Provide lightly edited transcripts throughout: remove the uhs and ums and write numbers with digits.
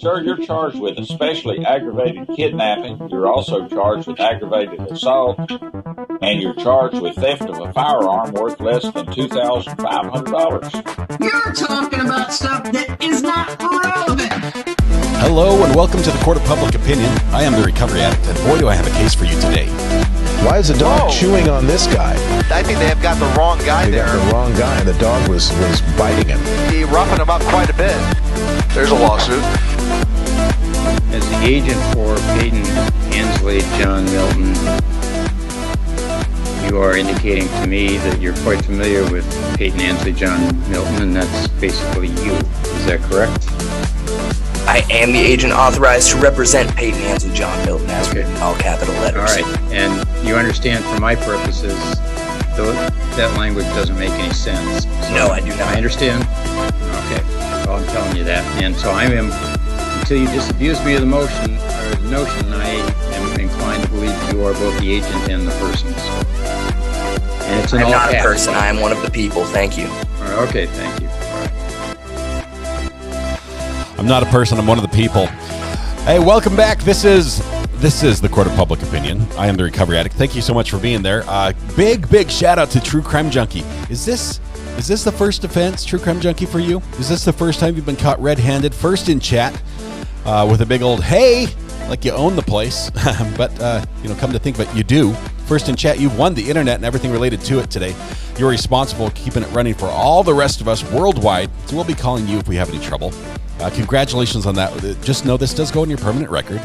Sir, you're charged with especially aggravated kidnapping. You're also charged with aggravated assault, and you're charged with theft of a firearm worth less than $2,500. You're talking about stuff that is not relevant. Hello and welcome to the Court of Public Opinion. I am the Recovery Addict, and boy do I have a case for you today. Why is the dog chewing on this guy? I think they have got the wrong guy there. Got the wrong guy, and the dog was biting him. He roughened him up quite a bit. There's a lawsuit. As the agent for Ayden, Ansley, John Milton, you are indicating to me that you're quite familiar with Ayden, Ansley, John Milton, and that's basically you. Is that correct? I am the agent authorized to represent Ayden, Ansley, John Milton, as written in all capital letters. All right, and you understand for my purposes, that language doesn't make any sense. So No, I do not. I understand? Okay, well, I'm telling you that. And so until you disabuse me of the notion, I am inclined to believe you are both the agent and the person. So. And it's I'm not a person, I am one of the people, thank you. All right, okay, thank you. I'm not a person, I'm one of the people. Hey, welcome back. This is the Court of Public Opinion. I am the Recovery Addict. Thank you so much for being there. Big shout out to True Crime Junkie. Is this the first offense, True Crime Junkie, for you? Is this the first time you've been caught red-handed? First in chat with a big old hey, like you own the place. But come to think of it, you do. First in chat, you've won the internet and everything related to it today. You're responsible for keeping it running for all the rest of us worldwide. So we'll be calling you if we have any trouble. Congratulations on that. Just know this does go in your permanent record.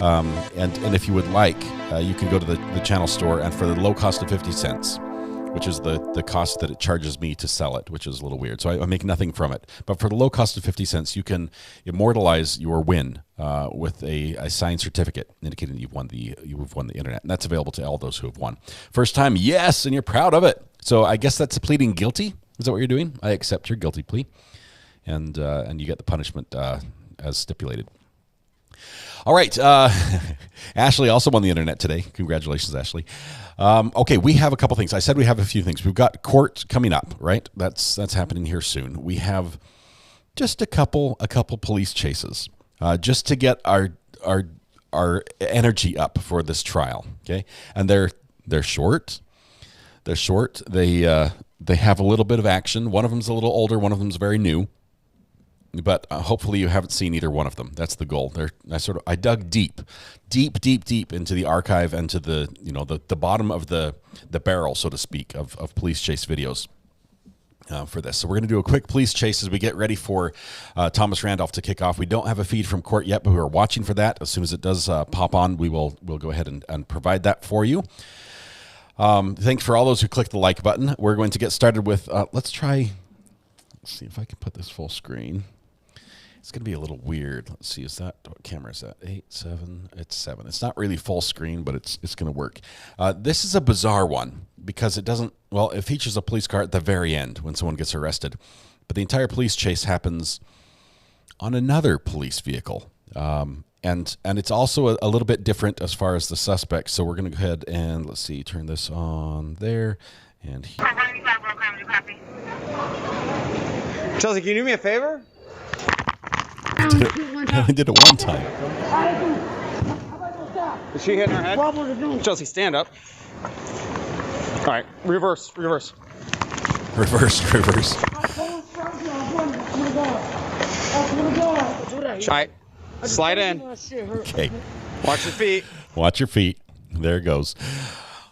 And if you would like, you can go to the channel store, and for the low cost of 50 cents, which is the cost that it charges me to sell it, which is a little weird. So I make nothing from it. But for the low cost of 50 cents, you can immortalize your win with a signed certificate indicating you've won the internet. And that's available to all those who have won. First time, yes, and you're proud of it. So I guess that's pleading guilty. Is that what you're doing? I accept your guilty plea. And you get the punishment as stipulated. All right. Ashley also on the internet today. Congratulations, Ashley. Okay, we have a couple things. I said we have a few things. We've got court coming up, right? That's happening here soon. We have just a couple police chases just to get our energy up for this trial. Okay, and they're short. They're short. They have a little bit of action. One of them's a little older. One of them's very new. But hopefully you haven't seen either one of them. That's the goal. I dug deep into the archive and to the bottom of the barrel, so to speak, of police chase videos for this. So we're going to do a quick police chase as we get ready for Thomas Randolph to kick off. We don't have a feed from court yet, but we are watching for that. As soon as it does pop on, we'll go ahead and provide that for you. Thanks for all those who clicked the like button. We're going to get started with let's see if I can put this full screen. It's going to be a little weird. Let's see, what camera is that? 8, 7, it's 7. It's not really full screen, but it's going to work. This is a bizarre one because it features a police car at the very end when someone gets arrested. But the entire police chase happens on another police vehicle. And it's also a little bit different as far as the suspects. So we're going to go ahead and, let's see, turn this on there and here. Chelsea, can you do me a favor? I did it one time. Is she hitting her head? Chelsea, stand up. All right, reverse. Reverse. All right, slide in. Okay. Watch your feet. Watch your feet. There it goes.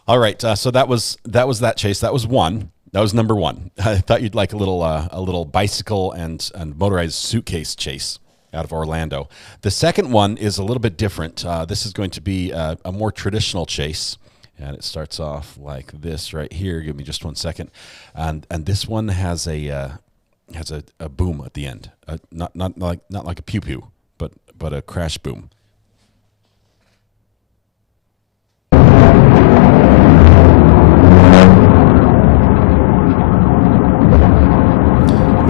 All right, so that was that chase. That was one. That was number one. I thought you'd like a little bicycle and motorized suitcase chase out of Orlando. The second one is a little bit different. This is going to be a more traditional chase, and it starts off like this right here. Give me just 1 second, and this one has a boom at the end. Not like a pew pew, but a crash boom. We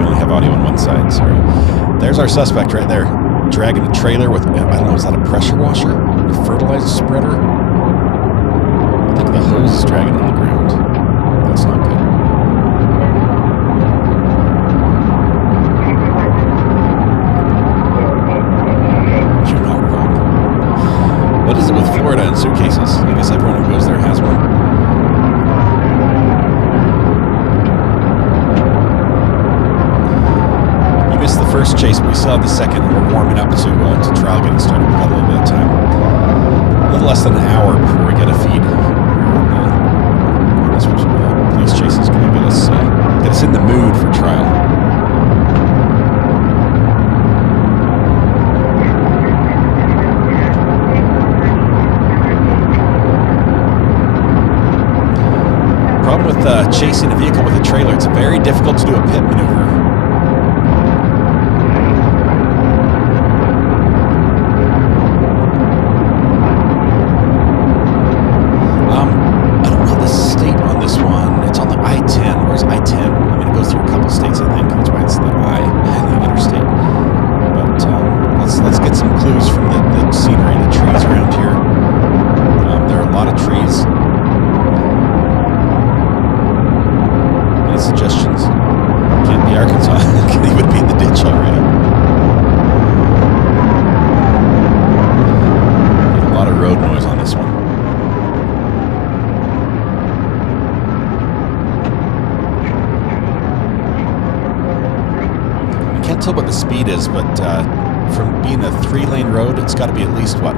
only have audio on one side, sorry. There's our suspect right there, dragging a trailer with, I don't know, is that a pressure washer? A fertilizer spreader? I think the hose is dragging on the ground. That's not good. first chase, but we still have the second. We're warming up to trial getting started. We've got a little bit of time. A little less than an hour before we get a feed. This police chase is going to get us in the mood for trial. Problem with chasing a vehicle with a trailer, it's very difficult to do a pit maneuver. I don't know the state on this one. It's on the I-10. Where's I-10? I mean, it goes through a couple states, I think. That's why it's the I and the interstate. But let's get some clues from the scenery, the trees around here. There are a lot of trees. Suggestions? Can't be Arkansas. He would be in the ditch already. A lot of road noise on this one. I can't tell what the speed is, but from being a 3-lane road, it's got to be at least what?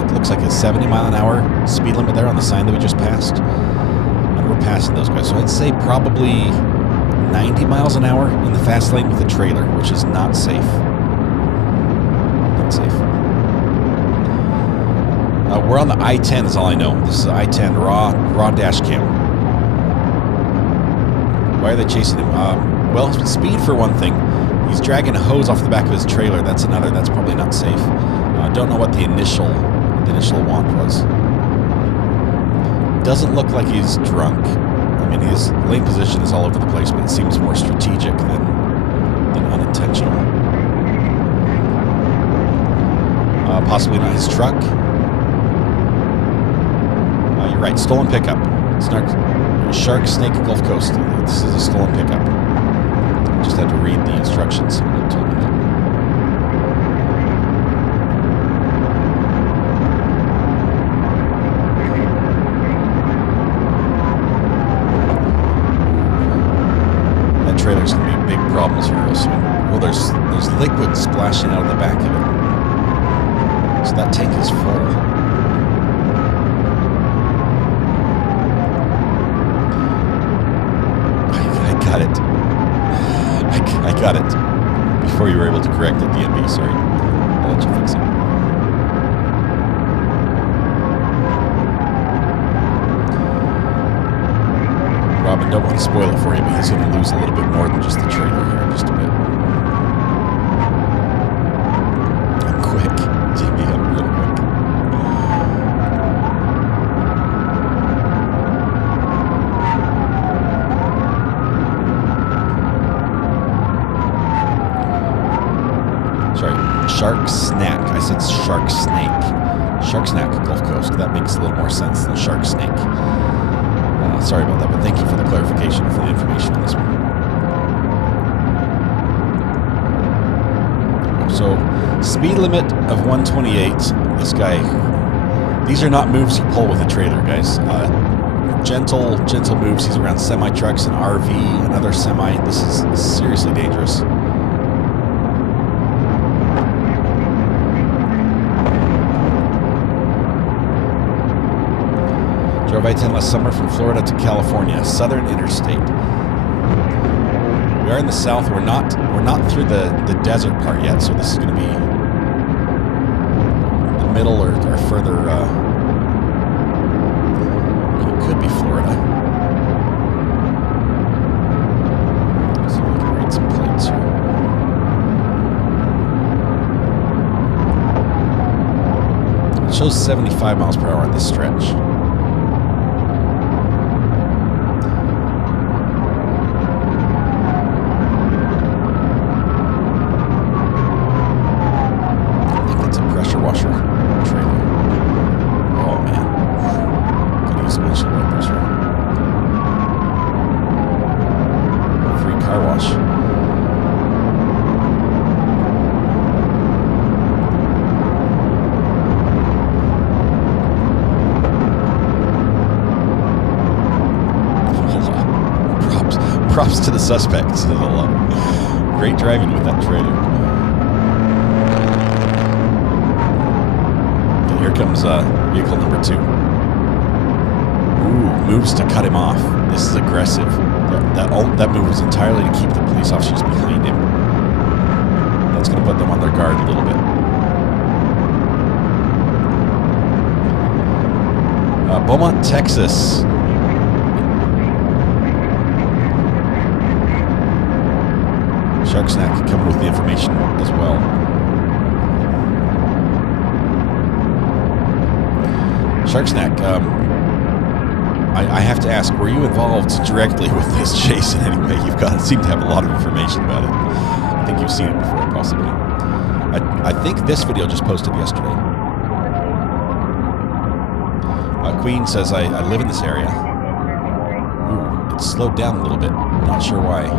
It looks like a 70-mile-an-hour speed limit there on the sign that we just passed. We're passing those guys, so I'd say probably 90 miles an hour in the fast lane with a trailer, which is not safe. Not safe. We're on the I-10 is all I know. This is I-10 raw dash cam. Why are they chasing him? Well, speed for one thing. He's dragging a hose off the back of his trailer. That's another. That's probably not safe. Don't know what the initial want was. Doesn't look like he's drunk. I mean, his lane position is all over the place, but it seems more strategic than unintentional. Possibly not his truck. You're right, stolen pickup. It's not Shark Snake Gulf Coast. This is a stolen pickup. Just had to read the instructions and it told me that. Trailer's going to be big problems here real soon. Well, there's liquid splashing out of the back of it. So that tank is full. I got it. I got it. Before you were able to correct it, DMB, sorry. I'll let you fix it. Robin, don't want to spoil it for you, but he's going to lose a little bit more than just the trailer here in just a bit. I'm quick. JB, I'm real quick. Sorry, Shark Snack. I said Shark Snake. Shark Snack Gulf Coast. That makes a little more sense than Shark Snake. Sorry about that, but thank you for the clarification, for the information on this one. So, speed limit of 128. This guy, these are not moves you pull with a trailer, guys. Gentle moves. He's around semi-trucks, an RV, another semi. This is seriously dangerous. Drove I-10 last summer from Florida to California, Southern Interstate. We are in the south. We're not through the desert part yet, so this is going to be the middle or further. It could be Florida. Let's see if we can read some plates here. It shows 75 miles per hour on this stretch. Props to the suspects. great driving with that trailer. Okay, here comes vehicle number 2. Ooh, moves to cut him off. This is aggressive. That move was entirely to keep the police officers behind him. That's going to put them on their guard a little bit. Beaumont, Texas. Shark Snack coming with the information as well. Shark Snack, I have to ask, were you involved directly with this chase in any way? You've seem to have a lot of information about it. I think you've seen it before, possibly. I think this video just posted yesterday. Queen says, I live in this area. Ooh, it's slowed down a little bit. Not sure why.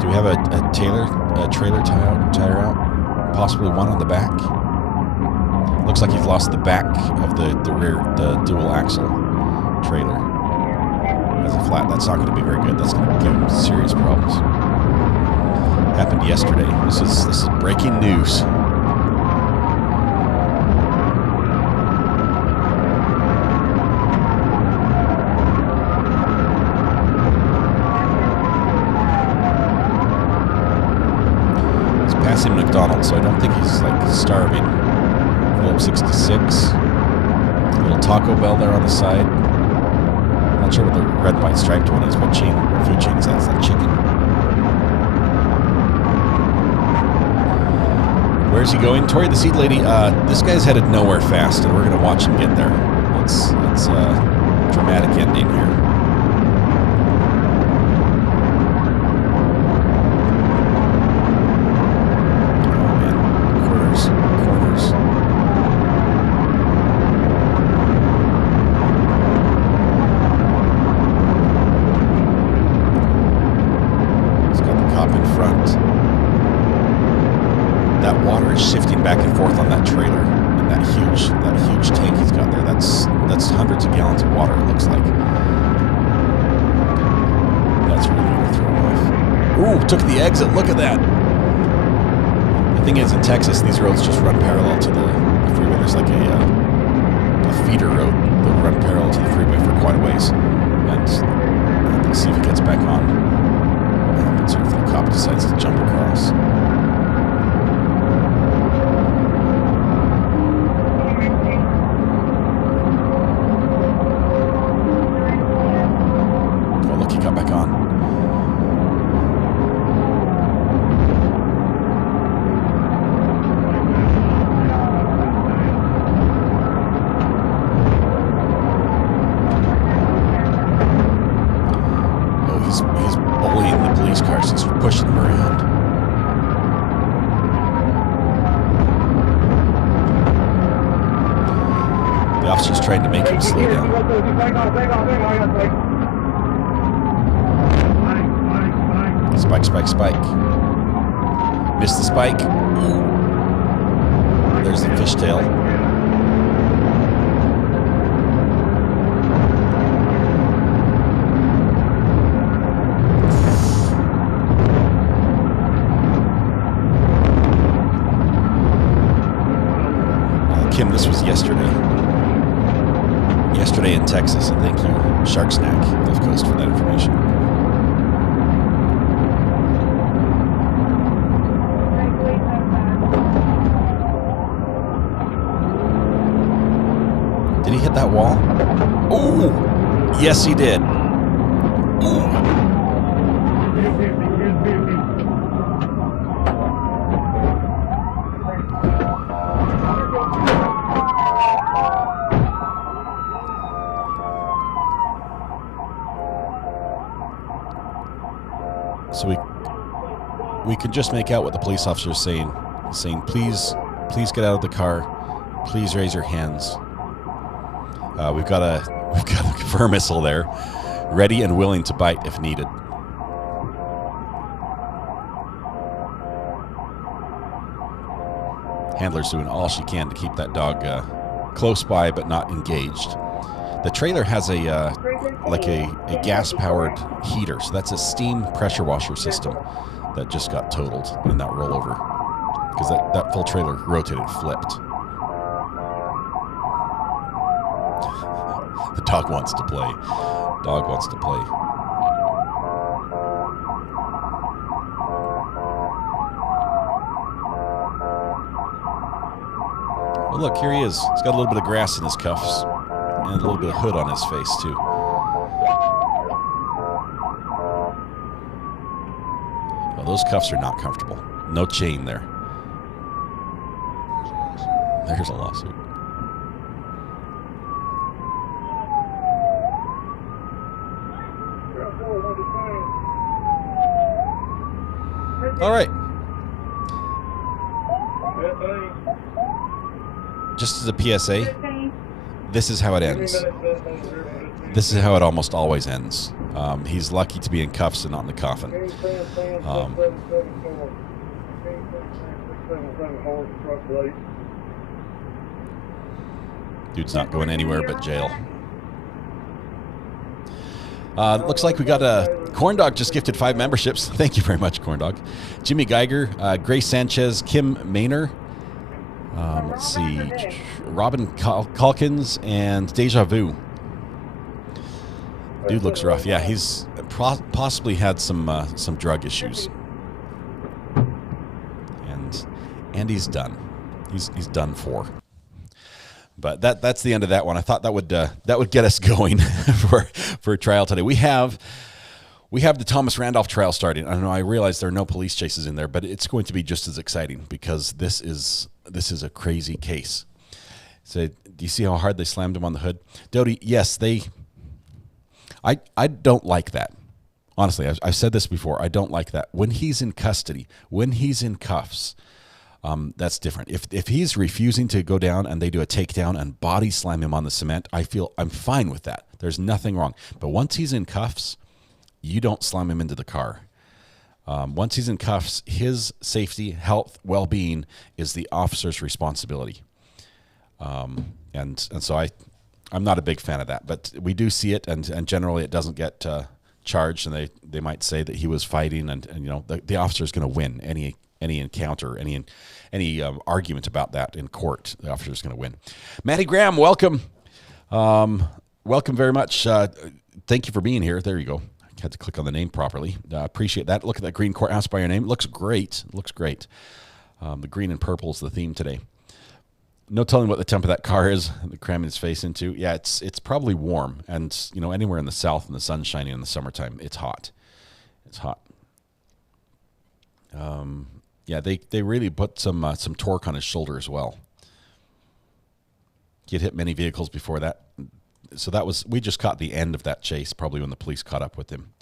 Do we have a trailer tire out? Possibly one on the back. Looks like he's lost the back of the dual axle trailer. As a flat, that's not going to be very good. That's going to give him serious problems. Happened yesterday. This is breaking news. Passing McDonald's, so I don't think he's like starving. Philip 66. A little Taco Bell there on the side. Not sure what the red and white striped one is. What food chain is that? Is that chicken? Where's he going? Tori the Seed Lady, this guy's headed nowhere fast, and we're going to watch him get there. It's a dramatic ending here. Shifting back and forth on that trailer, and that huge tank he's got there. That's hundreds of gallons of water, it looks like. That's really going to throw him off. Ooh, took the exit. Look at that. The thing is, in Texas, these roads just run parallel to the freeway. There's like a feeder road that will run parallel to the freeway for quite a ways. And let's see if he gets back on. What happens here if the cop decides to jump across? Pushing him around. The officer's trying to make him slow down. Spike, spike, spike. Missed the spike. There's the fishtail. Kim, this was yesterday. Yesterday in Texas, and thank you, Shark Snack, Gulf Coast, for that information. Did he hit that wall? Oh, yes, he did. Ooh. So we could just make out what the police officer is saying. He's saying, please get out of the car. Please raise your hands. We've got a fur missile there, ready and willing to bite if needed. Handler's doing all she can to keep that dog close by but not engaged. The trailer has a like a gas-powered heater. So that's a steam pressure washer system that just got totaled in that rollover because that full trailer rotated, flipped. The dog wants to play. Dog wants to play. Well, look, here he is. He's got a little bit of grass in his cuffs and a little bit of hood on his face, too. Well, those cuffs are not comfortable. No chain there. There's a lawsuit. All right. Just as a PSA, this is how it ends. This is how it almost always ends. He's lucky to be in cuffs and not in the coffin. Dude's not going anywhere but jail. Looks like we got a Corn Dog just gifted 5 memberships. Thank you very much, Corn Dog. Jimmy Geiger, Grace Sanchez, Kim Maynor. Let's see, Robin Calkins and Deja Vu. Dude looks rough. Yeah, he's possibly had some drug issues, and he's done. He's done for. But that's the end of that one. I thought that would get us going for a trial today. We have the Thomas Randolph trial starting. I don't know. I realize there are no police chases in there, but it's going to be just as exciting because this is a crazy case. So, do you see how hard they slammed him on the hood? Dodie, yes, I don't like that. Honestly, I've said this before. I don't like that. When he's in custody, when he's in cuffs, that's different. If he's refusing to go down and they do a takedown and body slam him on the cement, I'm fine with that. There's nothing wrong. But once he's in cuffs, you don't slam him into the car. Once he's in cuffs, his safety, health, well-being is the officer's responsibility. And so I'm not a big fan of that, but we do see it, and generally it doesn't get charged, and they might say that he was fighting, and you know the officer is going to win any encounter, any argument about that in court. The officer is going to win. Matty Graham, welcome, welcome very much. Thank you for being here. There you go. I had to click on the name properly. Appreciate that. Look at that green courthouse by your name. It looks great. It looks great. The green and purple is the theme today. No telling what the temp of that car is. The cramming his face into. Yeah, it's probably warm, and you know anywhere in the south and the sun's shining in the summertime, it's hot. It's hot. Yeah, they really put some torque on his shoulder as well. He had hit many vehicles before that. So we just caught the end of that chase, probably when the police caught up with him.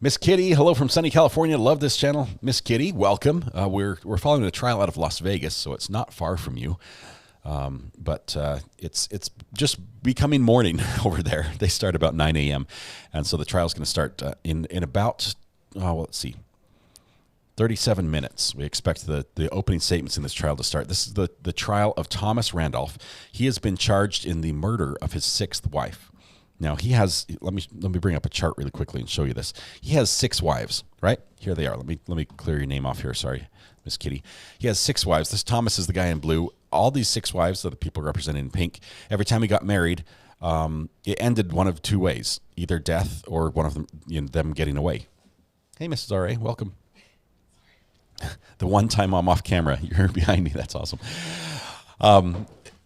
Miss Kitty, hello from sunny California. Love this channel. Miss Kitty, welcome. We're following a trial out of Las Vegas, so it's not far from you. But it's just becoming morning over there. They start about 9 a.m. And so the trial's going to start in about, let's see, 37 minutes. We expect the opening statements in this trial to start. This is the trial of Thomas Randolph. He has been charged in the murder of his 6th wife. Now he has. Let me bring up a chart really quickly and show you this. He has 6 wives, right? Here they are. Let me clear your name off here. Sorry, Miss Kitty. He has 6 wives. This Thomas is the guy in blue. All these 6 wives are the people represented in pink. Every time he got married, it ended one of 2 ways: either death or one of them, them getting away. Hey, Mrs. R.A., welcome. The one time I'm off camera, you're behind me. That's awesome.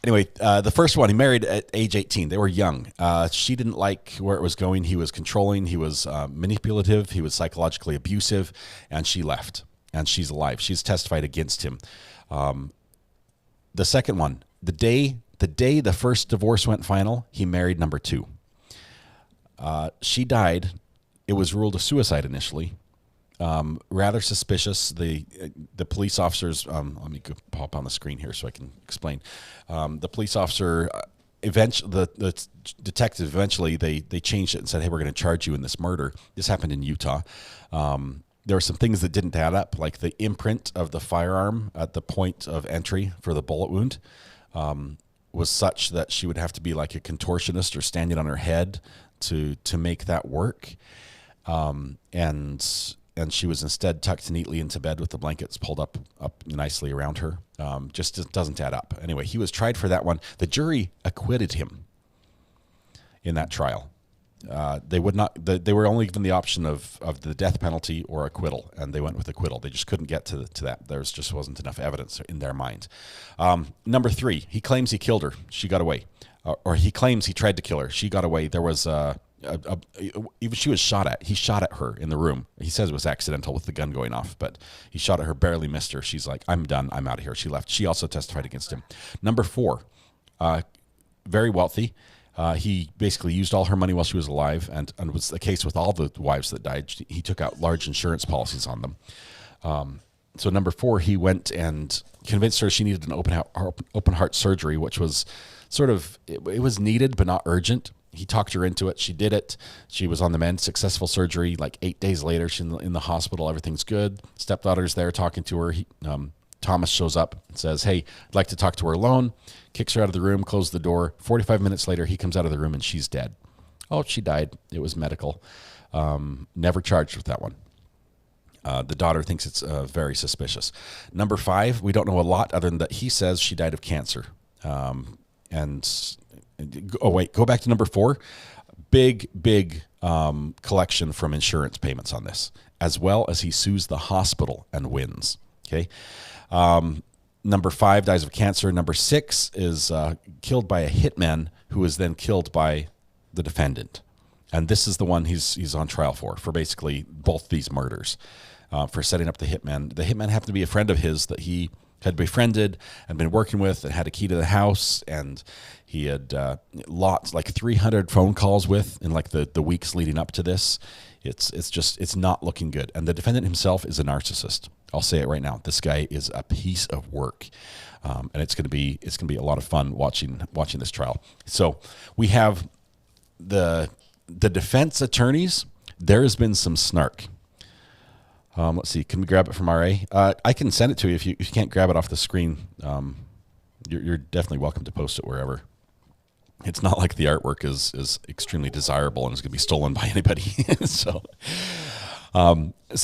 Anyway, the first one, he married at age 18. They were young. She didn't like where it was going. He was controlling. He was manipulative. He was psychologically abusive, and she left. And she's alive. She's testified against him. The second one, the day the first divorce went final, he married number 2. She died. It was ruled a suicide initially. Rather suspicious. The police officers, let me pop on the screen here so I can explain. The police officer, eventually, the detective, eventually they changed it and said, hey, we're going to charge you in this murder. This happened in Utah. There were some things that didn't add up, like the imprint of the firearm at the point of entry for the bullet wound was such that she would have to be like a contortionist or standing on her head to make that work. And she was instead tucked neatly into bed with the blankets pulled up nicely around her. Just doesn't add up. Anyway, he was tried for that one. The jury acquitted him in that trial. They would not. They were only given the option of the death penalty or acquittal, and they went with acquittal. They just couldn't get to that. There just wasn't enough evidence in their mind. Number 3, he claims he killed her. She got away, or he claims he tried to kill her. She got away. There was even she was shot at. He shot at her in the room. He says it was accidental with the gun going off, but he shot at her, barely missed her. She's like, "I'm done. I'm out of here." She left. She also testified against him. Number 4, very wealthy. He basically used all her money while she was alive, and was the case with all the wives that died. He took out large insurance policies on them. So number 4, he went and convinced her she needed an open heart surgery, which was sort of, it was needed but not urgent. He talked her into it. She did it. She was on the mend. Successful surgery. Like 8 days later, she's in the hospital. Everything's good. Stepdaughter's there talking to her. Thomas shows up and says, "Hey, I'd like to talk to her alone." Kicks her out of the room, closed the door. 45 minutes later, he comes out of the room and she's dead. Oh, she died. It was medical. Never charged with that one. The daughter thinks it's very suspicious. Number 5, we don't know a lot other than that he says she died of cancer. Go back to number 4. Big collection from insurance payments on this, as well as he sues the hospital and wins. Okay. Number 5 dies of cancer. Number 6 is killed by a hitman who is then killed by the defendant. And this is the one he's on trial for basically both these murders, for setting up the hitman. The hitman happened to be a friend of his that he had befriended and been working with and had a key to the house. And he had like 300 phone calls with in like the weeks leading up to this. It's not looking good. And the defendant himself is a narcissist. I'll say it right now. This guy is a piece of work, and it's going to be a lot of fun watching this trial. So we have the defense attorneys. There has been some snark. Let's see. Can we grab it from RA? I can send it to you if you can't grab it off the screen. You're definitely welcome to post it wherever. It's not like the artwork is extremely desirable and is going to be stolen by anybody. So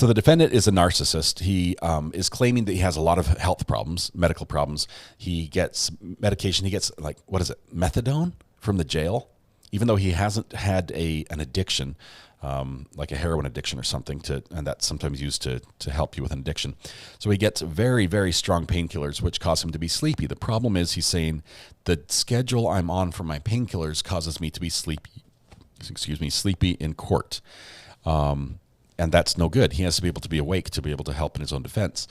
the defendant is a narcissist. He is claiming that he has a lot of health problems, medical problems. He gets medication. He gets methadone from the jail, even though he hasn't had an addiction, like a heroin addiction or something, and that's sometimes used to help you with an addiction. So he gets very, very strong painkillers, which cause him to be sleepy. The problem is he's saying the schedule I'm on for my painkillers causes me to be sleepy in court. And that's no good. He has to be able to be awake to be able to help in his own defense.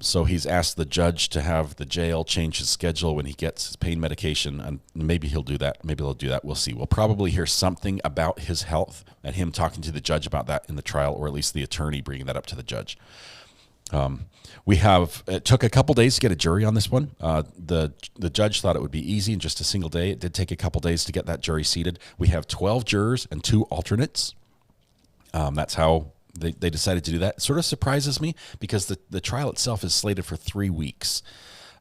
So he's asked the judge to have the jail change his schedule when he gets his pain medication, and maybe he'll do that. Maybe they'll do that. We'll see. We'll probably hear something about his health and him talking to the judge about that in the trial, or at least the attorney bringing that up to the judge. It took a couple days to get a jury on this one. The judge thought it would be easy in just a single day. It did take a couple days to get that jury seated. We have 12 jurors and 2 alternates. That's how they decided to do that. It sort of surprises me because the trial itself is slated for 3 weeks.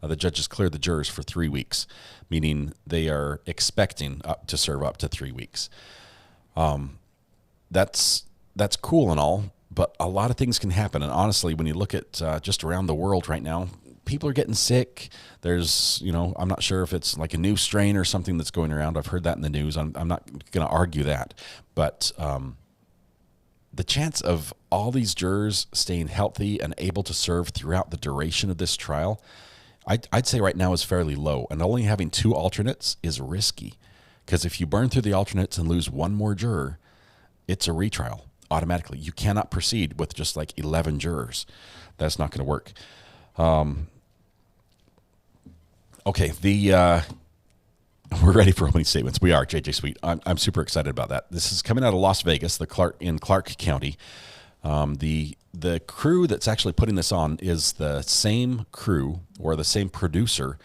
The judges cleared the jurors for 3 weeks, meaning they are expecting to serve up to 3 weeks. That's cool and all, but a lot of things can happen. And honestly, when you look at just around the world right now, people are getting sick. There's, I'm not sure if it's like a new strain or something that's going around. I've heard that in the news. I'm not going to argue that, but the chance of all these jurors staying healthy and able to serve throughout the duration of this trial, I'd say right now is fairly low. And only having 2 alternates is risky, because if you burn through the alternates and lose one more juror, it's a retrial automatically. You cannot proceed with just like 11 jurors. That's not going to work. Okay, we're ready for opening statements. We are, JJ Sweet. I'm super excited about that. This is coming out of Las Vegas, in Clark County. The crew that's actually putting this on is the same crew or the same producer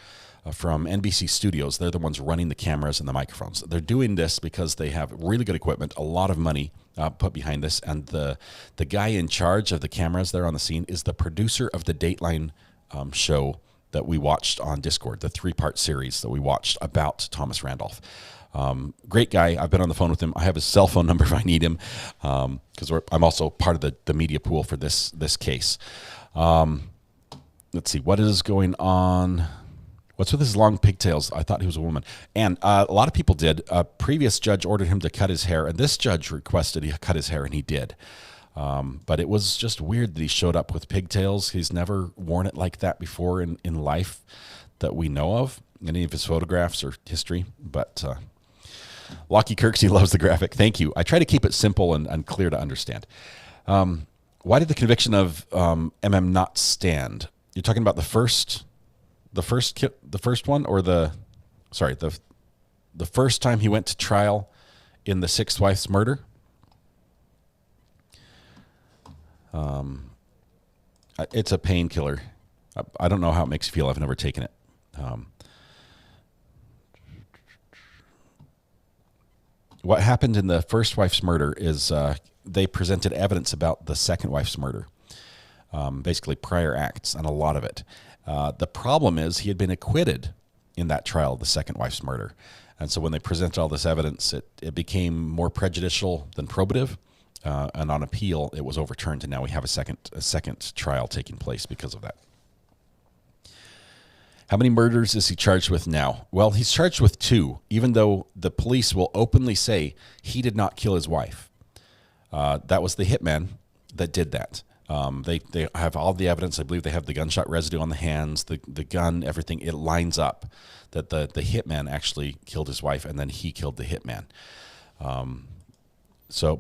from NBC Studios. They're the ones running the cameras and the microphones. They're doing this because they have really good equipment, a lot of money put behind this, and the guy in charge of the cameras there on the scene is the producer of the Dateline show that we watched on Discord, the 3-part series that we watched about Thomas Randolph. Great guy. I've been on the phone with him. I have his cell phone number if I need him, because I'm also part of the media pool for this case. Let's see, what is going on? What's with his long pigtails? I thought he was a woman. And a lot of people did. A previous judge ordered him to cut his hair, and this judge requested he cut his hair, and he did. But it was just weird that he showed up with pigtails. He's never worn it like that before in life that we know of, in any of his photographs or history. But Lockie Kirksey loves the graphic. Thank you. I try to keep it simple and clear to understand. Why did the conviction of MM not stand? You're talking about the first one, or the first time he went to trial in the sixth wife's murder? It's a painkiller. I don't know how it makes you feel. I've never taken it. What happened in the first wife's murder is they presented evidence about the second wife's murder, basically prior acts, and a lot of it. The problem is he had been acquitted in that trial of the second wife's murder. And so when they presented all this evidence, it became more prejudicial than probative. And on appeal, it was overturned, and now we have a second trial taking place because of that. How many murders is he charged with now? Well, he's charged with 2, even though the police will openly say he did not kill his wife. That was the hitman that did that. They have all the evidence. I believe they have the gunshot residue on the hands, the gun, everything. It lines up that the hitman actually killed his wife, and then he killed the hitman.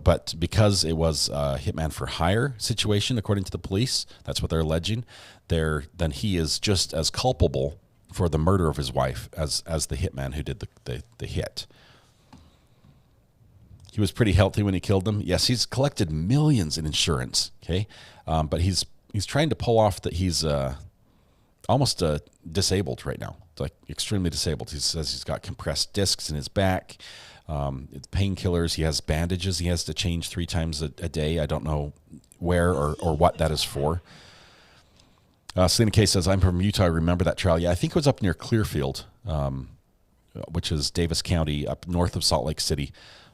But because it was a hitman for hire situation, according to the police, that's what they're alleging, then he is just as culpable for the murder of his wife as the hitman who did the hit. He was pretty healthy when he killed them. Yes, he's collected millions in insurance, okay? But he's trying to pull off that he's almost disabled right now, like extremely disabled. He says he's got compressed discs in his back. It's painkillers. He has bandages he has to change 3 times a day. I don't know where or what that is for. Selena K says, I'm from Utah. I remember that trial. Yeah, I think it was up near Clearfield, which is Davis County, up north of Salt Lake City.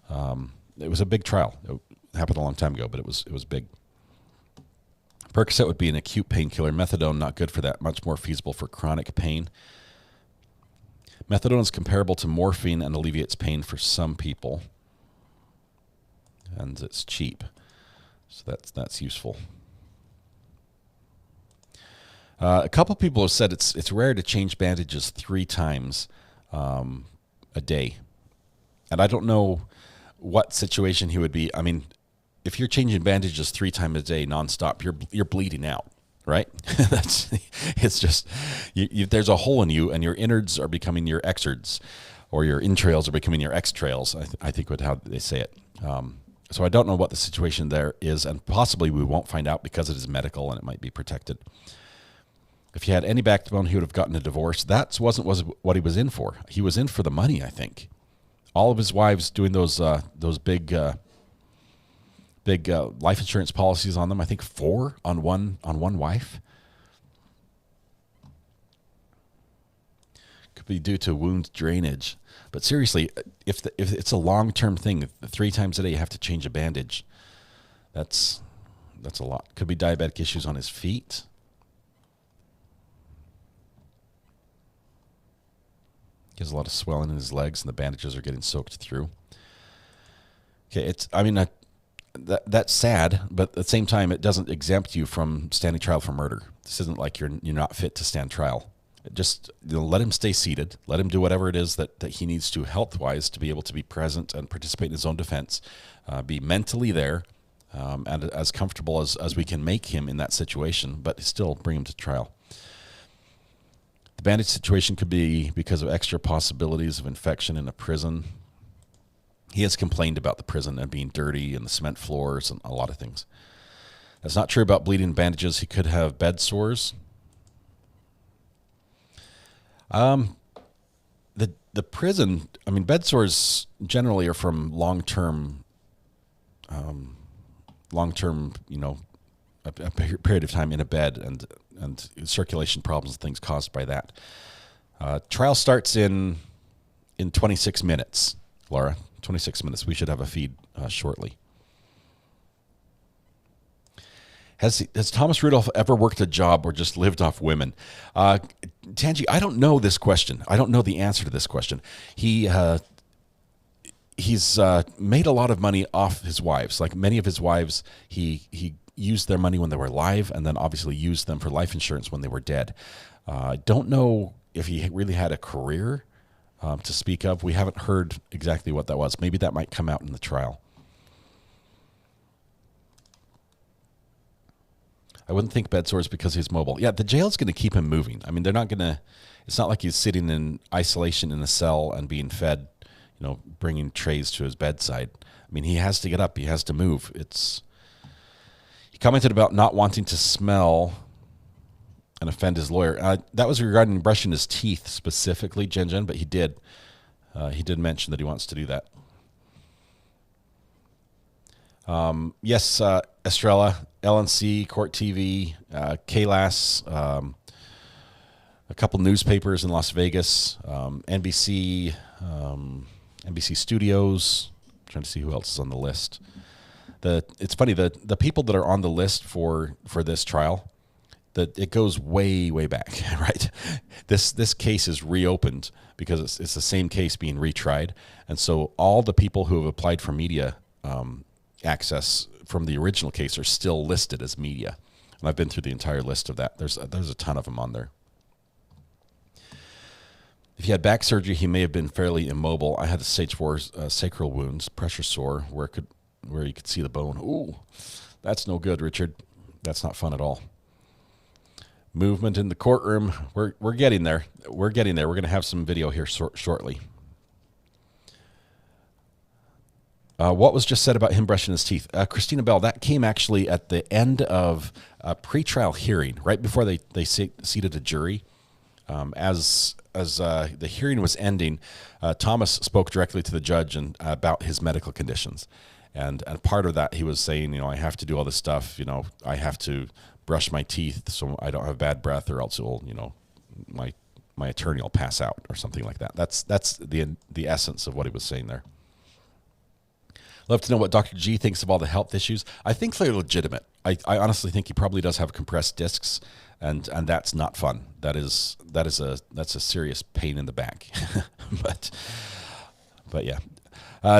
It was a big trial. It happened a long time ago, but it was big. Percocet would be an acute painkiller. Methadone, not good for that. Much more feasible for chronic pain. Methadone is comparable to morphine and alleviates pain for some people. And it's cheap. So that's useful. A couple people have said it's rare to change bandages 3 times a day. And I don't know what situation he would be. I mean, if you're changing bandages 3 times a day nonstop, you're bleeding out, right? It's just there's a hole in you, and your innards are becoming your exards, or your entrails are becoming your extrails. I think would how they say it. So I don't know what the situation there is, and possibly we won't find out because it is medical and it might be protected. If he had any backbone, he would have gotten a divorce. That wasn't what he was in for. He was in for the money, I think. All of his wives doing those big life insurance policies on them. I think 4 on one wife. Could be due to wound drainage. But seriously, if it's a long-term thing, 3 times a day you have to change a bandage. That's a lot. Could be diabetic issues on his feet. He has a lot of swelling in his legs, and the bandages are getting soaked through. Okay, that's sad, but at the same time, it doesn't exempt you from standing trial for murder. This isn't like you're not fit to stand trial. Just let him stay seated. Let him do whatever it is that he needs to health-wise to be able to be present and participate in his own defense, be mentally there, and as comfortable as we can make him in that situation, but still bring him to trial. The bandage situation could be because of extra possibilities of infection in a prison. He has complained about the prison and being dirty and the cement floors and a lot of things. That's not true about bleeding bandages. He could have bed sores. The prison, I mean, bed sores generally are from long-term, a period of time in a bed, and and circulation problems and things caused by that. Trial starts in 26 minutes, Laura. 26 minutes. We should have a feed shortly. Has Thomas Randolph ever worked a job or just lived off women? Tangi, I don't know this question. I don't know the answer to this question. He's made a lot of money off his wives. Like many of his wives, he used their money when they were alive, and then obviously used them for life insurance when they were dead. I don't know if he really had a career to speak of. We haven't heard exactly what that was. Maybe that might come out in the trial. I wouldn't think bed sores because he's mobile. Yeah, the jail's going to keep him moving. I mean, they're not going to, it's not like he's sitting in isolation in a cell and being fed, bringing trays to his bedside. I mean, he has to get up. He has to move. He commented about not wanting to smell and offend his lawyer. That was regarding brushing his teeth specifically, Jen, but he did mention that he wants to do that. Yes, Estrella, LNC, Court TV, KLAS, a couple newspapers in Las Vegas, NBC, NBC Studios. I'm trying to see who else is on the list. It's funny, the people that are on the list for this trial, that it goes way, way back, right? This case is reopened because it's the same case being retried, and so all the people who have applied for media access from the original case are still listed as media. And I've been through the entire list of that. There's a ton of them on there. If he had back surgery, he may have been fairly immobile. I had a stage 4 sacral wounds, pressure sore, where you could see the bone. Ooh, that's no good, Richard. That's not fun at all. Movement in the courtroom. We're getting there. We're getting there. We're going to have some video here shortly. What was just said about him brushing his teeth? Christina Bell, that came actually at the end of a pretrial hearing, right before they seated a jury. As the hearing was ending, Thomas spoke directly to the judge and about his medical conditions. And part of that, he was saying, I have to do all this stuff. I have to brush my teeth so I don't have bad breath, or else it will, my attorney will pass out or something like that. That's the essence of what he was saying there. Love to know what Dr. G thinks of all the health issues. I think they're legitimate. I honestly think he probably does have compressed discs, and that's not fun. That's a serious pain in the back. but yeah.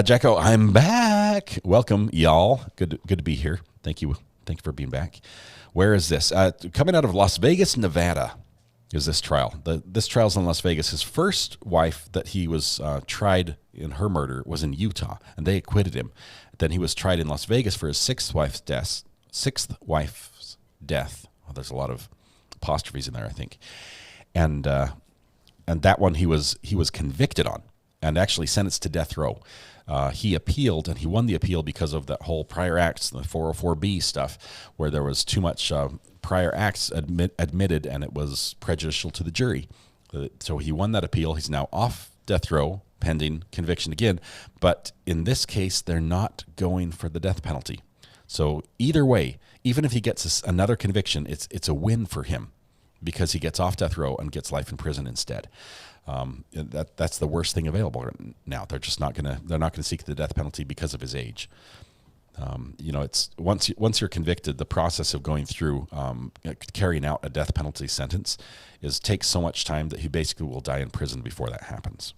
Jacko, I'm back. Welcome, y'all. Good to be here. Thank you for being back. Where is this? Coming out of Las Vegas, Nevada, is this trial. This trial's in Las Vegas. His first wife that he was tried in her murder was in Utah, and they acquitted him. Then he was tried in Las Vegas for his sixth wife's death. Oh, there's a lot of apostrophes in there, I think. And that one he was convicted on and actually sentenced to death row. He appealed, and he won the appeal because of that whole prior acts, the 404B stuff, where there was too much prior acts admitted, and it was prejudicial to the jury. So he won that appeal. He's now off death row, pending conviction again. But in this case, they're not going for the death penalty. So either way, even if he gets another conviction, it's a win for him because he gets off death row and gets life in prison instead. That's the worst thing available now. They're just not gonna seek the death penalty because of his age. It's once you're convicted, the process of going through carrying out a death penalty sentence takes so much time that he basically will die in prison before that happens.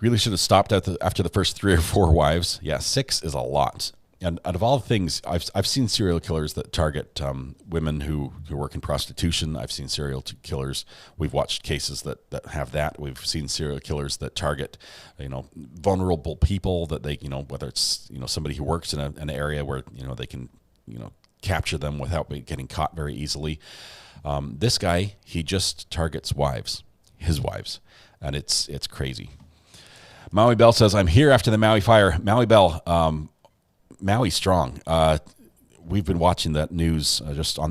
Really should have stopped after the first 3 or 4 wives. Yeah, 6 is a lot. And out of all things, I've seen serial killers that target women who work in prostitution. I've seen serial killers. We've watched cases that have that. We've seen serial killers that target, vulnerable people that they, whether it's, somebody who works in an area where, they can, capture them without getting caught very easily. This guy, he just targets his wives, and it's crazy. Maui Bell says, I'm here after the Maui fire. Maui Bell, Maui strong. We've been watching that news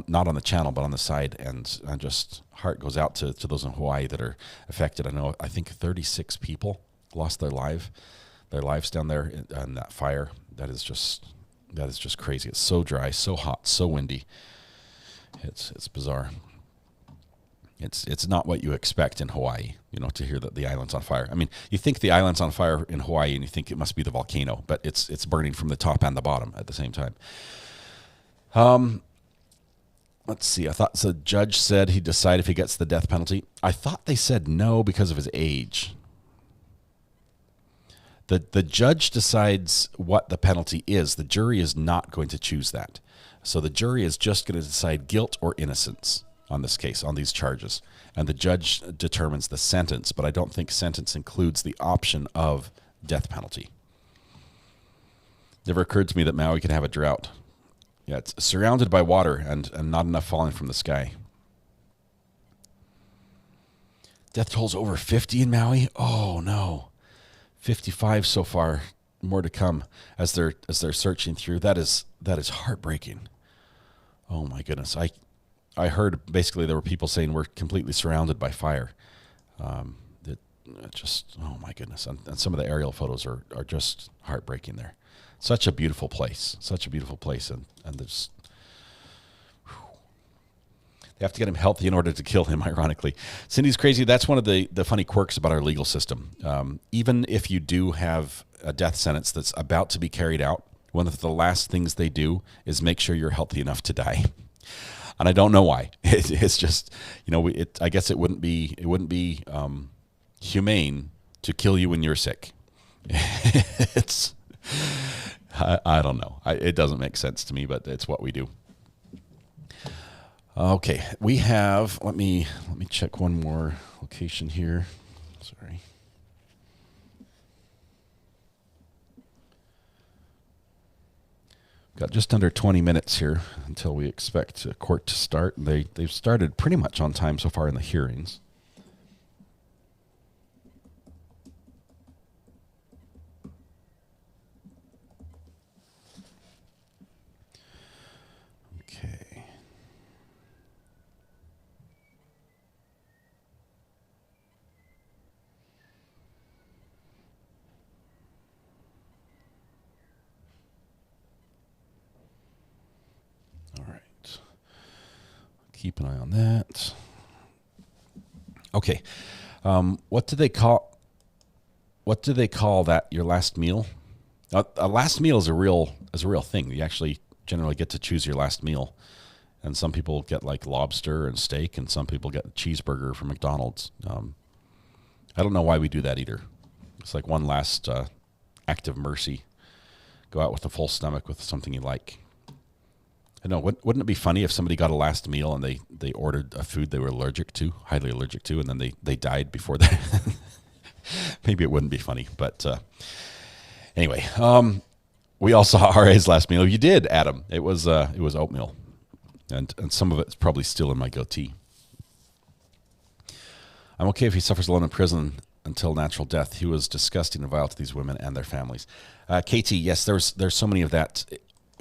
not on the channel, but on the side, and just heart goes out to those in Hawaii that are affected. I think 36 people lost their lives down there in that fire. That is just crazy. It's so dry, so hot, so windy. It's bizarre. It's not what you expect in Hawaii, to hear that the island's on fire. I mean, you think the island's on fire in Hawaii and you think it must be the volcano, but it's burning from the top and the bottom at the same time. Let's see. I thought the judge said he'd decide if he gets the death penalty. I thought they said no because of his age. The judge decides what the penalty is. The jury is not going to choose that. So the jury is just going to decide guilt or innocence on this case, on these charges. And the judge determines the sentence, but I don't think sentence includes the option of death penalty. Never occurred to me that Maui can have a drought. Yeah, it's surrounded by water and not enough falling from the sky. Death toll's over 50 in Maui? Oh, no. 55 so far. More to come as they're searching through. That is heartbreaking. Oh, my goodness. I heard basically there were people saying we're completely surrounded by fire. Oh my goodness. And some of the aerial photos are just heartbreaking there. Such a beautiful place. And there's, they have to get him healthy in order to kill him, ironically. Cindy's crazy. That's one of the funny quirks about our legal system. Even if you do have a death sentence that's about to be carried out, one of the last things they do is make sure you're healthy enough to die. And I don't know why. It's just, I guess it wouldn't be humane to kill you when you're sick. I don't know. It doesn't make sense to me, but it's what we do. Okay, we have. Let me check one more location here. Sorry. Got just under 20 minutes here until we expect court to start. They've started pretty much on time so far in the hearings. Okay. All right. Keep an eye on that. Okay. What do they call that? Your last meal? A last meal is a real thing. You actually generally get to choose your last meal, and some people get like lobster and steak, and some people get a cheeseburger from McDonald's. I don't know why we do that either. It's like one last act of mercy. Go out with a full stomach with something you like. I know. Wouldn't it be funny if somebody got a last meal and they ordered a food they were highly allergic to, and then they died before that? Maybe it wouldn't be funny, but anyway, we all saw RA's last meal. You did, Adam. It was oatmeal, and some of it's probably still in my goatee. I'm okay if he suffers alone in prison until natural death. He was disgusting and vile to these women and their families. KT, yes, there's so many of that.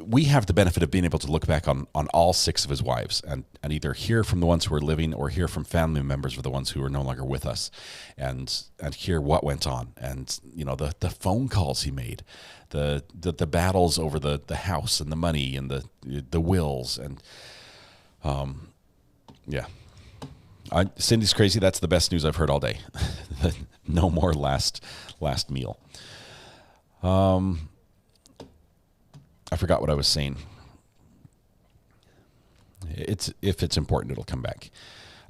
We have the benefit of being able to look back on all 6 of his wives and either hear from the ones who are living or hear from family members of the ones who are no longer with us, and hear what went on, and the phone calls he made, the battles over the house and the money and the wills, and yeah. Cindy's crazy. That's the best news I've heard all day. No more last meal. I forgot what I was saying. If it's important, it'll come back.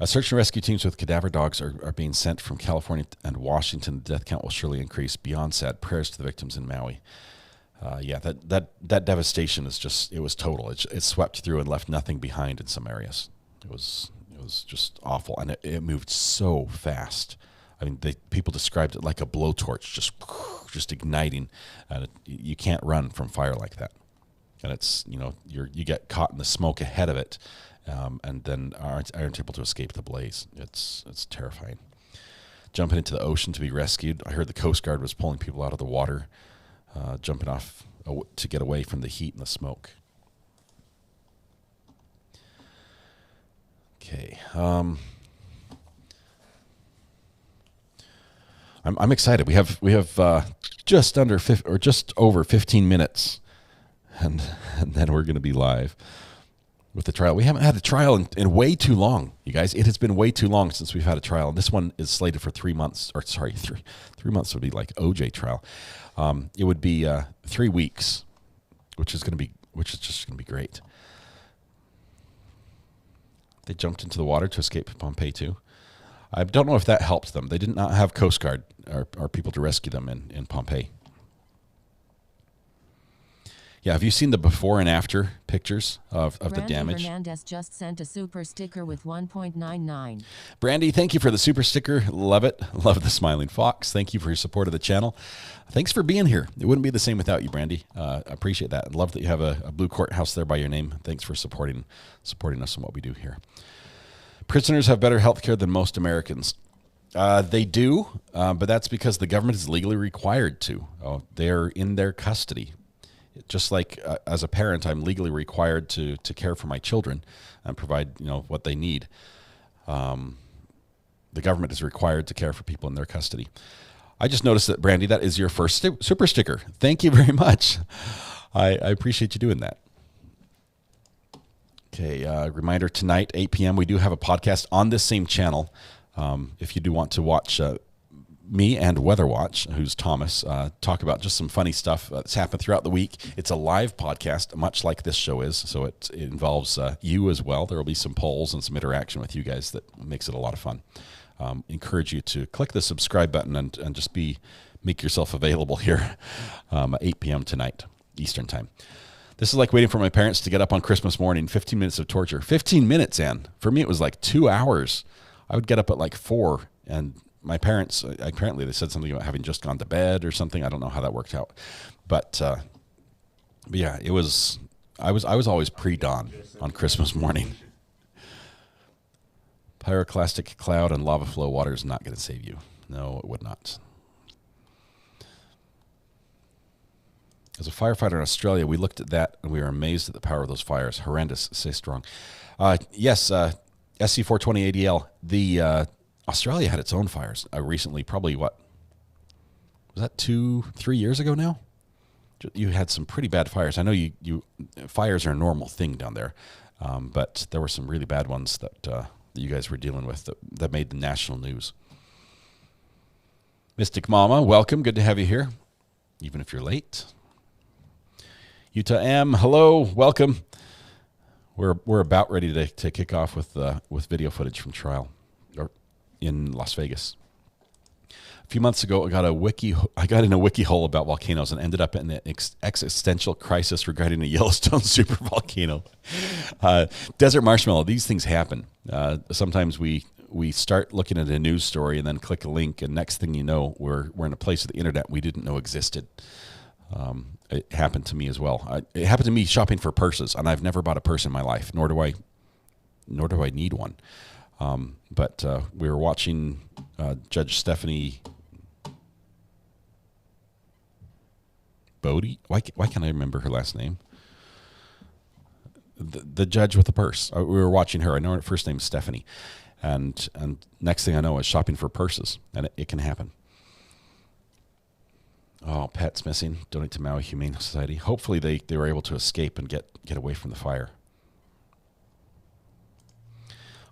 Search and rescue teams with cadaver dogs are being sent from California and Washington. The death count will surely increase. Beyond sad. Prayers to the victims in Maui. That devastation it was total. It swept through and left nothing behind in some areas. It was just awful, and it moved so fast. I mean, people described it like a blowtorch, just igniting, and you can't run from fire like that. And it's you get caught in the smoke ahead of it, and then aren't able to escape the blaze. It's terrifying. Jumping into the ocean to be rescued. I heard the Coast Guard was pulling people out of the water, jumping off to get away from the heat and the smoke. Okay. I'm excited. We have just over 15 minutes, and then we're going to be live. with the trial. We haven't had a trial in way too long, you guys. It has been way too long since we've had a trial. This one is slated for 3 months, or sorry, three months would be like OJ trial. It would be 3 weeks, which is just going to be great. They jumped into the water to escape Pompeii too. I don't know if that helped them. They did not have Coast Guard or people to rescue them in Pompeii. Yeah, have you seen the before and after pictures of the damage? Hernandez just sent a super sticker with 1.99. Brandy, thank you for the super sticker. Love it. Love the smiling fox. Thank you for your support of the channel. Thanks for being here. It wouldn't be the same without you, Brandy. I appreciate that. Love that you have a blue courthouse there by your name. Thanks for supporting us and what we do here. Prisoners have better health care than most Americans. They do, but that's because the government is legally required to. They're in their custody. Just like as a parent, I'm legally required to care for my children and provide what they need. The government is required to care for people in their custody. I just noticed that, Brandy, that is your first super sticker. Thank you very much. I appreciate you doing that. Okay, reminder tonight, 8 p.m., we do have a podcast on this same channel. If you do want to watch me and Weather Watch, who's Thomas, talk about just some funny stuff that's happened throughout the week. It's a live podcast, much like this show is, so it involves you as well. There will be some polls and some interaction with you guys that makes it a lot of fun. Encourage you to click the subscribe button and just make yourself available here at 8 p.m. tonight, Eastern Time. This is like waiting for my parents to get up on Christmas morning, 15 minutes of torture. 15 minutes, Ann. For me, it was like 2 hours. I would get up at like 4, and my parents, apparently they said something about having just gone to bed or something. I don't know how that worked out. But yeah, it was, I was always pre-dawn on Christmas morning. Pyroclastic cloud and lava flow water is not going to save you. No, it would not. As a firefighter in Australia, we looked at that and we were amazed at the power of those fires. Horrendous, say strong. Yes, SC420ADL, the Australia had its own fires recently, probably what? Was that 2-3 years ago now? You had some pretty bad fires. I know you fires are a normal thing down there, but there were some really bad ones that you guys were dealing with that made the national news. Mystic Mama, welcome. Good to have you here, even if you're late. Utah M, hello, welcome. We're about ready to kick off with video footage from trial in Las Vegas. A few months ago, I got in a wiki hole about volcanoes and ended up in an existential crisis regarding a Yellowstone supervolcano. Desert marshmallow, these things happen. Sometimes we start looking at a news story and then click a link, and next thing you know, we're in a place of the internet we didn't know existed. It happened to me as well. It happened to me shopping for purses, and I've never bought a purse in my life, nor do I need one. But we were watching Judge Stephanie Bodie. Why can't I remember her last name? The judge with the purse. We were watching her. I know her first name is Stephanie, and next thing I know, I was shopping for purses, and it can happen. Oh, pets missing. Donate to Maui Humane Society. Hopefully they were able to escape and get away from the fire.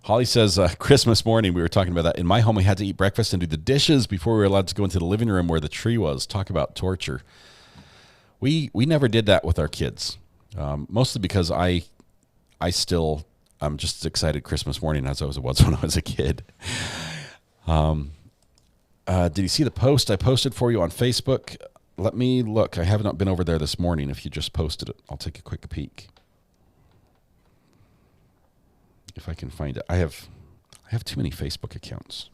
Holly says, Christmas morning, we were talking about that. In my home, we had to eat breakfast and do the dishes before we were allowed to go into the living room where the tree was. Talk about torture. We never did that with our kids, mostly because I'm just as excited Christmas morning as I was when I was a kid. Did you see the post I posted for you on Facebook? Let me look. I have not been over there this morning. If you just posted it, I'll take a quick peek. If I can find it. I have too many Facebook accounts.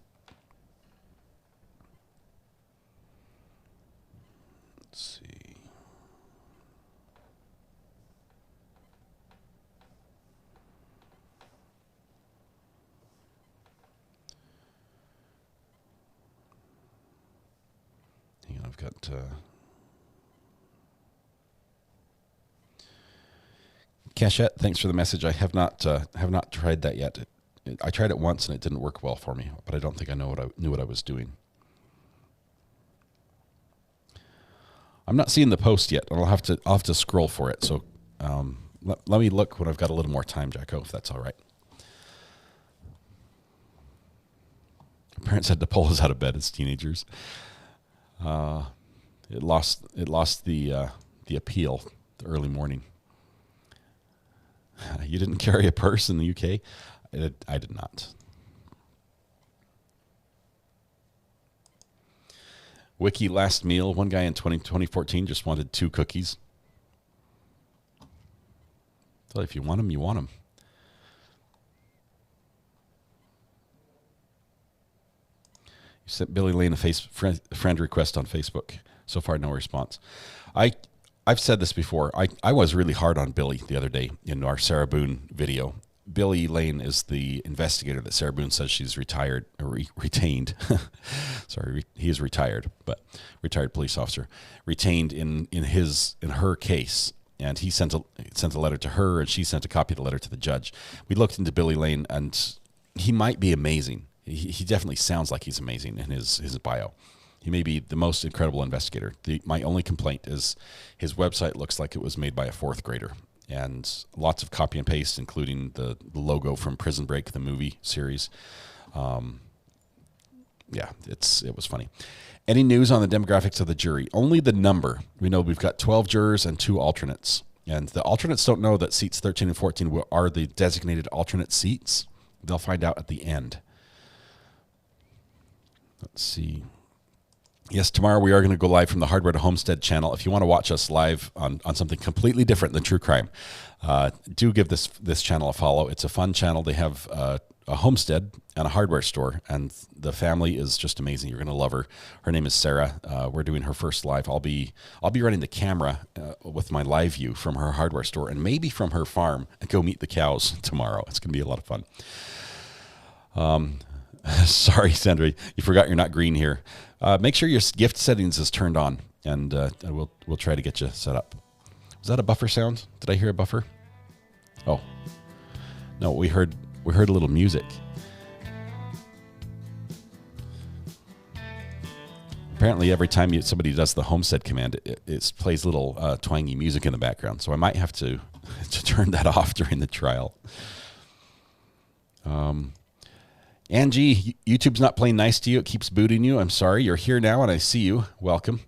Let's see. Hang on, I've got Cachette, thanks for the message. I have not tried that yet. I tried it once and it didn't work well for me, but I don't think I knew what I was doing. I'm not seeing the post yet, and I'll have to scroll for it. So Let me look when I've got a little more time, Jacko, if that's all right. Parents had to pull us out of bed as teenagers. It lost the appeal the early morning. You didn't carry a purse in the UK? I did not. Wiki last meal. One guy in 2014 just wanted 2 cookies. So if you want them, you want them. You sent Billy Lane a friend request on Facebook. So far, no response. I've said this before. I was really hard on Billy the other day in our Sarah Boone video. Billy Lane is the investigator that Sarah Boone says she's retired or retained. Sorry, he is retired, but retired police officer retained in her case. And he sent a letter to her, and she sent a copy of the letter to the judge. We looked into Billy Lane, and he might be amazing. He definitely sounds like he's amazing in his bio. He may be the most incredible investigator. My only complaint is his website looks like it was made by a 4th grader. And lots of copy and paste, including the logo from Prison Break, the movie series. Yeah, it was funny. Any news on the demographics of the jury? Only the number. We know we've got 12 jurors and 2 alternates. And the alternates don't know that seats 13 and 14 are the designated alternate seats. They'll find out at the end. Let's see. Yes, tomorrow we are going to go live from the Hardware to Homestead channel. If you want to watch us live on something completely different than true crime, do give this channel a follow. It's a fun channel. They have a homestead and a hardware store, and the family is just amazing. You're going to love her. Her name is Sarah. We're doing her first live. I'll be running the camera with my live view from her hardware store and maybe from her farm and go meet the cows tomorrow. It's going to be a lot of fun. Sorry, Sandra, you forgot you're not green here. Make sure your gift settings is turned on, and we'll try to get you set up. Was that a buffer sound? Did I hear a buffer? Oh, no, we heard a little music. Apparently, every time somebody does the homestead command, it plays little twangy music in the background. So I might have to turn that off during the trial. Angie, YouTube's not playing nice to you. It keeps booting you. I'm sorry. You're here now, and I see you. Welcome.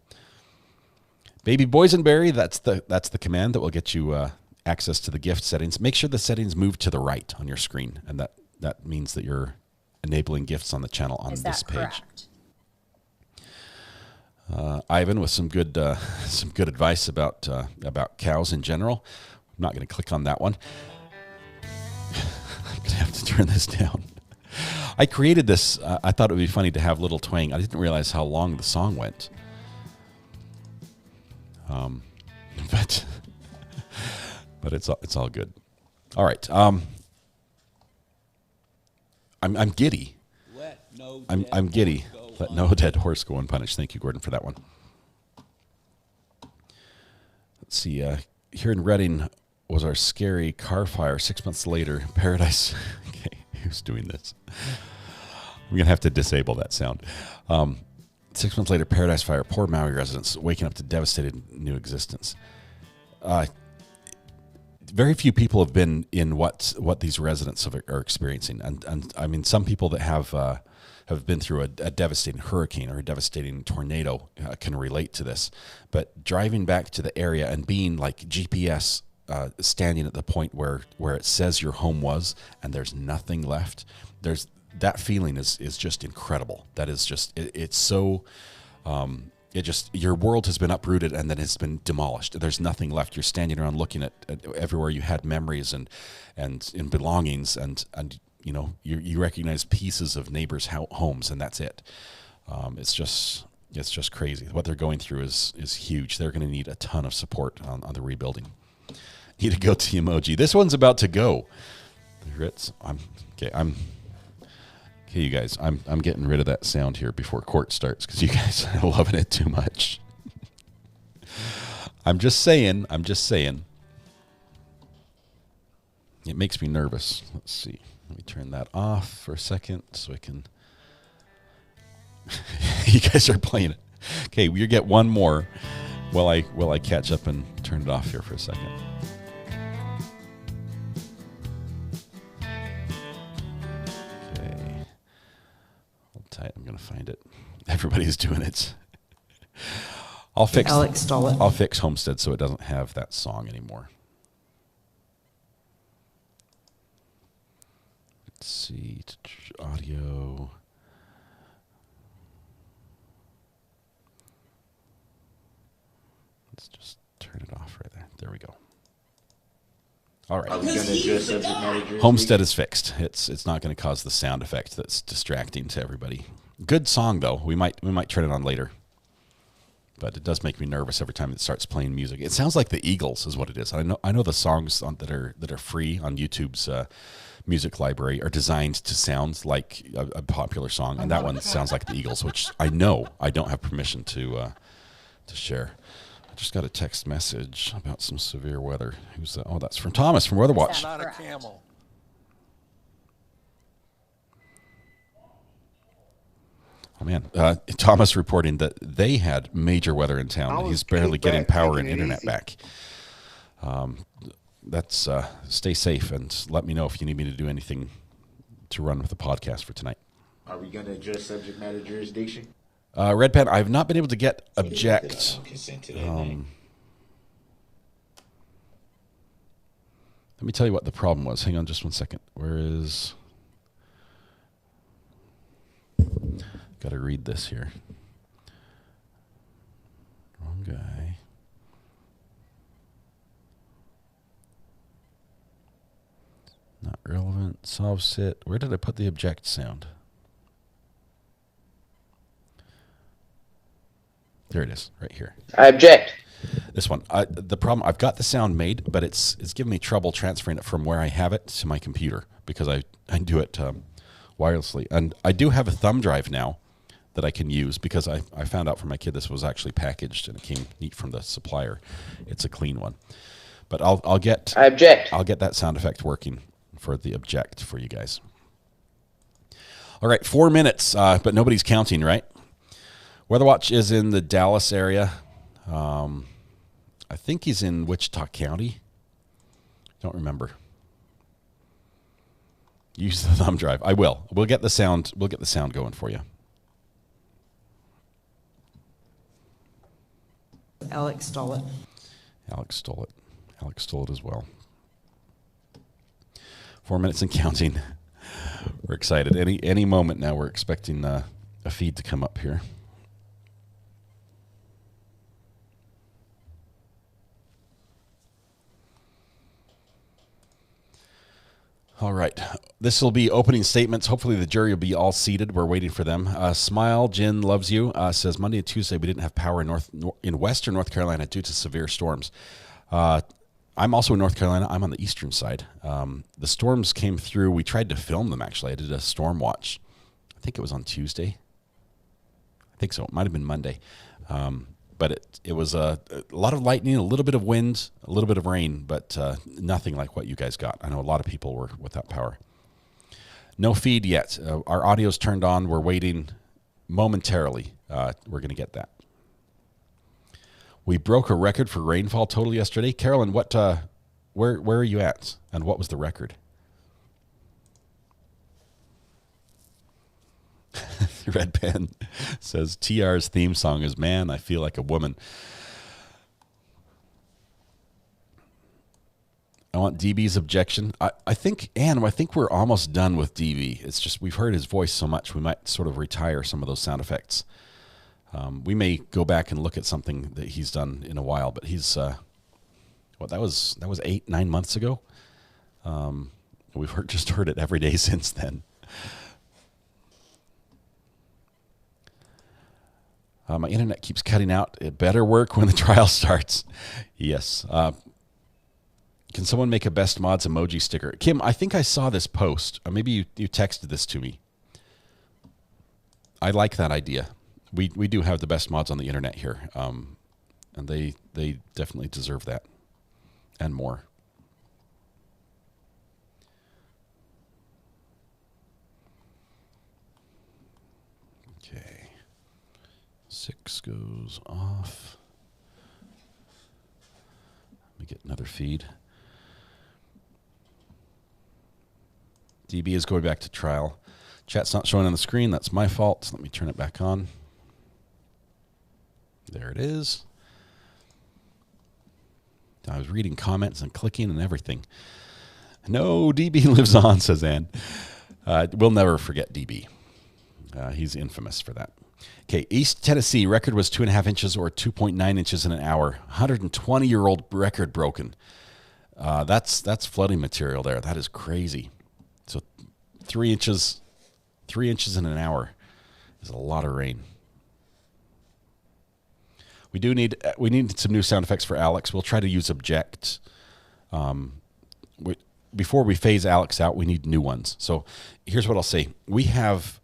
Baby Boysenberry, that's the command that will get you access to the gift settings. Make sure the settings move to the right on your screen, and that means that you're enabling gifts on the channel on this page. Ivan with some good advice about cows in general. I'm not going to click on that one. I'm going to have to turn this down. I created this. I thought it would be funny to have little twang. I didn't realize how long the song went. But it's all good. All right. I'm giddy. I'm giddy. Let no dead horse go unpunished. Thank you, Gordon, for that one. Let's see. Here in Reading was our scary car fire 6 months later. Paradise. Okay, who's doing this? I'm going to have to disable that sound. 6 months later, Paradise Fire. Poor Maui residents waking up to devastated new existence. Very few people have been in what these residents are experiencing. And I mean, some people that have been through a devastating hurricane or a devastating tornado can relate to this. But driving back to the area and being like GPS standing at the point where it says your home was and there's nothing left, that feeling is just incredible. That is just, it's so, your world has been uprooted and then it's been demolished. There's nothing left. You're standing around looking at everywhere you had memories and belongings and you know, you recognize pieces of neighbors' homes and that's it. It's just crazy. What they're going through is huge. They're going to need a ton of support on the rebuilding. Need a goatee emoji. This one's about to go. Ritz, Okay, you guys, I'm getting rid of that sound here before court starts because you guys are loving it too much. I'm just saying. It makes me nervous. Let's see. Let me turn that off for a second so I can. You guys are playing it. Okay, you get one more while I catch up and turn it off here for a second. tight. I'm going to find it. Everybody's doing it. I'll fix Homestead so it doesn't have that song anymore. Let's see. Audio. Let's just turn it off right there. There we go. All right. Are we going to address subject matter jurisdiction? Homestead is fixed. It's not going to cause the sound effect that's distracting to everybody. Good song though. We might turn it on later. But it does make me nervous every time it starts playing music. It sounds like the Eagles is what it is. I know the songs that are free on YouTube's music library are designed to sound like a popular song, and that one sounds like the Eagles, which I know I don't have permission to share. I just got a text message about some severe weather. Who's that? Oh, that's from Thomas from Weatherwatch. Not a camel. Oh, man. Thomas reporting that they had major weather in town. He's barely getting power and internet back. That's stay safe and let me know if you need me to do anything to run with the podcast for tonight. Are we going to address subject matter jurisdiction? Red Pen, I've not been able to get object. Let me tell you what the problem was. Hang on just one second. Where is... Got to read this here. Wrong guy. Not relevant. Solve sit. Where did I put the object sound? There it is, right here. I object. This one. The problem, I've got the sound made, but it's giving me trouble transferring it from where I have it to my computer because I do it wirelessly. And I do have a thumb drive now that I can use because I found out from my kid this was actually packaged and it came neat from the supplier. It's a clean one. But I object. I'll get that sound effect working for the object for you guys. All right, 4 minutes, but nobody's counting, right? Weatherwatch is in the Dallas area. I think he's in Wichita County. Don't remember. Use the thumb drive. I will. We'll get the sound going for you. Alex stole it. Alex stole it as well. 4 minutes and counting. We're excited. Any moment now we're expecting a feed to come up here. All right. This will be opening statements. Hopefully the jury will be all seated. We're waiting for them. Smile, Jen loves you, says Monday and Tuesday we didn't have power in western North Carolina due to severe storms. I'm also in North Carolina. I'm on the eastern side. The storms came through. We tried to film them, actually. I did a storm watch. I think it was on Tuesday. I think so. It might have been Monday. But it was a lot of lightning, a little bit of wind, a little bit of rain, but nothing like what you guys got. I know a lot of people were without power. No feed yet. Our audio's turned on. We're waiting momentarily. We're going to get that. We broke a record for rainfall total yesterday. Carolyn, where are you at, and what was the record? Red Pen says TR's theme song is "Man, I Feel Like a Woman." I want DB's objection. I think we're almost done with DB. It's just we've heard his voice so much we might sort of retire some of those sound effects. We may go back and look at something that he's done in a while, but he's that was 8-9 months ago. We've just heard it every day since then. My internet keeps cutting out. It better work when the trial starts. Yes. Can someone make a best mods emoji sticker? Kim, I think I saw this post. Maybe you texted this to me. I like that idea. We do have the best mods on the internet here, and they definitely deserve that and more. Okay. 6 goes off. Let me get another feed. DB is going back to trial. Chat's not showing on the screen. That's my fault. Let me turn it back on. There it is. I was reading comments and clicking and everything. No, DB lives on, says Ann. We'll never forget DB. He's infamous for that. Okay, East Tennessee, record was 2.5 inches or 2.9 inches in an hour. 120-year-old record broken. That's flooding material there. That is crazy. So 3 inches in an hour is a lot of rain. We need some new sound effects for Alex. We'll try to use object. Before we phase Alex out, we need new ones. So here's what I'll say. We have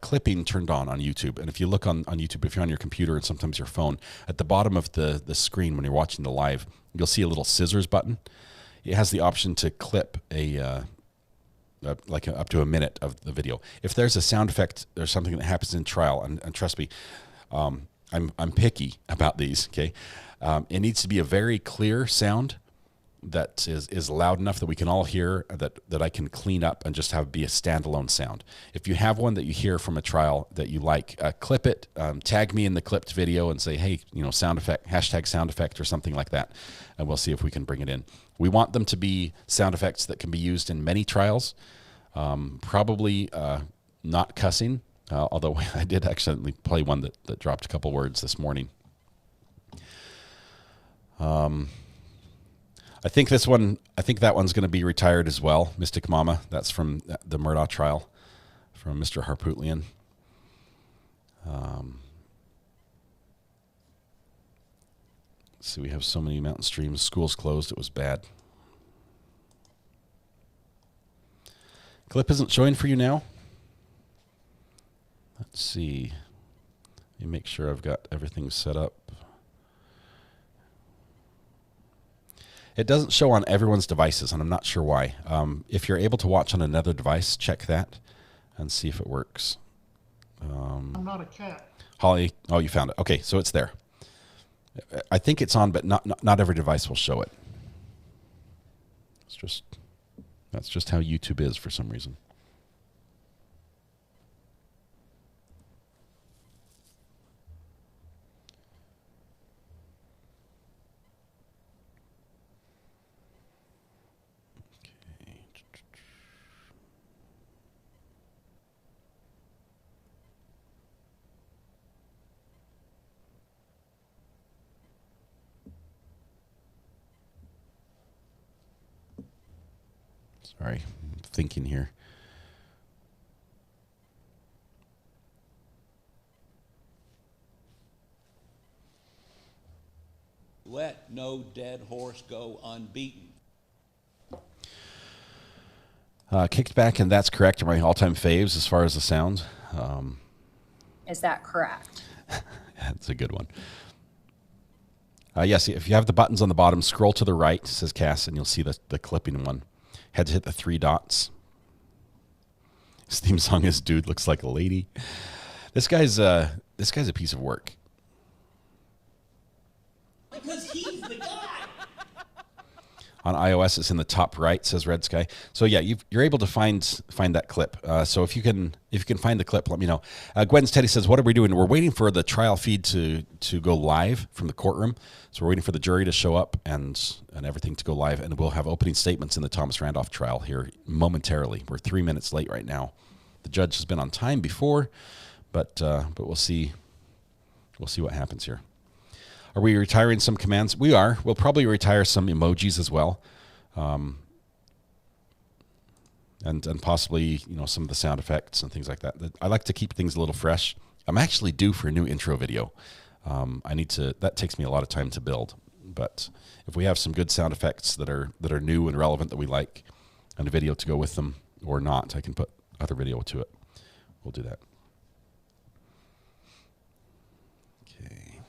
clipping turned on YouTube. And if you look on YouTube, if you're on your computer and sometimes your phone, at the bottom of the screen when you're watching the live, you'll see a little scissors button. It has the option to clip up to a minute of the video. If there's a sound effect or something that happens in trial, and trust me, I'm picky about these, okay? It needs to be a very clear sound that is loud enough that we can all hear, that I can clean up and just have be a standalone sound. If you have one that you hear from a trial that you like, clip it, tag me in the clipped video and say, hey, sound effect, hashtag sound effect or something like that, and we'll see if we can bring it in. We want them to be sound effects that can be used in many trials, probably not cussing, although I did accidentally play one that dropped a couple words this morning. I think that one's going to be retired as well. Mystic Mama. That's from the Murdaugh trial from Mr. Harpootlian. Let's see, we have so many mountain streams. School's closed. It was bad. Clip isn't showing for you now. Let's see. Let me make sure I've got everything set up. It doesn't show on everyone's devices, and I'm not sure why. If you're able to watch on another device, check that and see if it works. I'm not a cat. Holly, oh, you found it. Okay, so it's there. I think it's on, but not every device will show it. That's just how YouTube is for some reason. Sorry, I'm thinking here. Let no dead horse go unbeaten. Kicked back, and that's correct. Are my all-time faves as far as the sound. Is that correct? That's a good one. Yes, if you have the buttons on the bottom, scroll to the right, says Cass, and you'll see the clipping one. Had to hit the 3 dots. His theme song is "Dude Looks Like a Lady." This guy's a piece of work. Because he's the guy. On iOS, it's in the top right, says Red Sky. So yeah, you're able to find that clip. So if you can find the clip, let me know. Gwen's Teddy says, "What are we doing?" We're waiting for the trial feed to go live from the courtroom. So we're waiting for the jury to show up and everything to go live, and we'll have opening statements in the Thomas Randolph trial here momentarily. We're 3 minutes late right now. The judge has been on time before, but we'll see. We'll see what happens here. Are we retiring some commands? We are. We'll probably retire some emojis as well, and possibly some of the sound effects and things like that. I like to keep things a little fresh. I'm actually due for a new intro video. I need to. That takes me a lot of time to build. But if we have some good sound effects that are new and relevant that we like, and a video to go with them or not, I can put other video to it. We'll do that. Okay.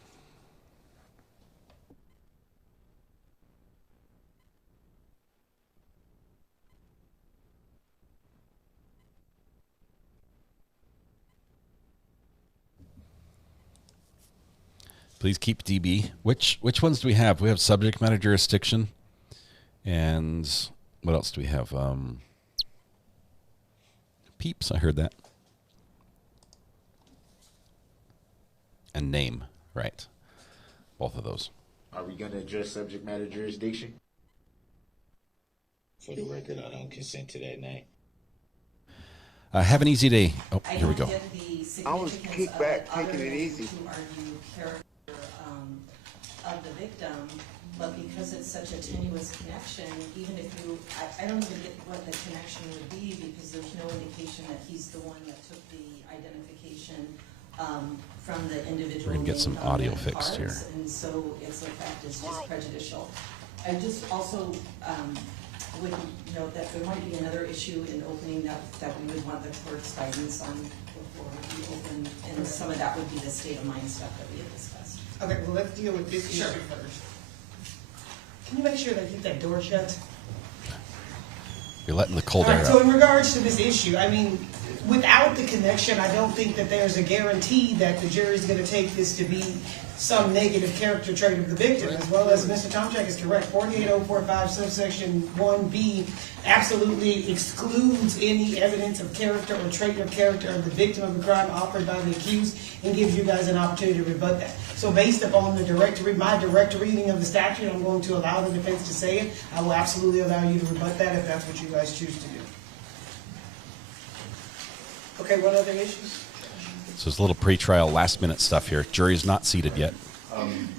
Please keep DB. Which ones do we have? We have subject matter jurisdiction, and what else do we have? Peeps. I heard that. and name, right? Both of those. Are we going to address subject matter jurisdiction? For the record, I don't consent to that name. Have an easy day. Oh, here we go. I was kicked back, taking it easy. To argue character of the victim, but because it's such a tenuous connection, even if you, I don't even get what the connection would be, because there's no indication that he's the one that took the identification from the individual. We're gonna get some audio fixed here. And so its effect is just prejudicial. I just also would note that there might be another issue in opening that we would want the court's guidance on before we open, and some of that would be the state of mind stuff that we had discussed. Okay, well, let's deal with this issue first. Can you make sure that you keep that door shut? You're letting the cold All air right, out. so in regards to this issue, I mean, without the connection, I don't think that there's a guarantee that the jury's going to take this to be some negative character trait of the victim, as well as Mr. Tomczyk is correct. 48045 subsection 1B absolutely excludes any evidence of character or trait of character of the victim of the crime offered by the accused, and gives you guys an opportunity to rebut that. So based upon the my direct reading of the statute, I'm going to allow the defense to say it. I will absolutely allow you to rebut that if that's what you guys choose to do. Okay, what other issues? So there's a little pre-trial last-minute stuff here. Jury's not seated yet.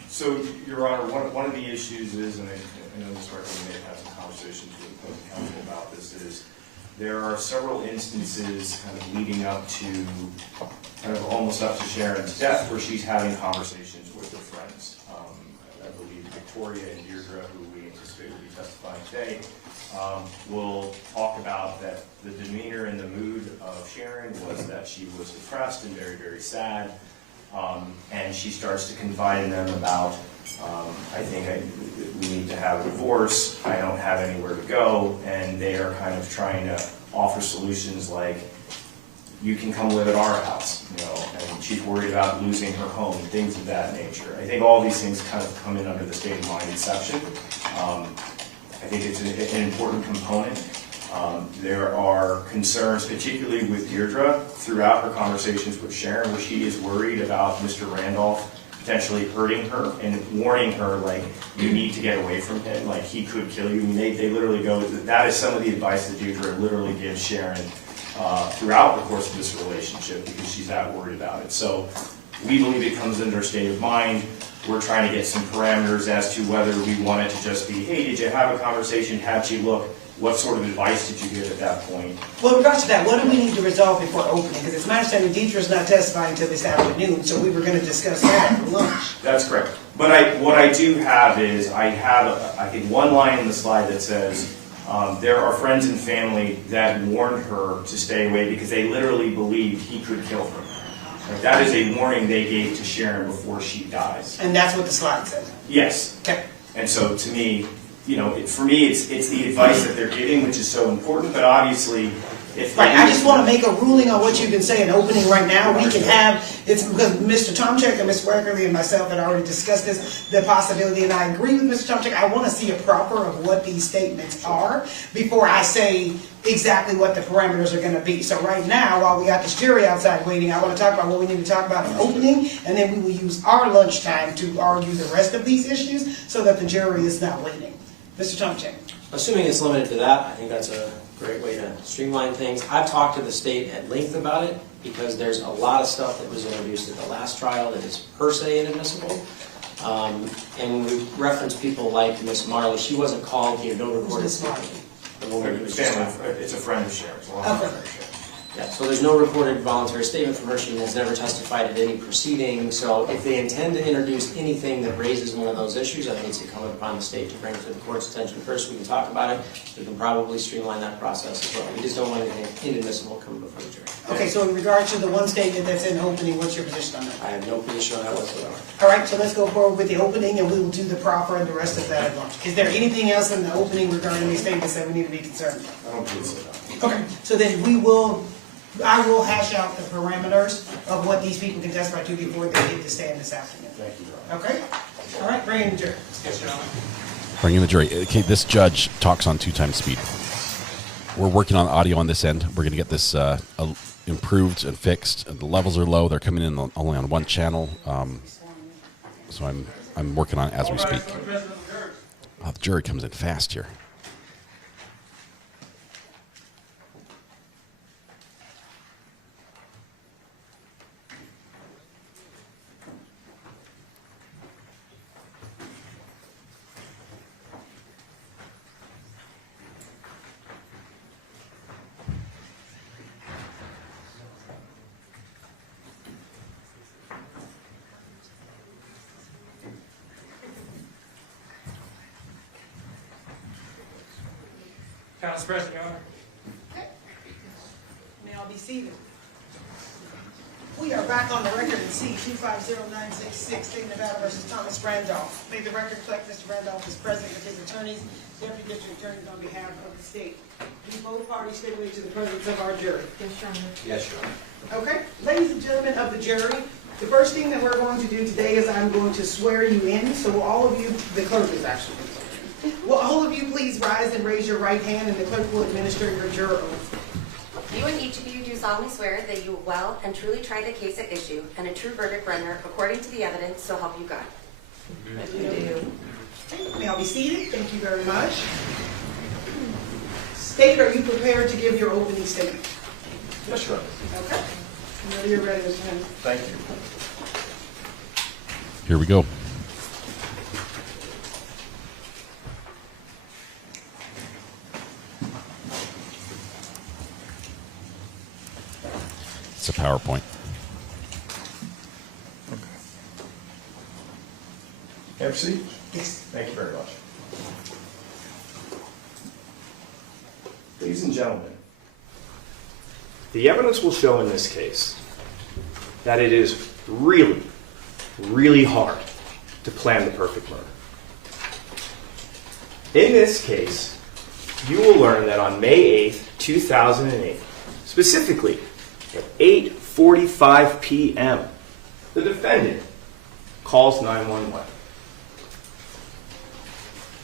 So, Your Honor, one of the issues is, and I know this record may have had some conversations with the counsel about this, is there are several instances kind of leading up to, kind of almost up to Sharon's death, where she's having conversations with her friends. I believe Victoria and Deirdre, who we anticipate will be testifying today, will talk about that the demeanor and the mood of Sharon was that she was depressed and very, very sad. And she starts to confide in them about, I think we need to have a divorce, I don't have anywhere to go, and they are kind of trying to offer solutions like, you can come live at our house, you know, and she's worried about losing her home, things of that nature. I think all these things kind of come in under the state of mind exception. I think it's an important component. There are concerns, particularly with Deirdre, throughout her conversations with Sharon, where she is worried about Mr. Randolph potentially hurting her and warning her, like, you need to get away from him, like, he could kill you. I mean, they literally go, that is some of the advice that Deirdre literally gives Sharon throughout the course of this relationship, because she's that worried about it. So we believe it comes under state of mind. We're trying to get some parameters as to whether we want it to just be, hey, did you have a conversation? How'd she look? What sort of advice did you give at that point? Well, in regards to that, what do we need to resolve before opening? Because it's my understanding Deirdre's not testifying until this afternoon, so we were going to discuss that at lunch. That's correct. But what I do have is, I have, I think, one line in the slide that says, there are friends and family that warned her to stay away because they literally believed he could kill her. Like, that is a warning they gave to Sharon before she dies. And that's what the slide says? Yes. Okay. And so to me, you know, for me, it's the advice that they're giving, which is so important, but obviously, if right, I just want to make a ruling on what you've been saying opening right now. We can have, it's because Mr. Tomczyk and Ms. Wackerly and myself had already discussed this, the possibility, and I agree with Mr. Tomczyk. I want to see a proper of what these statements are before I say exactly what the parameters are going to be. So right now, while we got this jury outside waiting, I want to talk about what we need to talk about in opening, and then we will use our lunchtime to argue the rest of these issues so that the jury is not waiting. Mr. Tomczyk. Assuming it's limited to that, I think that's a great way to streamline things. I've talked to the state at length about it because there's a lot of stuff that was introduced at the last trial that is per se inadmissible. And when we reference people like Miss Marley, she wasn't called here, no recorded statement. It's a friend of Sharon's. Yeah, so there's no recorded voluntary statement from her. She has never testified at any proceeding. So if they intend to introduce anything that raises one of those issues, I think it's incumbent upon the state to bring it to the court's attention first. We can talk about it. We can probably streamline that process as well. We just don't want anything inadmissible coming before the jury. Okay, so in regard to the one statement that's in opening, what's your position on that? I have no position on that whatsoever. All right, so let's go forward with the opening, and we will do the proffer and the rest of that at lunch. Is there anything else in the opening regarding these statements that we need to be concerned about? I don't believe so. Okay, so then I will hash out the parameters of what these people can testify to before they get to stand this afternoon. Thank you, Your Honor. Okay? All right, bring in the jury. Yes, Your Honor. Bring in the jury. Okay, this judge talks on 2 times speed. We're working on audio on this end. We're going to get this improved and fixed. And the levels are low. They're coming in only on one channel. So I'm working on it as we speak. Oh, the jury comes in fast here. Council President, Your Honor. May all be seated. We are back on the record in C-250966, State of Nevada versus Thomas Randolph. May the record reflect Mr. Randolph is present with his attorneys, deputy district attorneys on behalf of the state. Do both parties stipulate to the presence of our jury? Yes, Your Honor. Yes, Your Honor. Okay, ladies and gentlemen of the jury, the first thing that we're going to do today is I'm going to swear you in. So all of you, the clerk is actually. Will all of you please rise and raise your right hand, and the clerk will administer your juror oath. You and each of you do solemnly swear that you will well and truly try the case at issue and a true verdict render according to the evidence, so help you God. I do. May I be seated? Thank you very much. State, are you prepared to give your opening statement? Yes, Your Honor. Okay. Whenever you're ready, Mr. Henry. Thank you. Here we go. It's a PowerPoint. Have a seat? Yes. Thank you very much. Ladies and gentlemen, the evidence will show in this case that it is really, really hard to plan the perfect murder. In this case, you will learn that on May 8th, 2008, specifically at 8:45 p.m., the defendant calls 911.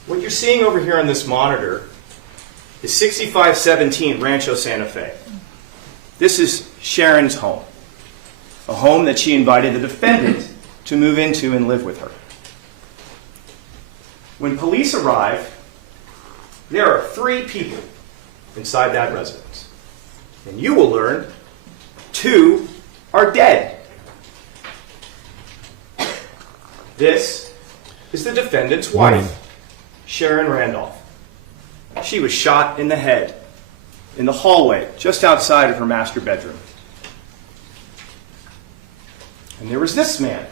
What you're seeing over here on this monitor is 6517 Rancho Santa Fe. This is Sharon's home, a home that she invited the defendant to move into and live with her. When police arrive, there are 3 people inside that residence. And you will learn 2 are dead. This is the defendant's wife, Sharon Randolph. She was shot in the head in the hallway just outside of her master bedroom. And there was this man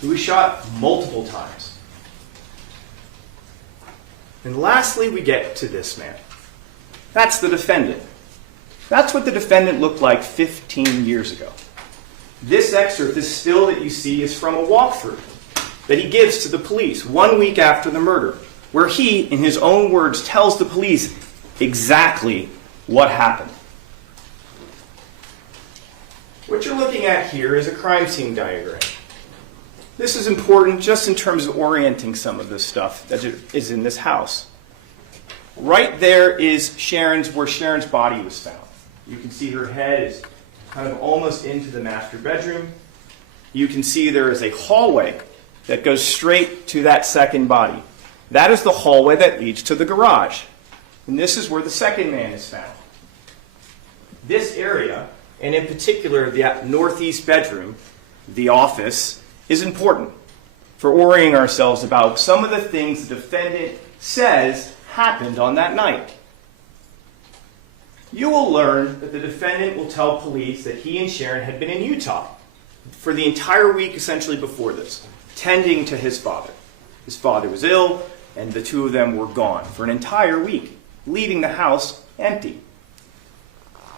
who was shot multiple times. And lastly, we get to this man. That's the defendant. That's what the defendant looked like 15 years ago. This excerpt, this still that you see, is from a walkthrough that he gives to the police 1 week after the murder, where he, in his own words, tells the police exactly what happened. What you're looking at here is a crime scene diagram. This is important just in terms of orienting some of the stuff that is in this house. Right there is where Sharon's body was found. You can see her head is kind of almost into the master bedroom. You can see there is a hallway that goes straight to that second body. That is the hallway that leads to the garage. And this is where the second man is found. This area, and in particular the northeast bedroom, the office, is important for orienting ourselves about some of the things the defendant says happened on that night. You will learn that the defendant will tell police that he and Sharon had been in Utah for the entire week essentially before this, tending to his father. His father was ill, and the 2 of them were gone for an entire week, leaving the house empty.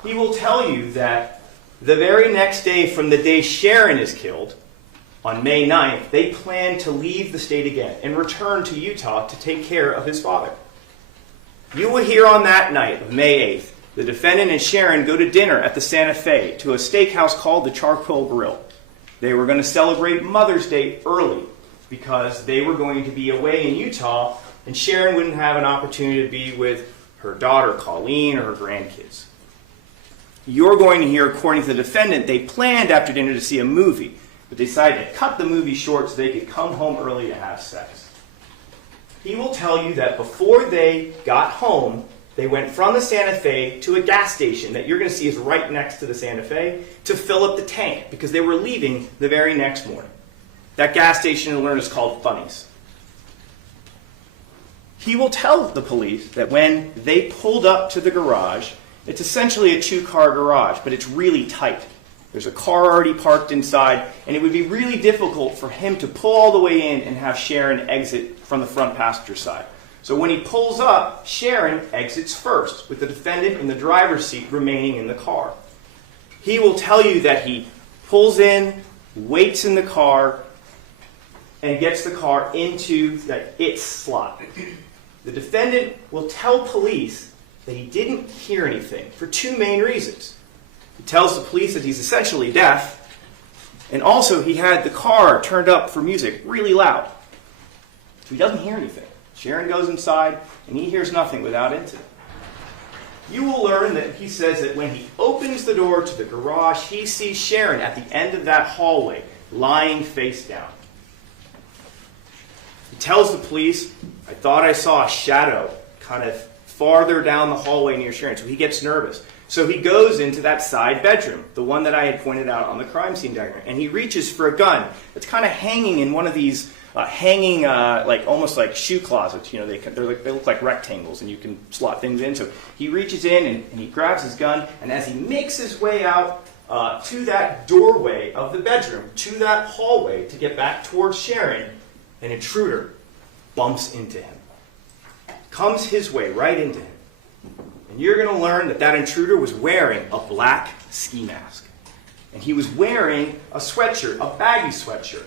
He will tell you that the very next day from the day Sharon is killed, on May 9th, they plan to leave the state again and return to Utah to take care of his father. You will hear on that night of May 8th, the defendant and Sharon go to dinner at the Santa Fe to a steakhouse called the Charcoal Grill. They were going to celebrate Mother's Day early because they were going to be away in Utah and Sharon wouldn't have an opportunity to be with her daughter Colleen or her grandkids. you're going to hear, according to the defendant, they planned after dinner to see a movie, but decided to cut the movie short so they could come home early to have sex. He will tell you that before they got home, they went from the Santa Fe to a gas station that you're going to see is right next to the Santa Fe to fill up the tank because they were leaving the very next morning. That gas station, you'll learn, is called Funny's. He will tell the police that when they pulled up to the garage, it's essentially a two-car garage, but it's really tight. There's a car already parked inside, and it would be really difficult for him to pull all the way in and have Sharon exit from the front passenger side. So when he pulls up, Sharon exits first, with the defendant in the driver's seat remaining in the car. He will tell you that he pulls in, waits in the car, and gets the car into its slot. The defendant will tell police that he didn't hear anything for two main reasons. He tells the police that he's essentially deaf, and also he had the car turned up for music really loud. So he doesn't hear anything. Sharon goes inside, and he hears nothing without incident. You will learn that he says that when he opens the door to the garage, he sees Sharon at the end of that hallway, lying face down. He tells the police, I thought I saw a shadow kind of farther down the hallway near Sharon, so he gets nervous. So he goes into that side bedroom, the one that I had pointed out on the crime scene diagram, and he reaches for a gun that's kind of hanging in one of these almost like shoe closets. You know, they look like rectangles, and you can slot things in. So he reaches in and he grabs his gun, and as he makes his way out to that doorway of the bedroom, to that hallway to get back towards Sharon, an intruder bumps into him, comes his way right into him. And you're going to learn that that intruder was wearing a black ski mask. And he was wearing a sweatshirt, a baggy sweatshirt.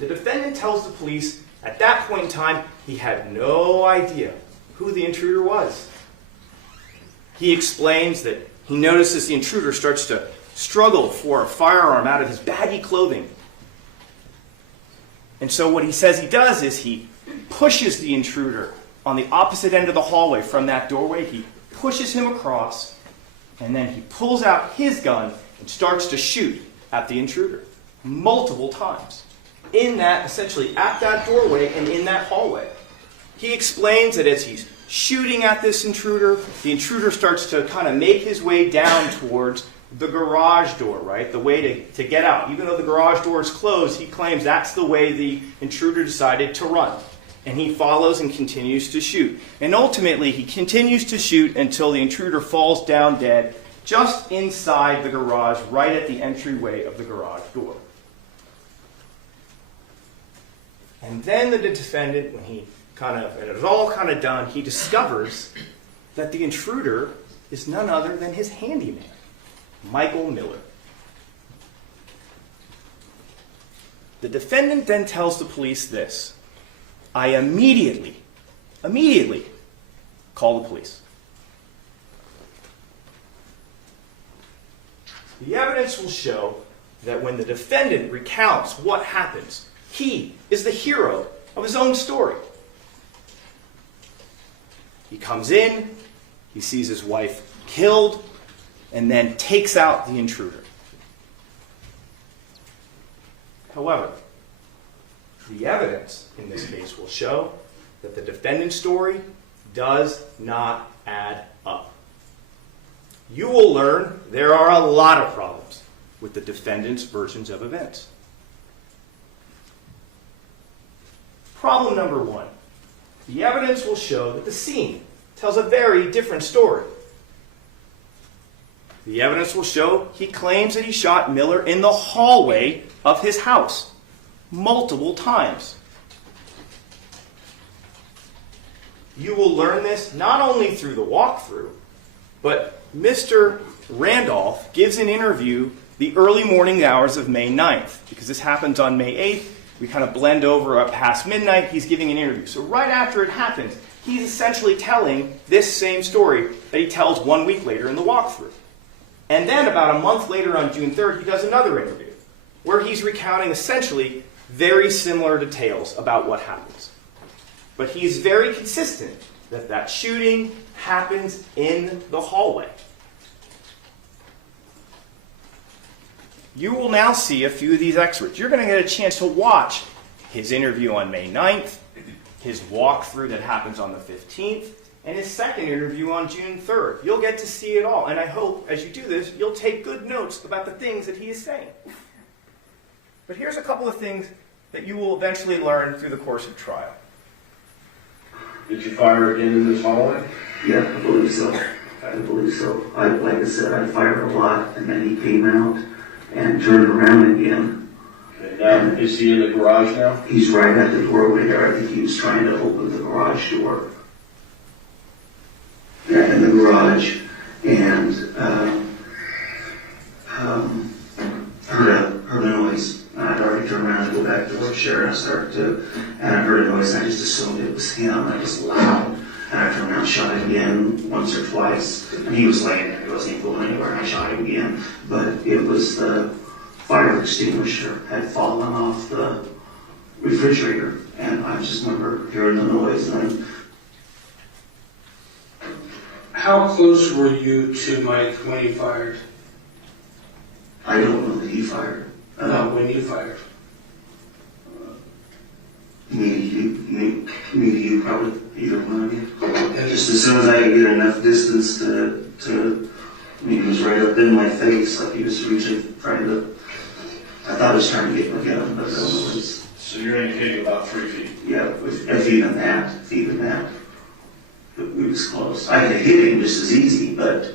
The defendant tells the police at that point in time he had no idea who the intruder was. He explains that he notices the intruder starts to struggle for a firearm out of his baggy clothing. And so what he says he does is he pushes the intruder on the opposite end of the hallway from that doorway. He pushes him across, and then he pulls out his gun and starts to shoot at the intruder multiple times. Essentially at that doorway and in that hallway. He explains that as he's shooting at this intruder, the intruder starts to kind of make his way down towards the garage door, right? The way to get out. Even though the garage door is closed, he claims that's the way the intruder decided to run. And he follows and continues to shoot. And ultimately, he continues to shoot until the intruder falls down dead just inside the garage, right at the entryway of the garage door. And then the defendant, when it was all kind of done, he discovers that the intruder is none other than his handyman, Michael Miller. The defendant then tells the police this: I immediately call the police. The evidence will show that when the defendant recounts what happens, he is the hero of his own story. He comes in, he sees his wife killed, and then takes out the intruder. However, the evidence in this case will show that the defendant's story does not add up. You will learn there are a lot of problems with the defendant's versions of events. Problem number one. The evidence will show that the scene tells a very different story. The evidence will show he claims that he shot Miller in the hallway of his house multiple times. You will learn this not only through the walkthrough, but Mr. Randolph gives an interview the early morning hours of May 9th, because this happens on May 8th. We kind of blend over up past midnight. He's giving an interview. So right after it happens, he's essentially telling this same story that he tells 1 week later in the walkthrough. And then about a month later on June 3rd, he does another interview where he's recounting essentially very similar details about what happens. But he's very consistent that that shooting happens in the hallway. you will now see a few of these excerpts. You're going to get a chance to watch his interview on May 9th, his walkthrough that happens on the 15th, and his second interview on June 3rd. You'll get to see it all, and I hope as you do this, you'll take good notes about the things that he is saying. But here's a couple of things that you will eventually learn through the course of trial. Did you fire again in this hallway? Yeah, I believe so. I believe so. Like I said, I fired a lot, and then he came out and turned around again. Okay, now, is he in the garage now? He's right at the doorway there. I think he was trying to open the garage door. Yeah, in the garage, and heard a noise. I'd already turned around to go back to the chair, and I heard a noise, and I just assumed it was him, and it was loud. And I turned around and shot him again once or twice, and he was laying there. He wasn't even going anywhere, and I shot him again. But it was the fire extinguisher had fallen off the refrigerator, and I just remember hearing the noise. And How close were you to Mike when he fired? I don't know that he fired. No, when you fired. Me to you, probably either one of you. And just as soon as I could get enough distance to he was right up in my face, like he was reaching, trying to. I thought he was trying to get my gun, but So you're indicating about 3 feet? Yeah, if even that. But we was close. I could have hit him just as easy, but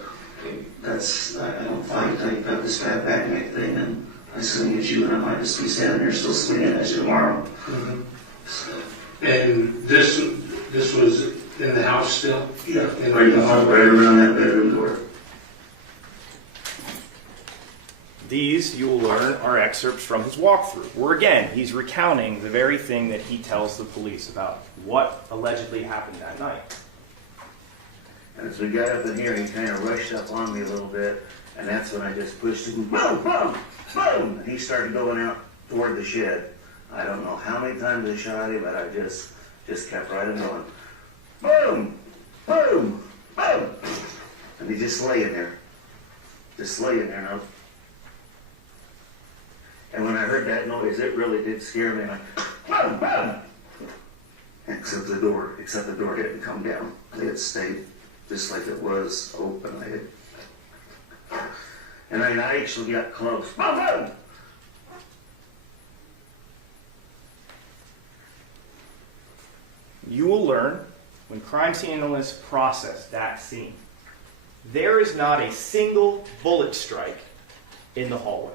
I don't fight. I got this fat back neck thing, and I swing at you, and I might just be standing there still swinging at you tomorrow. Mm-hmm. And this was in the house still? Yeah, right around that bedroom door. These, you will learn, are excerpts from his walkthrough, where again, he's recounting the very thing that he tells the police about what allegedly happened that night. As we got up in here, he kind of rushed up on me a little bit, and that's when I just pushed him, boom, boom, boom, and he started going out toward the shed. I don't know how many times I shot him, but I just kept right on going. Boom, boom, boom, and he just laying there. Now. And when I heard that noise, it really did scare me. Like, boom, boom. Except the door didn't come down. It stayed just like it was open. And I actually got close. Boom, boom. You will learn, when crime scene analysts process that scene, there is not a single bullet strike in the hallway.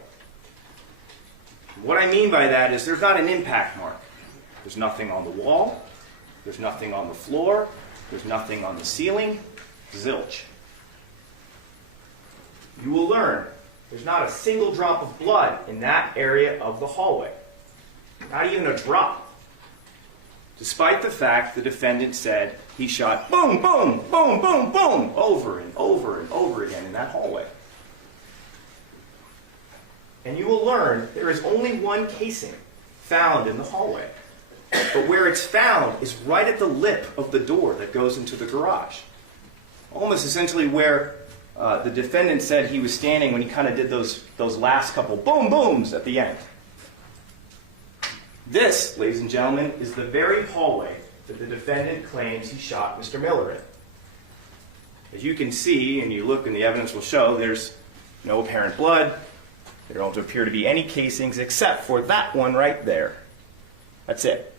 What I mean by that is there's not an impact mark. There's nothing on the wall. There's nothing on the floor. There's nothing on the ceiling. Zilch. You will learn there's not a single drop of blood in that area of the hallway. Not even a drop. Despite the fact the defendant said he shot boom, boom, boom, boom, boom, over and over and over again in that hallway. And you will learn there is only one casing found in the hallway. But where it's found is right at the lip of the door that goes into the garage. Almost essentially where the defendant said he was standing when he kind of did those last couple boom booms at the end. This, ladies and gentlemen, is the very hallway that the defendant claims he shot Mr. Miller in. As you can see, and you look and the evidence will show, there's no apparent blood. There don't appear to be any casings except for that one right there. That's it.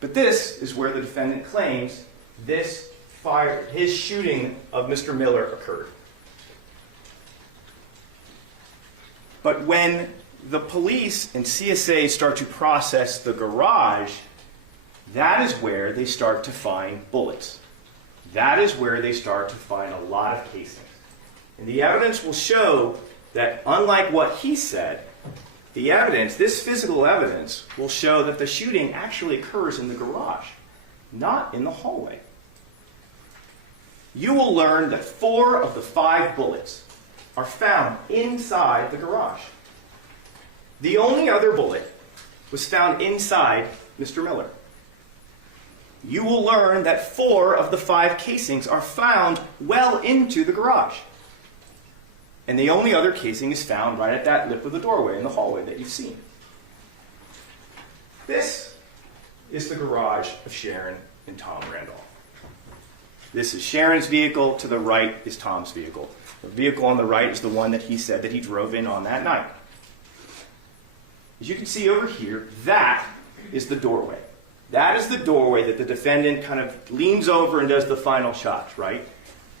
But this is where the defendant claims his shooting of Mr. Miller occurred. But when the police and CSA start to process the garage, that is where they start to find bullets. That is where they start to find a lot of casings. And the evidence will show that, unlike what he said, the evidence, this physical evidence, will show that the shooting actually occurs in the garage, not in the hallway. You will learn that 4 of the 5 bullets are found inside the garage. The only other bullet was found inside Mr. Miller. You will learn that 4 of the 5 casings are found well into the garage. And the only other casing is found right at that lip of the doorway in the hallway that you've seen. This is the garage of Sharon and Tom Randolph. This is Sharon's vehicle. To the right is Tom's vehicle. The vehicle on the right is the one that he said that he drove in on that night. As you can see over here, that is the doorway. That is the doorway that the defendant kind of leans over and does the final shot, right?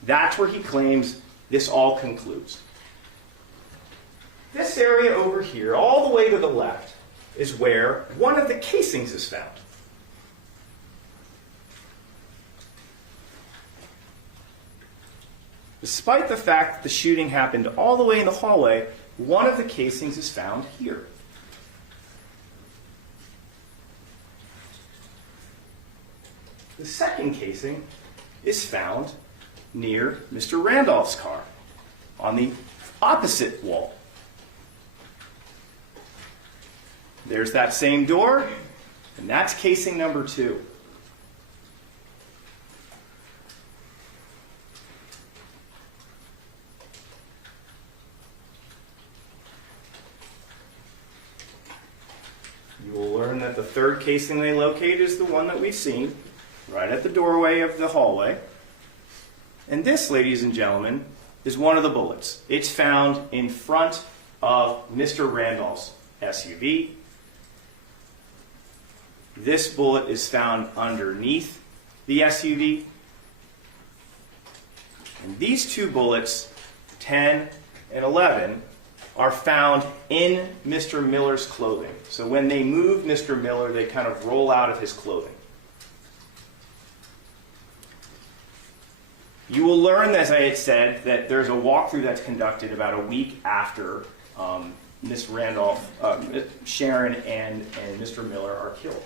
That's where he claims this all concludes. This area over here, all the way to the left, is where one of the casings is found. Despite the fact that the shooting happened all the way in the hallway, one of the casings is found here. The second casing is found near Mr. Randolph's car, on the opposite wall. There's that same door, and that's casing number 2. You will learn that the third casing they locate is the one that we've seen, right at the doorway of the hallway. And this, ladies and gentlemen, is one of the bullets. It's found in front of Mr. Randolph's SUV. This bullet is found underneath the SUV. And these two bullets, 10 and 11, are found in Mr. Miller's clothing. So when they move Mr. Miller, they kind of roll out of his clothing. You will learn, as I had said, that there's a walkthrough that's conducted about a week after Miss Randolph, Sharon and Mr. Miller are killed.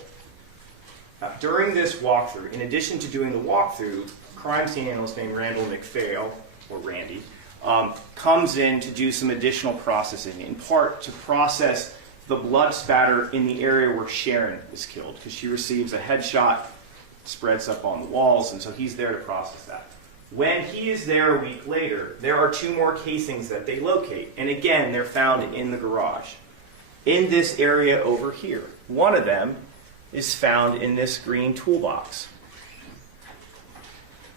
During this walkthrough, in addition to doing the walkthrough, crime scene analyst named Randall McPhail, or Randy, comes in to do some additional processing, in part to process the blood spatter in the area where Sharon is killed, because she receives a headshot, spreads up on the walls, and so he's there to process that. When he is there a week later, there are 2 more casings that they locate, and again, they're found in the garage, in this area over here. One of them is found in this green toolbox.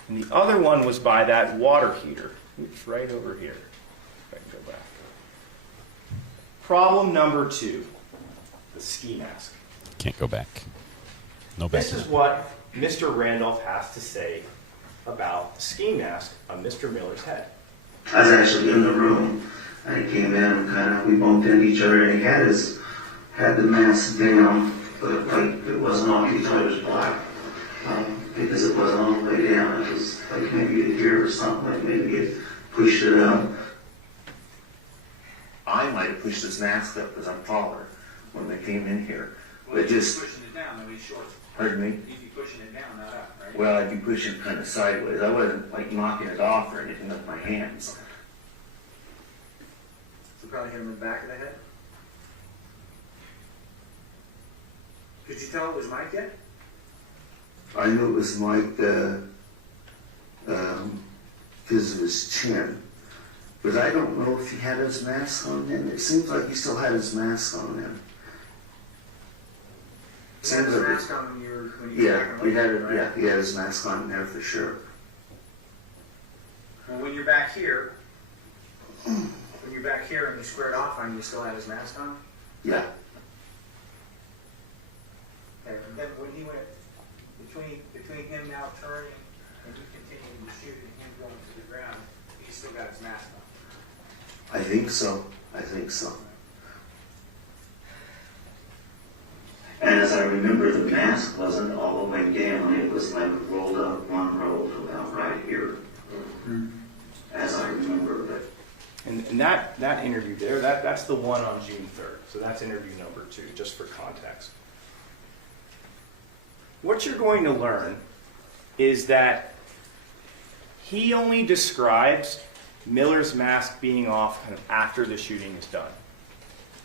And the other one was by that water heater. It's right over here. If I can go back. Problem number 2, the ski mask. Can't go back. No back. This is what Mr. Randolph has to say about the ski mask on Mr. Miller's head. I was actually in the room, and he came in and we bumped into each other, and he had the mask down, but like it wasn't on, he thought it was black, because it wasn't all the way down. It was like maybe a here or something, like maybe it pushed it up. I might have pushed this mask up because I'm taller when they came in here. Well, but just pushing it down, then he's short. Pardon me? You'd be pushing it down, not up, right? Well, I'd be pushing kind of sideways. I wasn't like knocking it off or anything with my hands. So probably hit him in the back of the head? Could you tell it was Mike yet? I knew it was Mike because of his chin. But I don't know if he had his mask on then. It seems like he still had his mask on then. He had his mask on when you were Yeah, he had it, right? Yeah, he had his mask on there for sure. Well, when you're back here, and you squared off on him, you still had his mask on? Yeah. Okay, and then when he went between him now turning and you continuing to shoot and him going to the ground, he still got his mask on? I think so. And as I remember, the mask wasn't all the way down. It was like rolled up one roll about right here. As I remember it. And that interview there, that's the one on June 3rd. So that's interview number 2, just for context. What you're going to learn is that he only describes Miller's mask being off kind of after the shooting is done.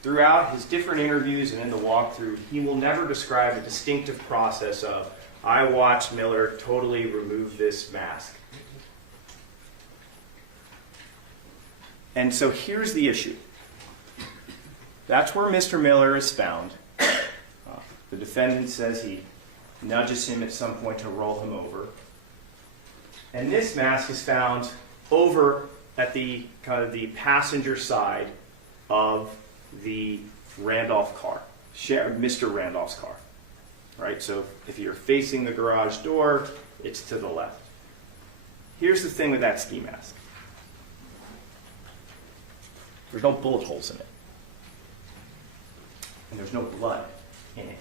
Throughout his different interviews and in the walkthrough, he will never describe a distinctive process of, I watched Miller totally remove this mask. And so here's the issue. That's where Mr. Miller is found. The defendant says he nudges him at some point to roll him over. And this mask is found over at the kind of the passenger side of the Randolph car, Mr. Randolph's car. Right? So if you're facing the garage door, it's to the left. Here's the thing with that ski mask. There's no bullet holes in it. And there's no blood in it.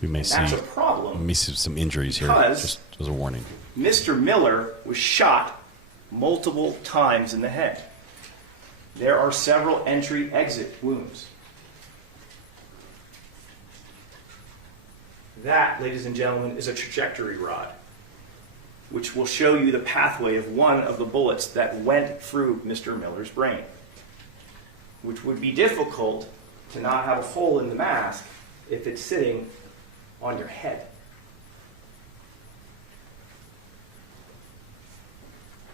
We may That's see, a problem. We may see some injuries here, Because just as a warning. Mr. Miller was shot multiple times in the head. There are several entry-exit wounds. That, ladies and gentlemen, is a trajectory rod, which will show you the pathway of one of the bullets that went through Mr. Miller's brain, which would be difficult to not have a hole in the mask if it's sitting on your head.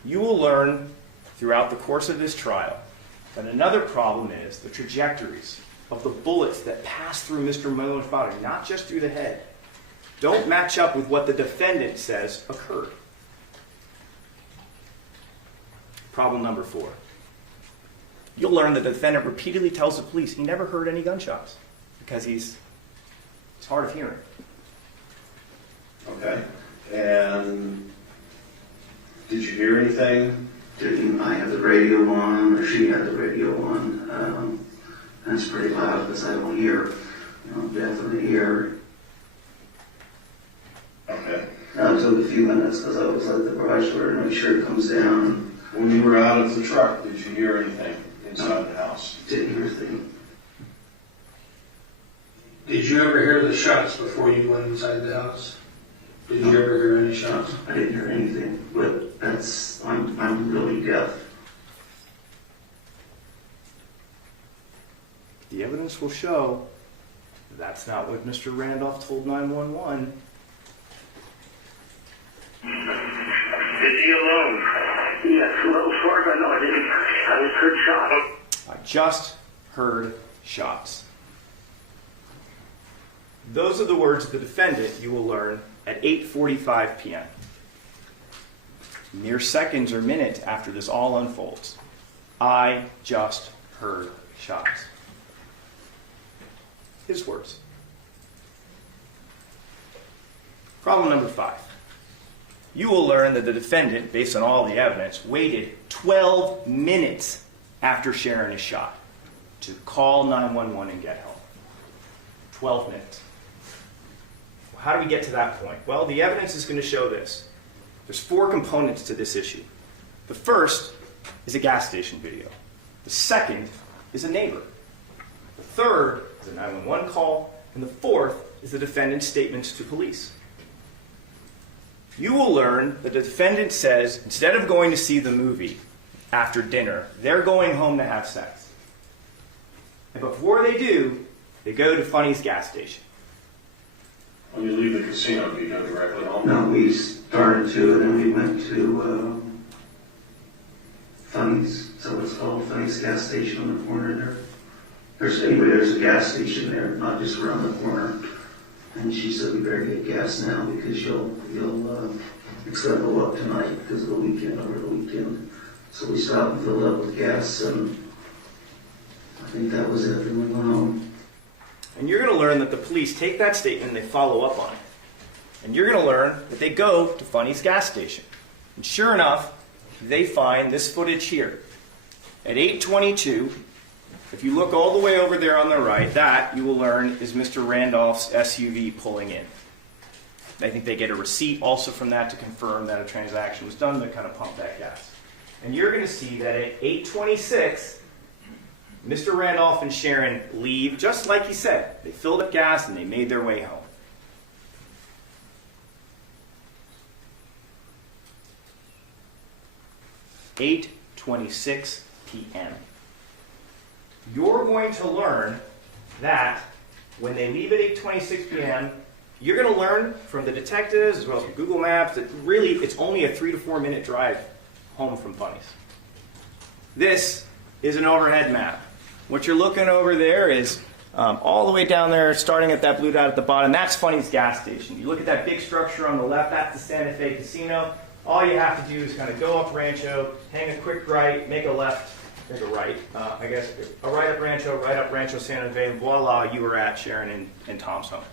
You will learn throughout the course of this trial that another problem is the trajectories of the bullets that pass through Mr. Miller's body, not just through the head, don't match up with what the defendant says occurred. Problem number 4. You'll learn that the defendant repeatedly tells the police he never heard any gunshots because he's hard of hearing. Okay. And did you hear anything? Didn't I have the radio on, or she had the radio on? And it's pretty loud because I don't hear. Definitely hear. Okay. Now it took a few minutes because I was at the garage door to make sure it comes down. When you were out of the truck, did you hear anything inside the house? Didn't hear a thing. Did you ever hear the shots before you went inside the house? Did you ever hear any shots? I didn't hear anything, but I'm really deaf. The evidence will show that's not what Mr. Randolph told 911. Is he alone? Yes, well, as far as I know, I just heard shots. I just heard shots. Those are the words of the defendant you will learn at 8:45 p.m. Mere seconds or minutes after this all unfolds. I just heard shots. His words. Problem number 5. You will learn that the defendant, based on all the evidence, waited 12 minutes after Sharon is shot to call 911 and get help. 12 minutes. How do we get to that point? Well, the evidence is going to show this. There's 4 components to this issue. The first is a gas station video. The second is a neighbor. The third is a 911 call. And the fourth is the defendant's statements to police. You will learn that the defendant says, instead of going to see the movie after dinner, they're going home to have sex. And before they do, they go to Funny's gas station. When you leave the casino, do you go directly home? No, we started to, and then we went to Funny's, so it's called Funny's gas station on the corner there. There's a gas station there, not just around the corner. And she said, we better get gas now because you'll it's going to go up tonight because of the weekend, over the weekend. So we stopped and filled up with gas, and I think that was it, and we went home. And you're going to learn that the police take that statement and they follow up on it. And you're going to learn that they go to Funny's gas station. And sure enough, they find this footage here. At 8:22, if you look all the way over there on the right, that, you will learn, is Mr. Randolph's SUV pulling in. I think they get a receipt also from that to confirm that a transaction was done to kind of pump that gas. And you're going to see that at 8:26, Mr. Randolph and Sharon leave, just like he said. They filled up gas and they made their way home. (8:26 p.m.) You're going to learn that when they leave at 8:26 p.m., you're going to learn from the detectives as well as from Google Maps that really it's only a 3 to 4 minute drive home from Funny's. This is an overhead map. What you're looking over there is all the way down there, starting at that blue dot at the bottom. That's Funny's gas station. You look at that big structure on the left, that's the Santa Fe Casino. All you have to do is kind of go up Rancho, hang a quick right, make a left, make a right, I guess, a right up Rancho Santa Fe, and voila, you are at Sharon and Tom's home,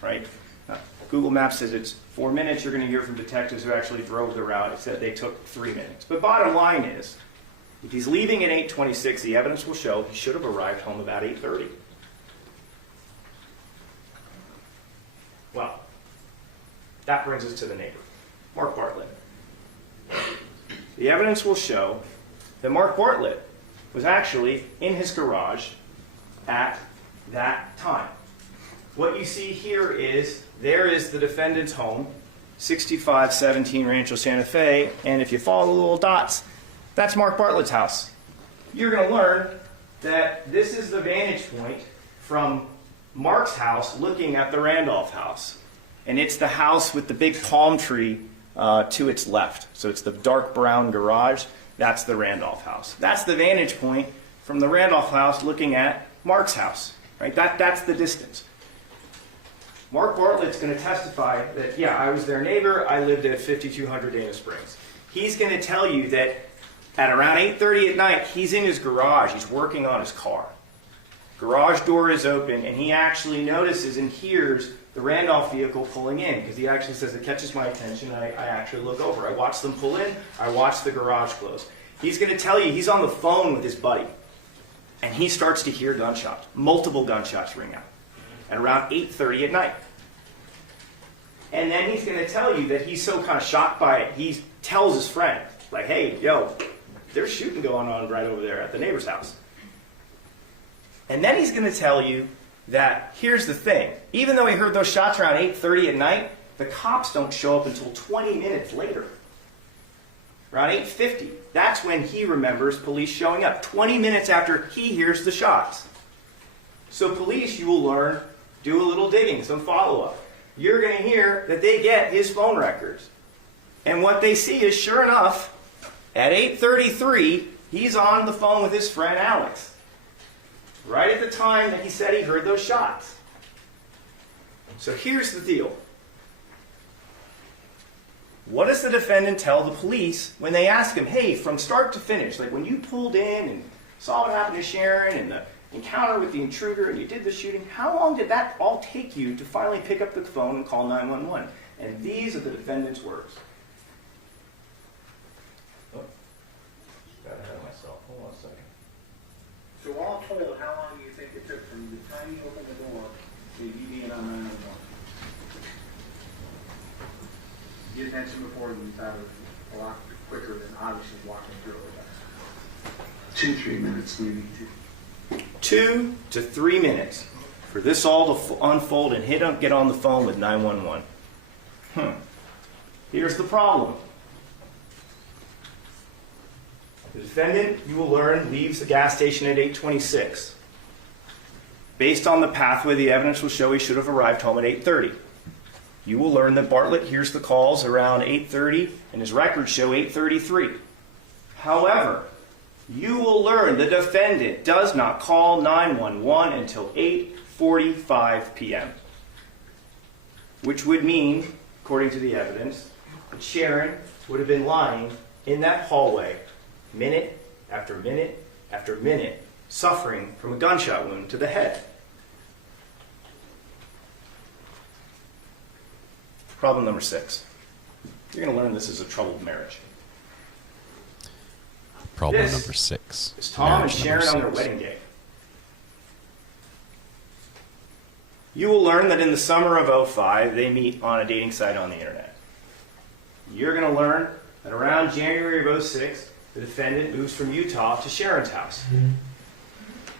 right? Google Maps says it's 4 minutes. You're going to hear from detectives who actually drove the route. It said they took 3 minutes. But bottom line is, if he's leaving at 8:26, the evidence will show he should have arrived home about 8:30. Well, that brings us to the neighbor, Mark Bartlett. The evidence will show that Mark Bartlett was actually in his garage at that time. What you see here is, there is the defendant's home, 6517 Rancho Santa Fe, and if you follow the little dots, that's Mark Bartlett's house. You're going to learn that this is the vantage point from Mark's house looking at the Randolph house. And it's the house with the big palm tree to its left. So it's the dark brown garage. That's the Randolph house. That's the vantage point from the Randolph house looking at Mark's house. Right? That's the distance. Mark Bartlett's going to testify that, yeah, I was their neighbor. I lived at 5200 Dana Springs. He's going to tell you that at around 8:30 at night, he's in his garage. He's working on his car. Garage door is open, and he actually notices and hears the Randolph vehicle pulling in, because he actually says it catches my attention. I actually look over. I watch them pull in. I watch the garage close. He's going to tell you he's on the phone with his buddy, and he starts to hear gunshots. Multiple gunshots ring out at around 8:30 at night. And then he's going to tell you that he's so kind of shocked by it, he tells his friend, like, hey, yo, there's shooting going on right over there at the neighbor's house. And then he's going to tell you that, here's the thing, even though he heard those shots around 8:30 at night, the cops don't show up until 20 minutes later. Around 8:50, that's when he remembers police showing up, 20 minutes after he hears the shots. So police, you will learn, do a little digging, some follow-up. You're going to hear that they get his phone records. And what they see is, sure enough, at 8:33, he's on the phone with his friend Alex. Right at the time that he said he heard those shots. So here's the deal. What does the defendant tell the police when they ask him, hey, from start to finish, like when you pulled in and saw what happened to Sharon and the encounter with the intruder and you did the shooting, how long did that all take you to finally pick up the phone and call 911? And these are the defendant's words. Oh, got ahead of myself. Hold on a second. So all told, how long do you think it took from the time you opened the door to you being on 911? You had mentioned before you thought it was a lot quicker than obviously walking through it. 2-3 minutes, maybe. 2 to 3 minutes for this all to unfold and get on the phone with 911. Here's the problem. The defendant, you will learn, leaves the gas station at 8:26. Based on the pathway, the evidence will show he should have arrived home at 8:30. You will learn that Bartlett hears the calls around 8:30, and his records show 8:33. However, you will learn the defendant does not call 911 until 8:45 p.m., which would mean, according to the evidence, that Sharon would have been lying in that hallway minute after minute after minute, suffering from a gunshot wound to the head. Problem number 6. You're going to learn this is a troubled marriage. Problem This number 6. is Tom and Marriage Sharon number on their 6. wedding day. You will learn that in the summer of 2005, they meet on a dating site on the internet. You're going to learn that around January of 2006, the defendant moves from Utah to Sharon's house.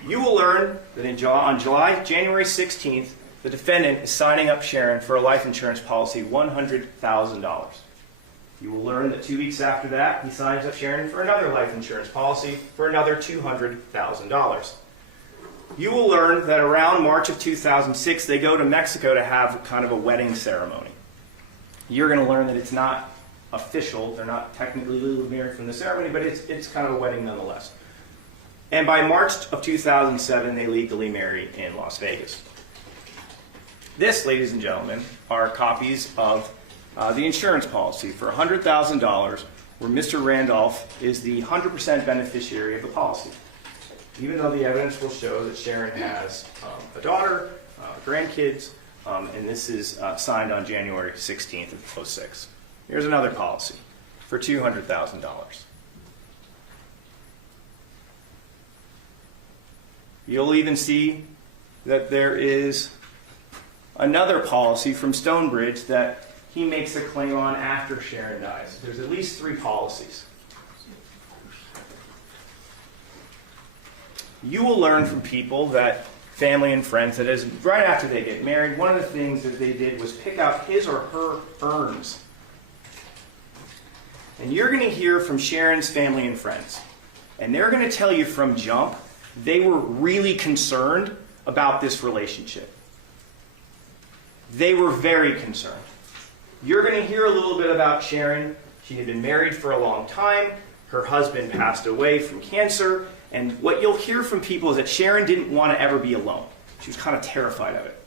You will learn that on January 16th, the defendant is signing up Sharon for a life insurance policy, $100,000. You will learn that 2 weeks after that, he signs up Sharon for another life insurance policy for another $200,000. You will learn that around March of 2006, they go to Mexico to have kind of a wedding ceremony. You're going to learn that it's not official. They're not technically legally married from the ceremony, but it's kind of a wedding nonetheless. And by March of 2007, they legally marry in Las Vegas. This, ladies and gentlemen, are copies of the insurance policy for $100,000, where Mr. Randolph is the 100% beneficiary of the policy. Even though the evidence will show that Sharon has a daughter, grandkids, and this is signed on January 16th of 2006. Here's another policy for $200,000. You'll even see that there is another policy from Stonebridge that he makes a claim on after Sharon dies. There's at least 3 policies. You will learn from people that family and friends that is right after they get married, one of the things that they did was pick out his or her urns. And you're going to hear from Sharon's family and friends. And they're going to tell you from jump, they were really concerned about this relationship. They were very concerned. You're going to hear a little bit about Sharon. She had been married for a long time. Her husband passed away from cancer. And what you'll hear from people is that Sharon didn't want to ever be alone. She was kind of terrified of it.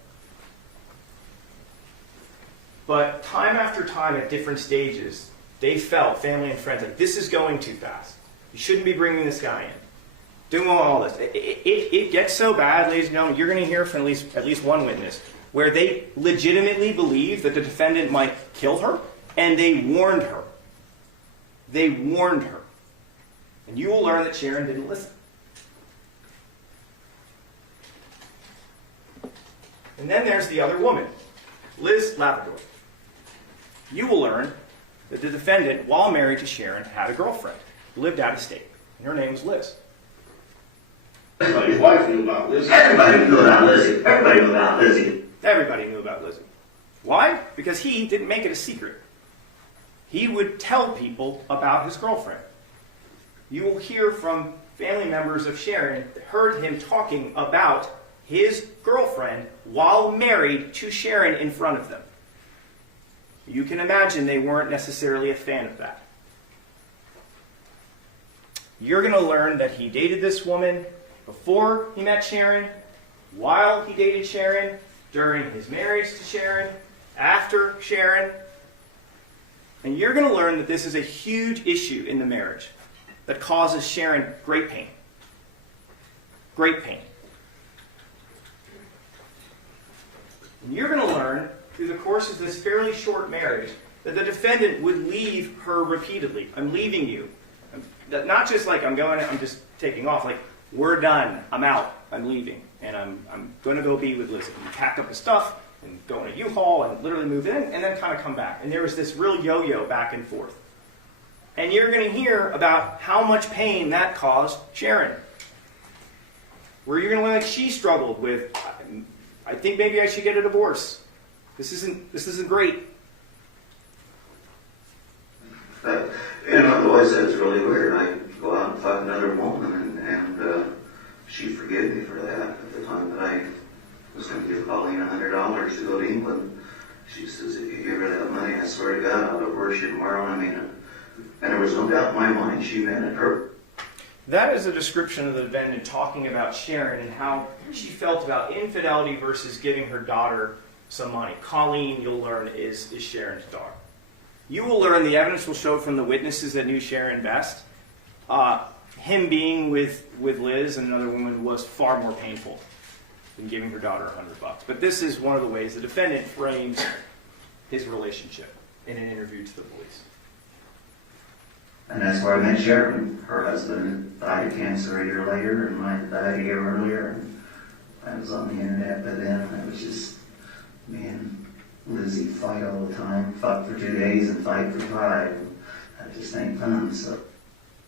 But time after time at different stages, they felt, family and friends, like this is going too fast. You shouldn't be bringing this guy in. Doing all this. It gets so bad, ladies and gentlemen, you're going to hear from at least one witness where they legitimately believe that the defendant might kill her, and they warned her. They warned her. And you will learn that Sharon didn't listen. And then there's the other woman, Liz Labrador. You will learn that the defendant, while married to Sharon, had a girlfriend who lived out of state. And her name was Liz. Everybody's wife knew about Liz. Everybody knew about Lizzie. Everybody knew about Lizzie. Everybody knew about Lizzie. Why? Because he didn't make it a secret. He would tell people about his girlfriend. You will hear from family members of Sharon that heard him talking about his girlfriend while married to Sharon in front of them. You can imagine they weren't necessarily a fan of that. You're going to learn that he dated this woman before he met Sharon, while he dated Sharon, during his marriage to Sharon, after Sharon. And you're going to learn that this is a huge issue in the marriage that causes Sharon great pain. Great pain. And you're going to learn through the course of this fairly short marriage that the defendant would leave her repeatedly. I'm leaving you. Not just like I'm just taking off. Like, we're done. I'm out. I'm leaving. And I'm going to go be with Lizzie. And pack up his stuff and go in a U-Haul and literally move in and then kind of come back. And there was this real yo-yo back and forth. And you're going to hear about how much pain that caused Sharon. Where you're going to learn that she struggled with, I think maybe I should get a divorce. This isn't great. I've always said it's really weird. I go out and fuck another woman, and she forgave me for that at the time that I was going to give Colleen $100 to go to England. She says, if you give her that money, I swear to God, I'll divorce you tomorrow. I mean it. And there was no doubt in my mind she meant it. Her. That is a description of the defendant talking about Sharon and how she felt about infidelity versus giving her daughter some money. Colleen, you'll learn, is Sharon's daughter. You will learn, the evidence will show from the witnesses that knew Sharon best, him being with Liz and another woman was far more painful than giving her daughter $100. But this is one of the ways the defendant frames his relationship in an interview to the police. And that's where I met Sharon. Her husband died of cancer a year later, and mine died a year earlier. And I was on the internet by then, and it was just, man, Lizzie fight all the time, fuck for 2 days and fight for 5. And I just ain't fun, so.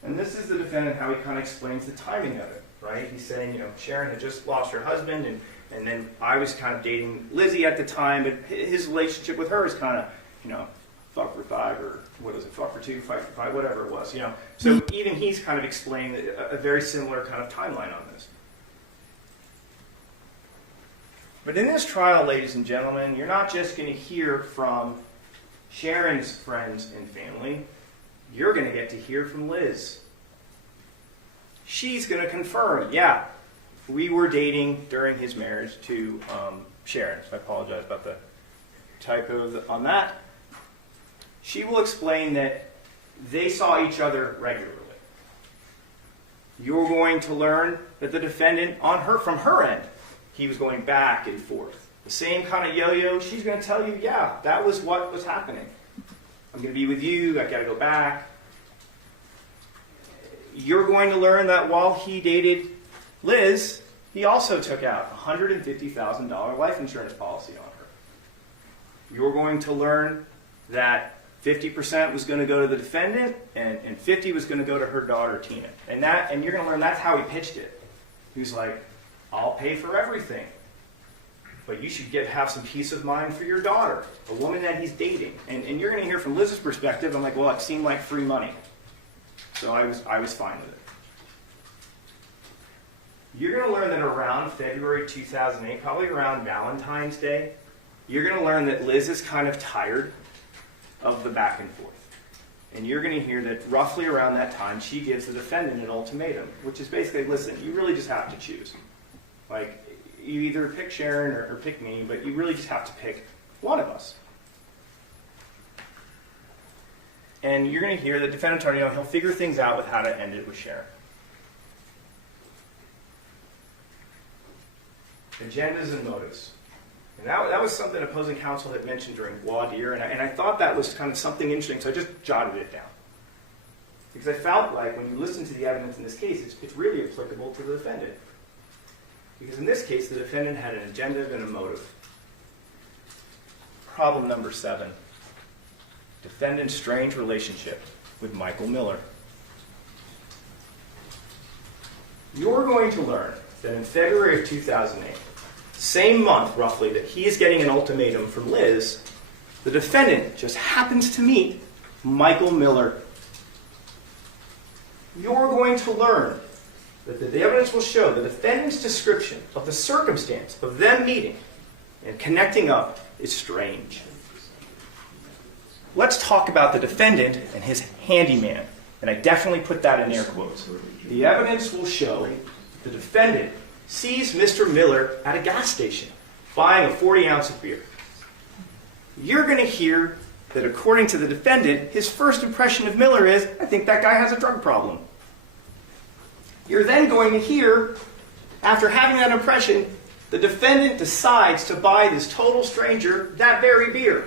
And this is the defendant, how he kind of explains the timing of it, right? He's saying, Sharon had just lost her husband, and then I was kind of dating Lizzie at the time, but his relationship with her is kind of, fuck for 5, or what is it, fuck for 2, fight for 5, whatever it was, So even he's kind of explaining a very similar kind of timeline on this. But in this trial, ladies and gentlemen, you're not just going to hear from Sharon's friends and family. You're going to get to hear from Liz. she's going to confirm, yeah, we were dating during his marriage to Sharon. So I apologize about the typo on that. She will explain that they saw each other regularly. You're going to learn that the defendant, from her end, he was going back and forth. The same kind of yo-yo. She's going to tell you, yeah, that was what was happening. I'm going to be with you. I got to go back. You're going to learn that while he dated Liz, he also took out a $150,000 life insurance policy on her. You're going to learn that 50% was going to go to the defendant, and 50% was going to go to her daughter, Tina. And you're going to learn that's how he pitched it. He was like, I'll pay for everything, but you should have some peace of mind for your daughter, a woman that he's dating. And you're going to hear from Liz's perspective, I'm like, well, it seemed like free money. So I was fine with it. You're going to learn that around February 2008, probably around Valentine's Day, you're going to learn that Liz is kind of tired of the back and forth. And you're going to hear that roughly around that time, she gives the defendant an ultimatum, which is basically, listen, you really just have to choose. Like, you either pick Sharon or pick me, but you really just have to pick one of us. And you're going to hear the defendant attorney, he'll figure things out with how to end it with Sharon. Agendas and motives. And that was something opposing counsel had mentioned during voir dire, and I thought that was kind of something interesting, so I just jotted it down. Because I felt like when you listen to the evidence in this case, it's really applicable to the defendant. Because in this case, the defendant had an agenda and a motive. Problem number 7. Defendant's strange relationship with Michael Miller. You're going to learn that in February of 2008, same month roughly that he is getting an ultimatum from Liz, the defendant just happens to meet Michael Miller. You're going to learn that the evidence will show the defendant's description of the circumstance of them meeting and connecting up is strange. Let's talk about the defendant and his handyman, and I definitely put that in air quotes. The evidence will show the defendant sees Mr. Miller at a gas station buying a 40-ounce of beer. You're going to hear that according to the defendant, his first impression of Miller is, I think that guy has a drug problem. You're then going to hear, after having that impression, the defendant decides to buy this total stranger that very beer.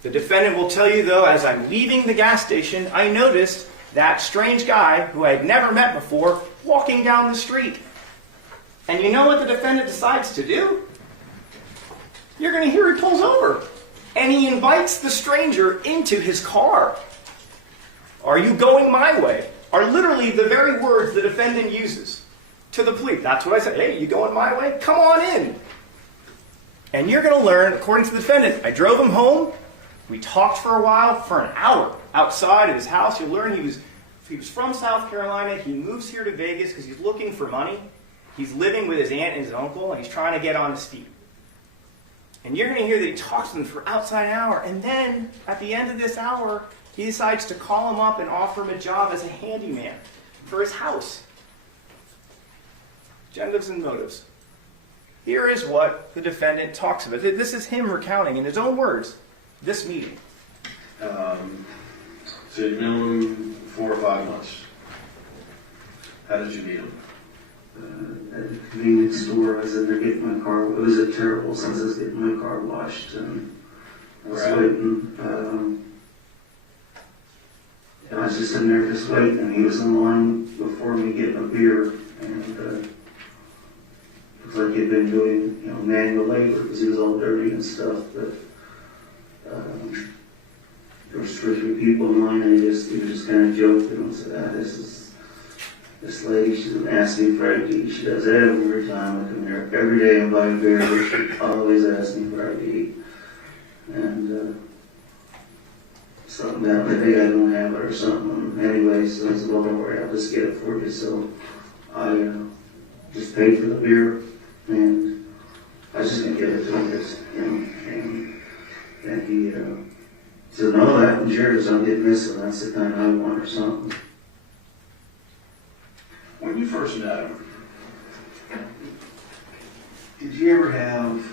The defendant will tell you, though, as I'm leaving the gas station, I noticed that strange guy, who I had never met before, walking down the street. And you know what the defendant decides to do? You're going to hear he pulls over. And he invites the stranger into his car. Are you going my way? Are literally the very words the defendant uses to the police. That's what I said. Hey, you going my way? Come on in. And you're going to learn, according to the defendant, I drove him home. We talked for a while, for an hour, outside of his house. You'll learn he was from South Carolina. He moves here to Vegas because he's looking for money. He's living with his aunt and his uncle, and he's trying to get on his feet. And you're going to hear that he talks to them for outside an hour, and then, at the end of this hour, he decides to call him up and offer him a job as a handyman for his house. Agendas and motives. Here is what the defendant talks about. This is him recounting, in his own words, this meeting. So you knew him 4 or 5 months. How did you meet him? At the convenience store, I was in there getting my car. It was terrible since I was getting my car washed, and I was waiting. I was just in there just waiting, and he was in line before me getting a beer, and looks like he'd been doing manual labor because he was all dirty and stuff. But there was 2 or 3 people in line, and he was just kind of joking and said, this lady, she's been asking for ID. She does it every time I come here. Every day I buy a beer, she always asks me for ID. And something that maybe I don't have it or something. Anyway, so I said, well, don't worry, I'll just get it for you. So I just paid for the beer, and I was just going to give it to him. And he said, no, that one, Jared's, I'll get this, and that's the kind I want or something. first met him, did you ever have,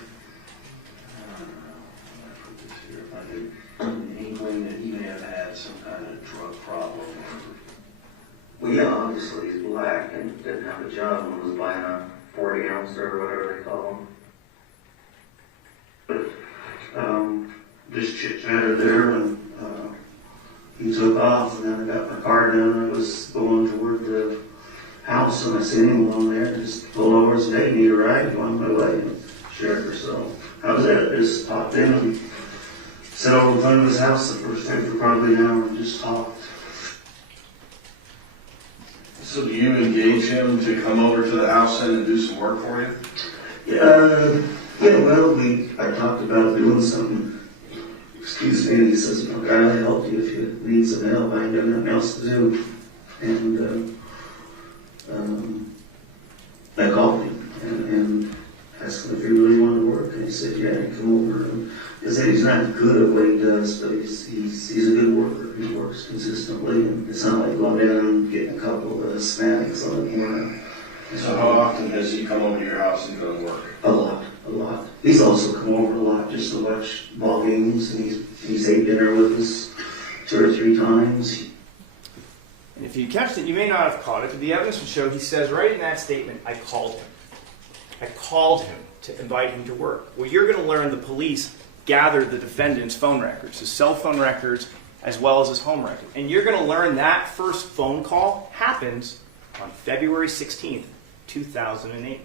an inkling that he may have had some kind of drug problem? Well, yeah, obviously he's black and didn't have a job and was buying a 40 ounce or whatever they call them. But just chit chatted there, and he took off, and then I got my car down and I was going toward the house, and I seen him along there, just pulled over and said, "Hey, need a ride?" On my way, and shared her. So I was at it, just popped in and sat over in front of his house the first time for probably an hour and just talked. So do you engage him to come over to the house and do some work for you? Yeah, well, I talked about doing something. Excuse me, and he says, "No, God, I'll help you if you need some help. I ain't got nothing else to do." And I called him and asked him if he really wanted to work, and he said, "Yeah, he'd come over." And he said he's not good at what he does, but he's a good worker. He works consistently, and it's not like going down and getting a couple of smacks on the corner. So how often has he come over to your house and done work? A lot. He's also come over a lot just to watch ball games, and he's ate dinner with us 2 or 3 times. And if you catch it, you may not have caught it, but the evidence will show he says right in that statement, "I called him. I called him to invite him to work." Well, you're going to learn the police gathered the defendant's phone records, his cell phone records, as well as his home record. And you're going to learn that first phone call happens on February 16th, 2008,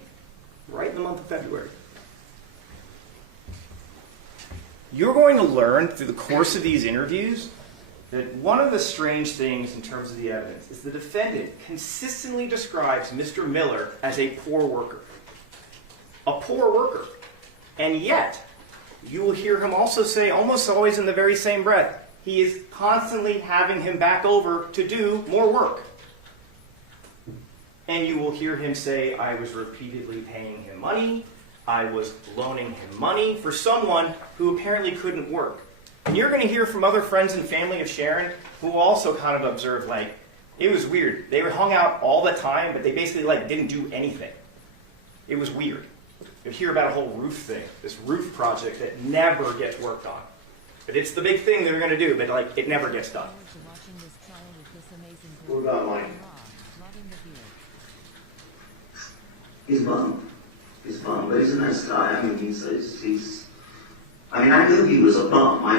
right in the month of February. You're going to learn through the course of these interviews that one of the strange things in terms of the evidence is the defendant consistently describes Mr. Miller as a poor worker. A poor worker. And yet, you will hear him also say, almost always in the very same breath, he is constantly having him back over to do more work. And you will hear him say, "I was repeatedly paying him money. I was loaning him money," for someone who apparently couldn't work. And you're going to hear from other friends and family of Sharon who also kind of observed, like, it was weird. They were hung out all the time, but they basically didn't do anything. It was weird. You'll hear about a whole roof thing, this roof project that never gets worked on. But it's the big thing they're going to do, but it never gets done. What about Mike? He's bummed. But he's a nice guy. I mean, I knew he was a bum. How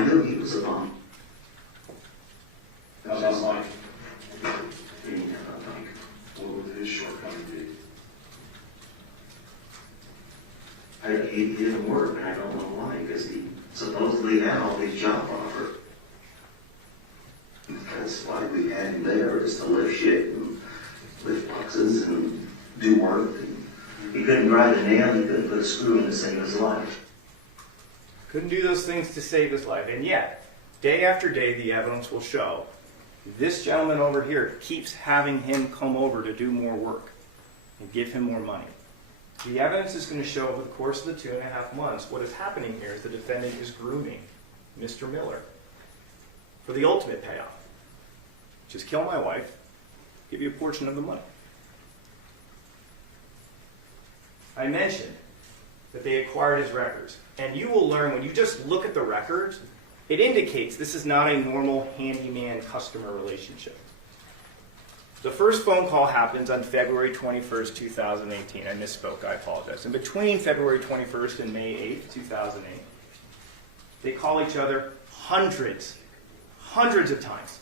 about Mike? What would his shortcoming be? He didn't work, and I don't know why, because he supposedly had all these job offers. That's why we had him there, just to lift shit and lift boxes and do work. And he couldn't grind a nail, he couldn't put a screw in to save his life. Couldn't do those things to save his life. And yet, day after day, the evidence will show this gentleman over here keeps having him come over to do more work and give him more money. The evidence is going to show over the course of the 2.5 months what is happening here is the defendant is grooming Mr. Miller for the ultimate payoff, which is kill my wife, give you a portion of the money. I mentioned that they acquired his records, and you will learn when you just look at the records, it indicates this is not a normal handyman-customer relationship. The first phone call happens on February 21st, 2018. I misspoke, I apologize. And between February 21st and May 8th, 2008, they call each other hundreds of times.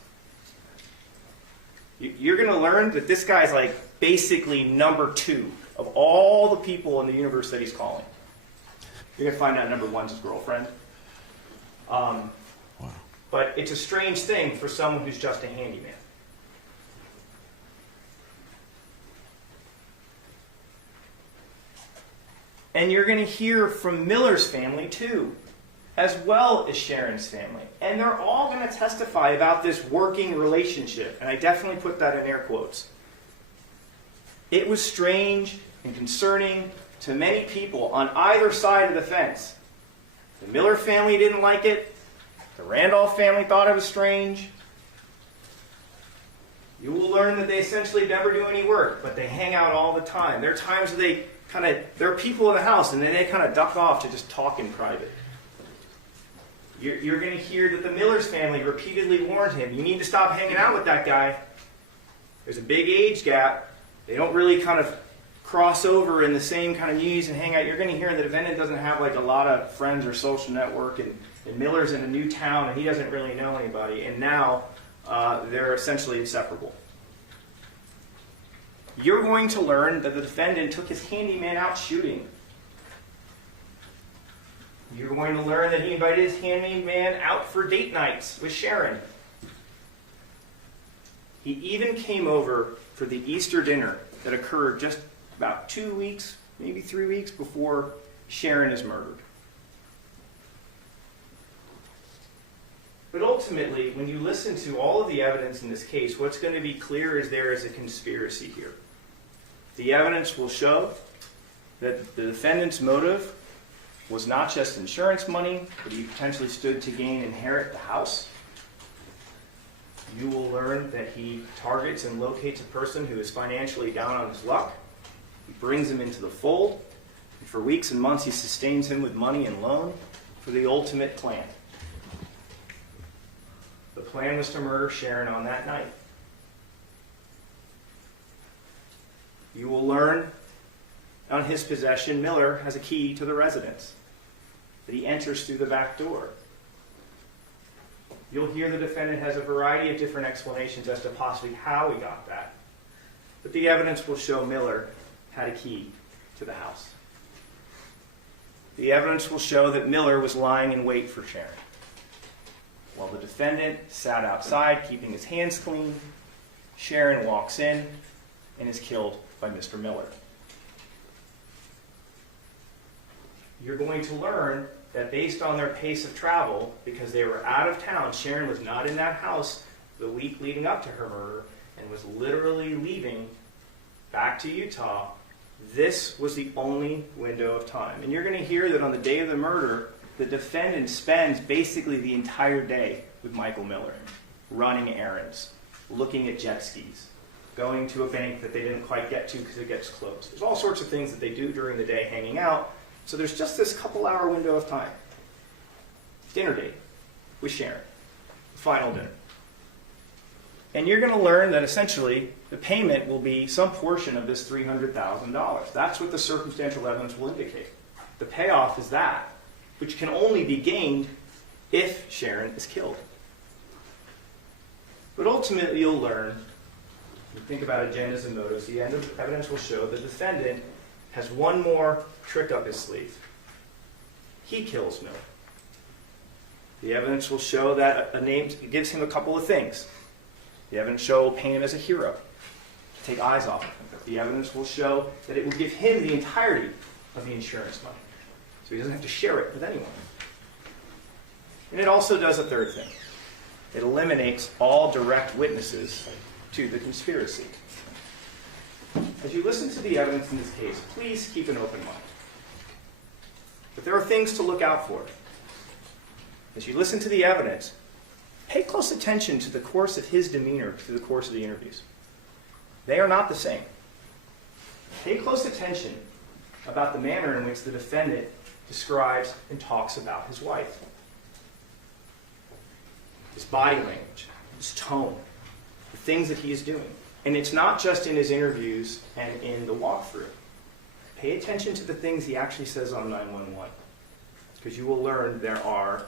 You're going to learn that this guy's basically number 2 of all the people in the universe that he's calling. You're going to find out number 1's his girlfriend. But it's a strange thing for someone who's just a handyman. And you're going to hear from Miller's family too, as well as Sharon's family. And they're all going to testify about this working relationship. And I definitely put that in air quotes. It was strange and concerning to many people on either side of the fence. The Miller family didn't like it. The Randolph family thought it was strange. You will learn that they essentially never do any work, but they hang out all the time. There are times where there are people in the house and then they kind of duck off to just talk in private. You're going to hear that the Miller's family repeatedly warned him, you need to stop hanging out with that guy. There's a big age gap. They don't really kind of cross over in the same kind of needs and hang out. You're going to hear the defendant doesn't have like a lot of friends or social network, and Miller's in a new town and he doesn't really know anybody, and now they're essentially inseparable. You're going to learn that the defendant took his handyman out shooting. You're going to learn that he invited his handyman out for date nights with Sharon. He even came over for the Easter dinner that occurred just about 2 weeks, maybe 3 weeks before Sharon is murdered. But ultimately, when you listen to all of the evidence in this case, what's going to be clear is there is a conspiracy here. The evidence will show that the defendant's motive was not just insurance money, but he potentially stood to gain inherit the house. You will learn that he targets and locates a person who is financially down on his luck. He brings him into the fold. And for weeks and months, he sustains him with money and loan for the ultimate plan. The plan was to murder Sharon on that night. You will learn on his possession, Miller has a key to the residence, that he enters through the back door. You'll hear the defendant has a variety of different explanations as to possibly how he got that. But the evidence will show Miller had a key to the house. The evidence will show that Miller was lying in wait for Sharon, while the defendant sat outside keeping his hands clean. Sharon walks in and is killed by Mr. Miller. You're going to learn that based on their pace of travel, because they were out of town, Sharon was not in that house the week leading up to her murder and was literally leaving back to Utah. This was the only window of time. And you're going to hear that on the day of the murder, the defendant spends basically the entire day with Michael Miller, running errands, looking at jet skis, going to a bank that they didn't quite get to because it gets closed. There's all sorts of things that they do during the day hanging out. So there's just this couple-hour window of time. Dinner date with Sharon, final dinner. And you're going to learn that essentially the payment will be some portion of this $300,000. That's what the circumstantial evidence will indicate. The payoff is that, which can only be gained if Sharon is killed. But ultimately you'll learn, you think about agendas and motives, the evidence will show the defendant has one more trick up his sleeve. He kills Miller. The evidence will show that a name gives him a couple of things. The evidence will paint him as a hero, take eyes off of him. The evidence will show that it will give him the entirety of the insurance money, so he doesn't have to share it with anyone. And it also does a third thing. It eliminates all direct witnesses to the conspiracy. As you listen to the evidence in this case, please keep an open mind. But there are things to look out for. As you listen to the evidence, pay close attention to the course of his demeanor through the course of the interviews. They are not the same. Pay close attention about the manner in which the defendant describes and talks about his wife. His body language, his tone, the things that he is doing. And it's not just in his interviews and in the walkthrough. Pay attention to the things he actually says on 911, because you will learn there are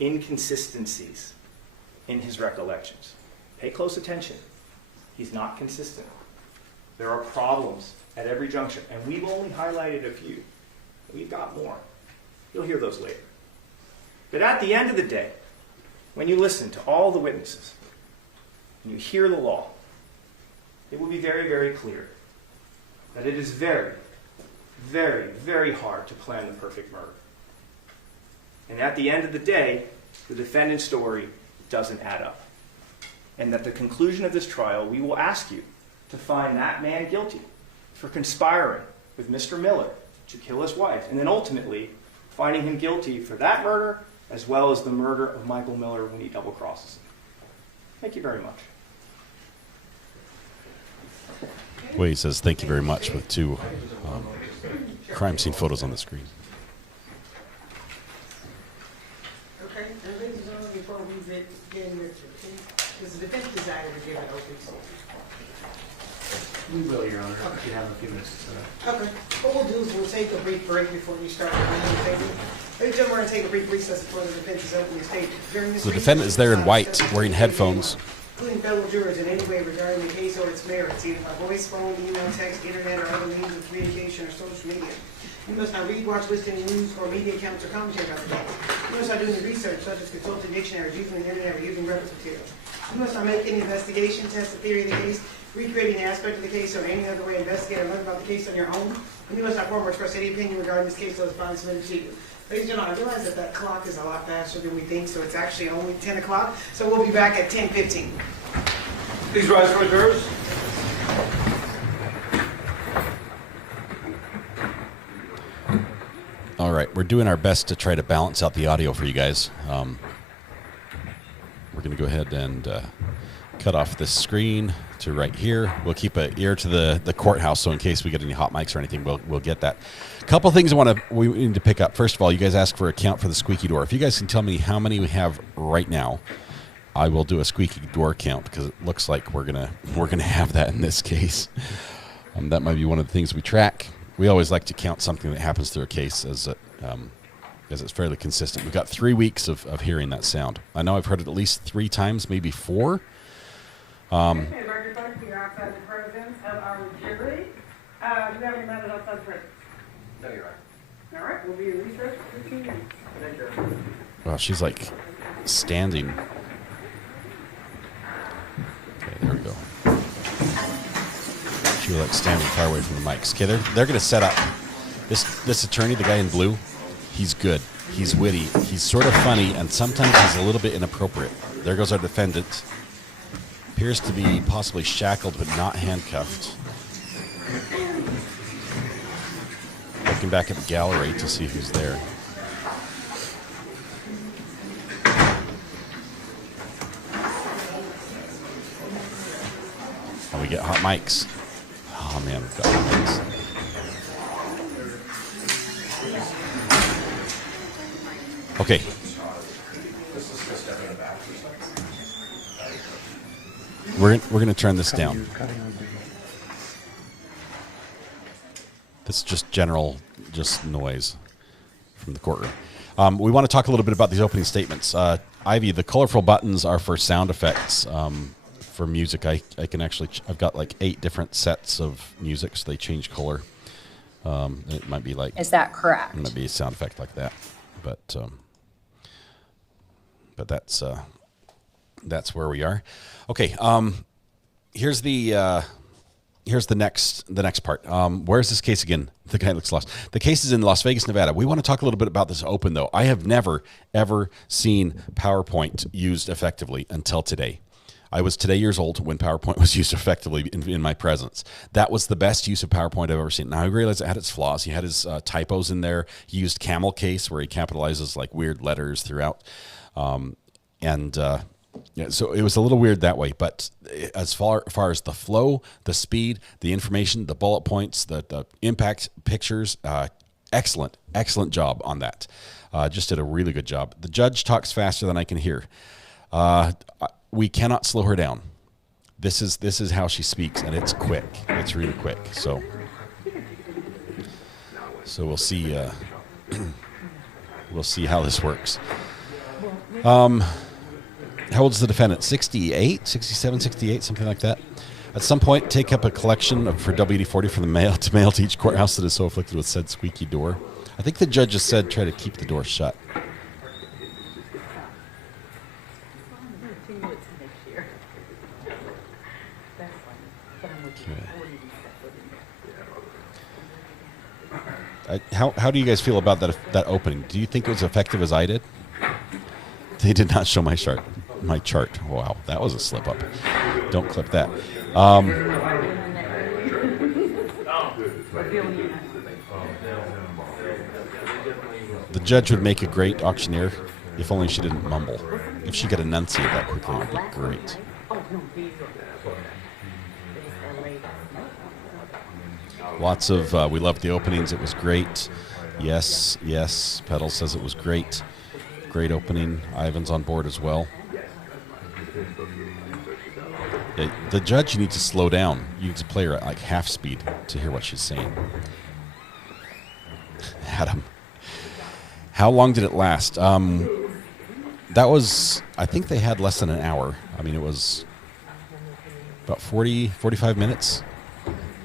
inconsistencies in his recollections. Pay close attention. He's not consistent. There are problems at every junction, and we've only highlighted a few. We've got more. You'll hear those later. But at the end of the day, when you listen to all the witnesses, and you hear the law, it will be very, very clear that it is very, very, very hard to plan the perfect murder. And at the end of the day, the defendant's story doesn't add up. And at the conclusion of this trial, we will ask you to find that man guilty for conspiring with Mr. Miller to kill his wife, and then ultimately finding him guilty for that murder as well as the murder of Michael Miller when he double-crosses him. Thank you very much. Wade says thank you very much with 2 crime scene photos on the screen. Okay, and ladies and gentlemen, before we begin, because the defense decided to give an open statement. We will, Your Honor. You have a few minutes to set up. Okay. What we'll do is we'll take a brief break before you start the opening statement. Ladies and gentlemen, we're going to take a brief recess before the defense is opening statement. During this The defendant is there in white, wearing headphones. Including fellow jurors in any way regarding the case or its merits, either by voice, phone, email, text, internet, or other means of communication or social media. You must not read, watch, listen to news or media accounts or commentary about the case. You must not do any research, such as consulting dictionaries, using the internet, or using reference materials. You must not make any investigation, test the theory of the case, recreate any aspect of the case, or any other way investigate or learn about the case on your own. And you must not form or express any opinion regarding this case unless finally submitted to you. Ladies and gentlemen, I realize that that clock is a lot faster than we think, so it's actually only 10 o'clock. So we'll be back at 10:15. Please rise for reserves. All right, we're doing our best to try to balance out the audio for you guys. We're going to go ahead and cut off this screen to right here. We'll keep an ear to the courthouse, so in case we get any hot mics or anything, we'll get that. A couple things we need to pick up. First of all, you guys asked for a count for the squeaky door. If you guys can tell me how many we have right now, I will do a squeaky door count because it looks like we're gonna have that in this case. That might be one of the things we track. We always like to count something that happens through a case as it's fairly consistent. We've got 3 weeks of hearing that sound. I know I've heard it at least 3 times, maybe 4. You're outside the presence of our jury. Do you have any matters outside the presence? No, Your Honor. All right, we'll be in recess for 15 minutes. Thank you. Well, she's like standing. Okay, there we go. She was like standing far away from the mics. Okay, they're going to set up. This attorney, the guy in blue, he's good. He's witty. He's sort of funny, and sometimes he's a little bit inappropriate. There goes our defendant. Appears to be possibly shackled but not handcuffed. Looking back at the gallery to see who's there. And we get hot mics. Oh man, we've got hot mics. Okay. We're going to turn this down. This is just general noise from the courtroom. We want to talk a little bit about these opening statements. Ivy, the colorful buttons are for sound effects. For music, I can actually, I've got like 8 different sets of music, so they change color. It might be like... Is that correct? It might be a sound effect like that. But that's where we are. Okay, here's the next part. Where's this case again? The guy looks lost. The case is in Las Vegas, Nevada. We want to talk a little bit about this open, though. I have never, ever seen PowerPoint used effectively until today. I was today years old when PowerPoint was used effectively in my presence. That was the best use of PowerPoint I've ever seen. Now, I realize it had its flaws. He had his typos in there. He used camel case, where he capitalizes like weird letters throughout. Yeah, so it was a little weird that way, but as far as the flow, the speed, the information, the bullet points, the impact pictures, excellent job on that. Just did a really good job. The judge talks faster than I can hear. We cannot slow her down. This is how she speaks, and it's quick. It's really quick. So we'll see. We'll see how this works. How old is the defendant? 68, 67, 68, something like that. At some point, take up a collection for WD-40 for the mail to each courthouse that is so afflicted with said squeaky door. I think the judge just said try to keep the door shut. Okay. How do you guys feel about that opening? Do you think it was effective as I did? They did not show my chart. Wow, that was a slip up. Don't clip that. The judge would make a great auctioneer if only she didn't mumble. If she could enunciate that quickly, it would be great. Lots of, we loved the openings. It was great. Yes, yes. Pickles says it was great. Great opening. Ivan's on board as well. The judge, you need to slow down. You need to play her at like half speed to hear what she's saying. Adam. How long did it last? That was, I think they had less than an hour. I mean, it was about 45 minutes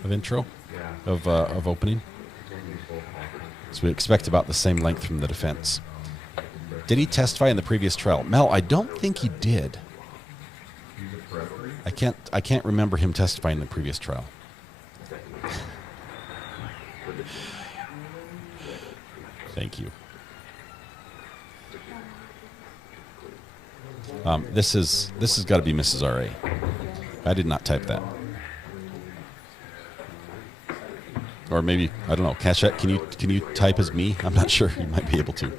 of intro, of opening. So we expect about the same length from the defense. Did he testify in the previous trial? Mel, I don't think he did. I can't remember him testifying in the previous trial. Thank you. This has got to be Mrs. R.A. I did not type that. Or maybe, I don't know. Cachette, can you type as me? I'm not sure. You might be able to.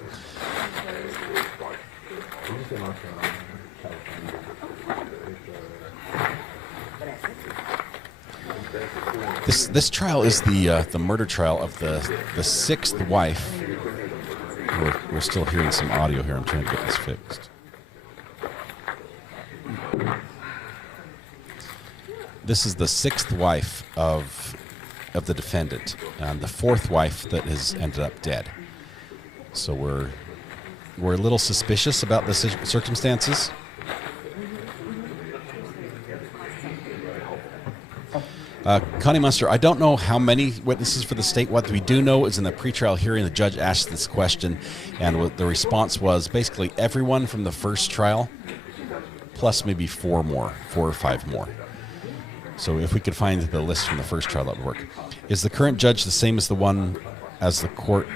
This trial is the murder trial of the sixth wife. We're still hearing some audio here. I'm trying to get this fixed. This is the sixth wife of the defendant, and the fourth wife that has ended up dead. So we're a little suspicious about the circumstances. Connie Munster, I don't know how many witnesses for the state. What we do know is in the pretrial hearing, the judge asked this question, and the response was basically everyone from the first trial, plus maybe four or five more. So if we could find the list from the first trial, that would work. Is the current judge the same as the one as the court?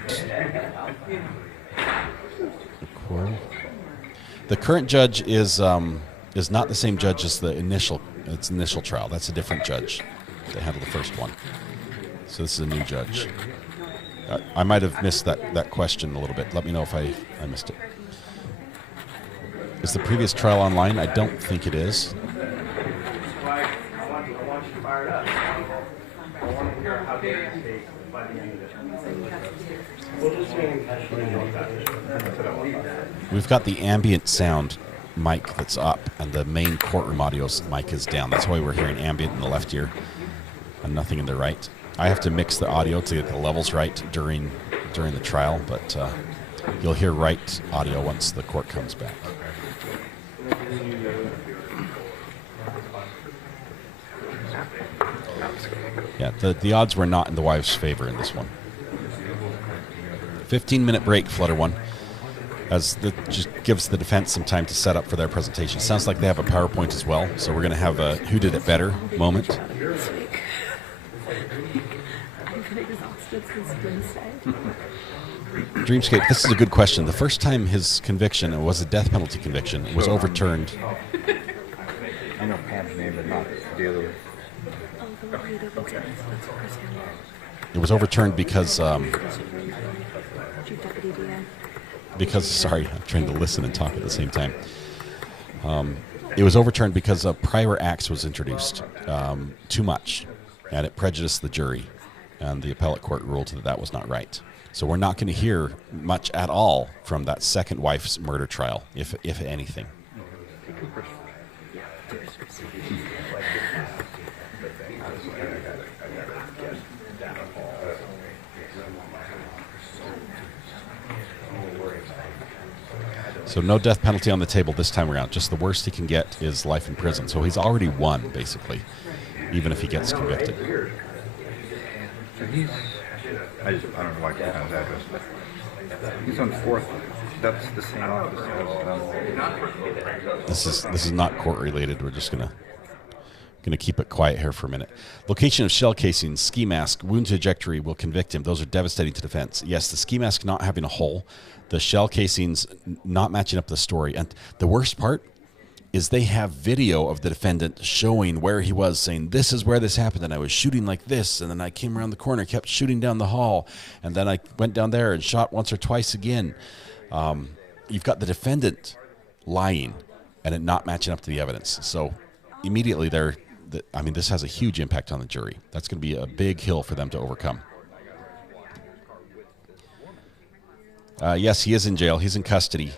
The current judge is not the same judge as the initial trial. That's a different judge. They handled the first one. So this is a new judge. I might have missed that question a little bit. Let me know if I missed it. Is the previous trial online? I don't think it is. We've got the ambient sound mic that's up, and the main courtroom audio mic is down. That's why we're hearing ambient in the left ear and nothing in the right. I have to mix the audio to get the levels right during the trial, but you'll hear right audio once the court comes back. Yeah, the odds were not in the wife's favor in this one. 15-minute break, Flutter One, as just gives the defense some time to set up for their presentation. Sounds like they have a PowerPoint as well, so we're going to have a who did it better moment. Dreamscape, this is a good question. The first time his conviction, it was a death penalty conviction, it was overturned. I know Pam's name, but not the other one. It was overturned because, sorry, I'm trying to listen and talk at the same time. It was overturned because a prior axe was introduced, too much, and it prejudiced the jury, and the appellate court ruled that that was not right. So we're not going to hear much at all from that second wife's murder trial, if anything. So no death penalty on the table this time around. Just the worst he can get is life in prison. So he's already won, basically, even if he gets convicted. I don't know why he found his address, but he's on 4th. That's the same office as This is not court related. We're just gonna keep it quiet here for a minute. Location of shell casing, ski mask, wound trajectory will convict him. Those are devastating to defense. Yes, the ski mask not having a hole, the shell casings not matching up the story, and the worst part is they have video of the defendant showing where he was, saying this is where this happened, and I was shooting like this, and then I came around the corner, kept shooting down the hall, and then I went down there and shot once or twice again. You've got the defendant lying and it not matching up to the evidence. So immediately they're I mean, this has a huge impact on the jury. That's going to be a big hill for them to overcome. Yes, he is in jail. He's in custody.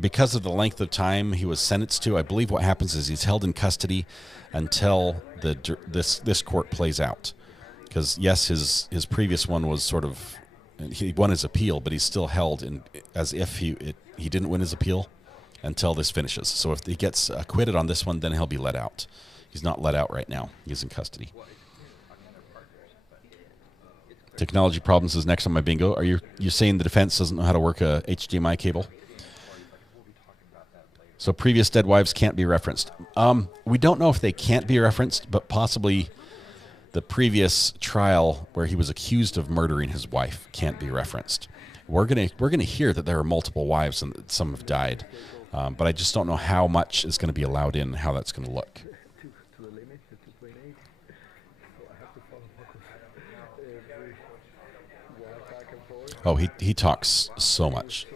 Because of the length of time he was sentenced to, I believe what happens is he's held in custody until this court plays out. Because, yes, his previous one was sort of, he won his appeal, but he's still held as if he didn't win his appeal until this finishes. So if he gets acquitted on this one, then he'll be let out. He's not let out right now. He's in custody. Technology problems is next on my bingo. Are you saying the defense doesn't know how to work a HDMI cable? So previous dead wives can't be referenced. We don't know if they can't be referenced, but possibly the previous trial where he was accused of murdering his wife can't be referenced. We're gonna hear that there are multiple wives and that some have died, but I just don't know how much is going to be allowed in, how that's going to look. Oh, he talks so much.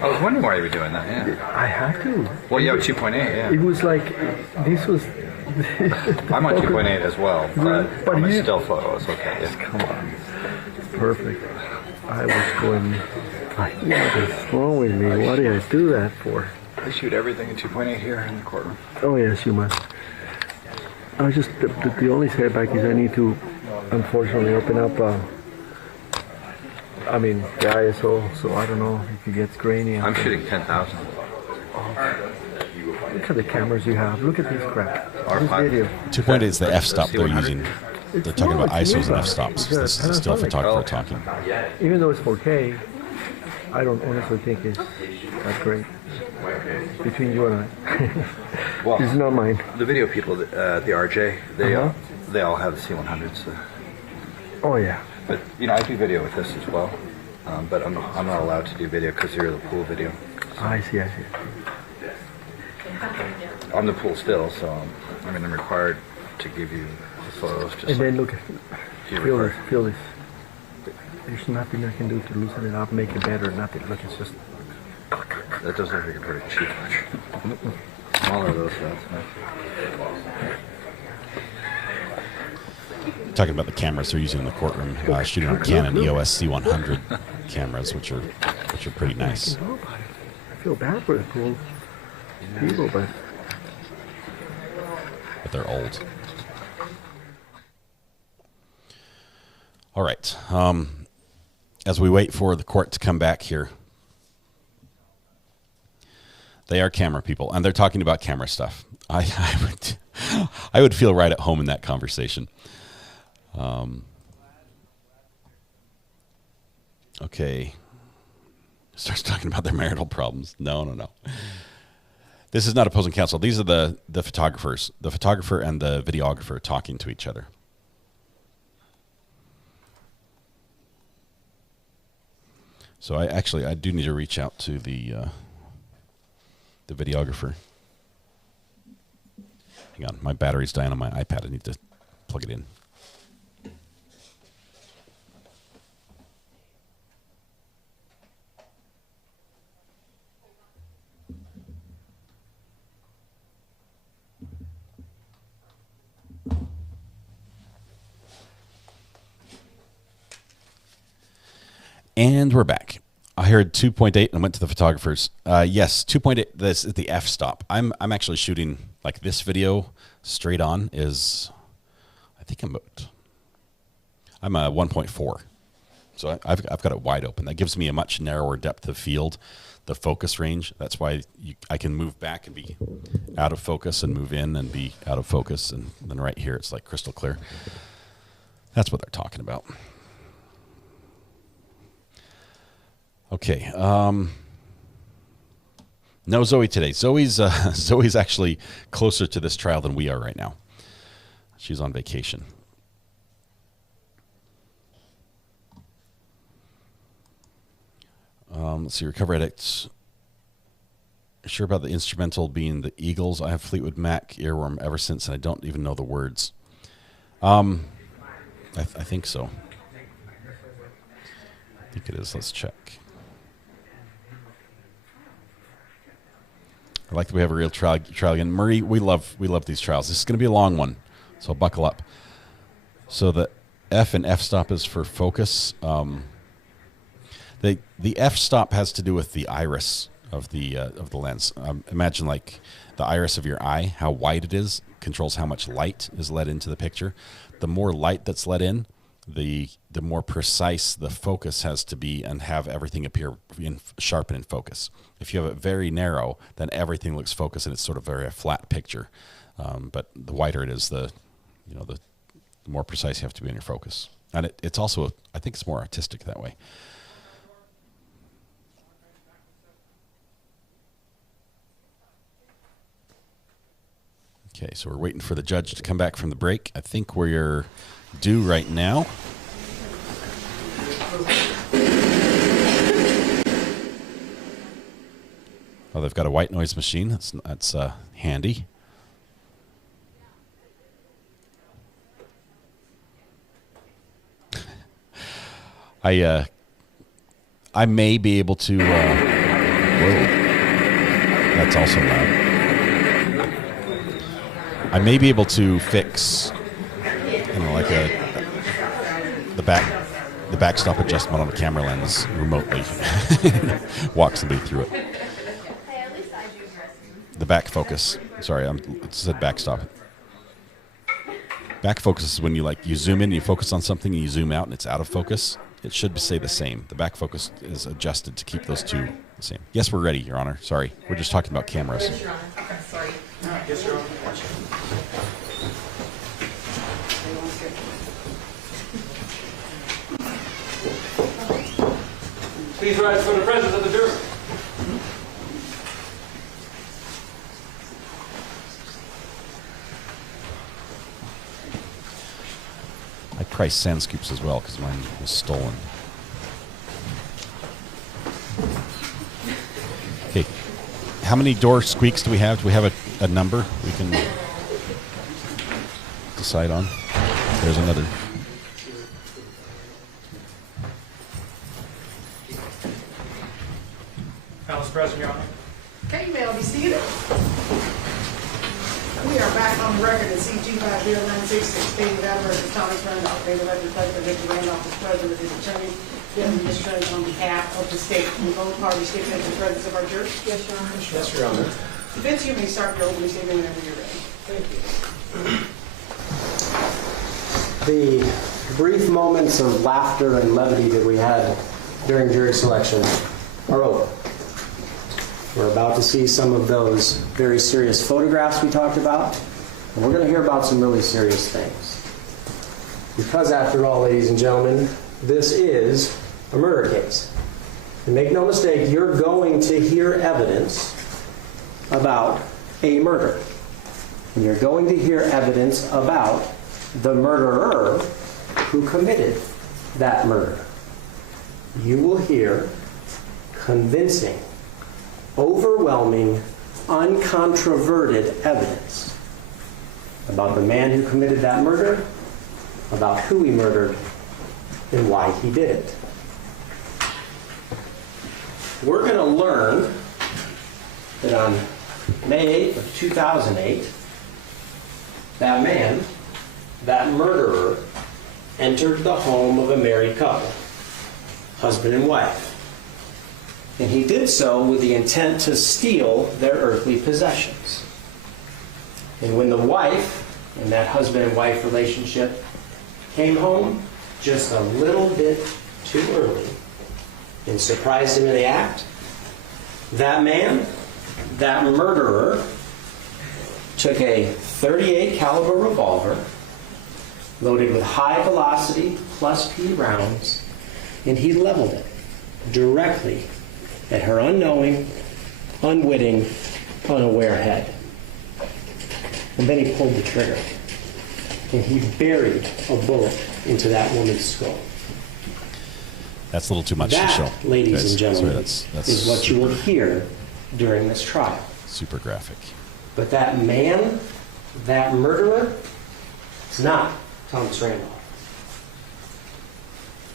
I was wondering why you were doing that, yeah. I had to. Well, yeah, 2.8, yeah. It was like, this was... I'm on 2.8 as well, but from a still photo, it's okay. Yeah. Come on. Perfect. I was going, what is wrong with me? What did I do that for? I shoot everything in 2.8 here in the courtroom. Oh, yes, you must. I just, the only setback is I need to, unfortunately, open up the ISO, so I don't know if it gets grainy. I'm shooting 10,000. Look at the cameras you have. Look at this crap. This video. 2.8 is the f-stop they're using. They're talking about ISOs and f-stops. This is a still photographer talking. Even though it's 4K, I don't honestly think it's that great. Between you and I. Well, this is not mine. The video people, the RJ, they all have the C100s. So. Oh, yeah. But, I do video with this as well. But I'm not allowed to do video because you're the pool video. So. I see. I'm the pool still, so I'm required to give you the photos. Just and then look, feel this. There's nothing I can do to loosen it up, make it better. Nothing. Look, it's just. That does look like a pretty cheap one. Smaller those shots. Talking about the cameras they're using in the courtroom, shooting on Canon EOS C100 cameras, which are pretty nice. I feel bad for the pool people, but they're old. All right. As we wait for the court to come back here, they are camera people, and they're talking about camera stuff. I would feel right at home in that conversation. Okay. Starts talking about their marital problems. No. This is not opposing counsel. These are the photographers. The photographer and the videographer talking to each other. So I do need to reach out to the videographer. Hang on, my battery's dying on my iPad. I need to plug it in. And we're back. I heard 2.8 and went to the photographers. Yes, 2.8. This is the f-stop. I'm actually shooting like this video straight on is, I think I'm a 1.4. So I've got it wide open. That gives me a much narrower depth of field, the focus range. That's why I can move back and be out of focus and move in and be out of focus. And then right here, it's like crystal clear. That's what they're talking about. Okay. No Zoe today. Zoe's actually closer to this trial than we are right now. She's on vacation. Let's see. Recovery Addict. Sure about the instrumental being the Eagles? I have Fleetwood Mac earworm ever since, and I don't even know the words. I think so. I think it is. Let's check. I like that we have a real trial again. Murray, we love these trials. This is going to be a long one, so buckle up. So the F and f-stop is for focus. The f-stop has to do with the iris of the lens. Imagine like the iris of your eye, how wide it is, controls how much light is let into the picture. The more light that's let in, the more precise the focus has to be and have everything appear sharp and in focus. If you have it very narrow, then everything looks focused and it's sort of a flat picture. But the wider it is, the more precise you have to be in your focus. And it's also, I think it's more artistic that way. Okay, so we're waiting for the judge to come back from the break. I think we're due right now. Oh, they've got a white noise machine. That's handy. I may be able to. Whoa, that's also loud. I may be able to fix, like the backstop adjustment on the camera lens remotely. Walk somebody through it. The back focus. Sorry, it said backstop. Back focus is when you zoom in, you focus on something, and you zoom out, and it's out of focus. It should stay the same. The back focus is adjusted to keep those two the same. Yes, we're ready, Your Honor. Sorry, we're just talking about cameras. Yes, Your Honor. Okay, sorry. Yes, Your Honor. Please rise for the presence of the jury. I priced sand scoops as well because mine was stolen. Okay, how many door squeaks do we have? Do we have a number we can decide on? There's another. Council President, Your Honor. Okay, you may all be seated. We are back on the record at CG 50966, stating that versus Thomas Randolph. They would like to reflect that Mr. Randolph is present with his attorney, giving this attorney on behalf of the state. Can both parties state in the presence of our jury? Yes, Your Honor. Yes, Your Honor. Defense, you may start your opening statement whenever you're ready. Thank you. The brief moments of laughter and levity that we had during jury selection are over. We're about to see some of those very serious photographs we talked about, and we're going to hear about some really serious things. Because after all, ladies and gentlemen, this is a murder case. And make no mistake, you're going to hear evidence about a murder. And you're going to hear evidence about the murderer who committed that murder. You will hear convincing, overwhelming, uncontroverted evidence about the man who committed that murder, about who he murdered, and why he did it. We're going to learn that on May 8th of 2008, that man, that murderer, entered the home of a married couple, husband and wife. And he did so with the intent to steal their earthly possessions. And when the wife, in that husband and wife relationship, came home just a little bit too early and surprised him in the act, that man, that murderer, took a .38 caliber revolver loaded with high velocity plus P rounds, and he leveled it directly at her unknowing, unwitting, unaware head. And then he pulled the trigger, and he buried a bullet into that woman's skull. That's a little too much to show. That, ladies and gentlemen, is what you will hear during this trial. Super graphic. But that man, that murderer, is not Thomas Randolph.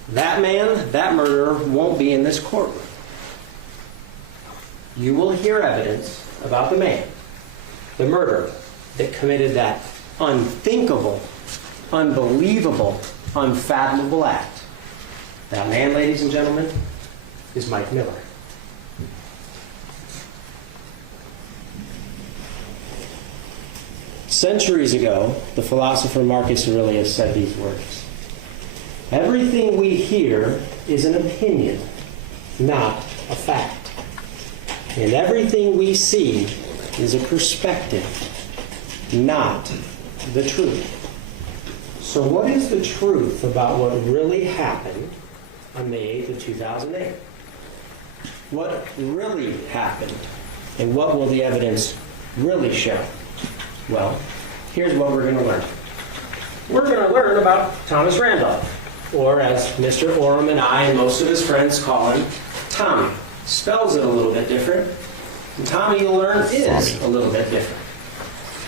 That man, that murderer, won't be in this courtroom. you will hear evidence about the man, the murderer, that committed that unthinkable, unbelievable, unfathomable act. That man, ladies and gentlemen, is Mike Miller. Centuries ago, the philosopher Marcus Aurelius said these words: "Everything we hear is an opinion, not a fact. And everything we see is a perspective, not the truth." So what is the truth about what really happened on May 8th of 2008? What really happened? And what will the evidence really show? Well, here's what we're going to learn. We're going to learn about Thomas Randolph, or as Mr. Oram and I and most of his friends call him, Tommy. Spells it a little bit different. And Tommy, you'll learn, is a little bit different.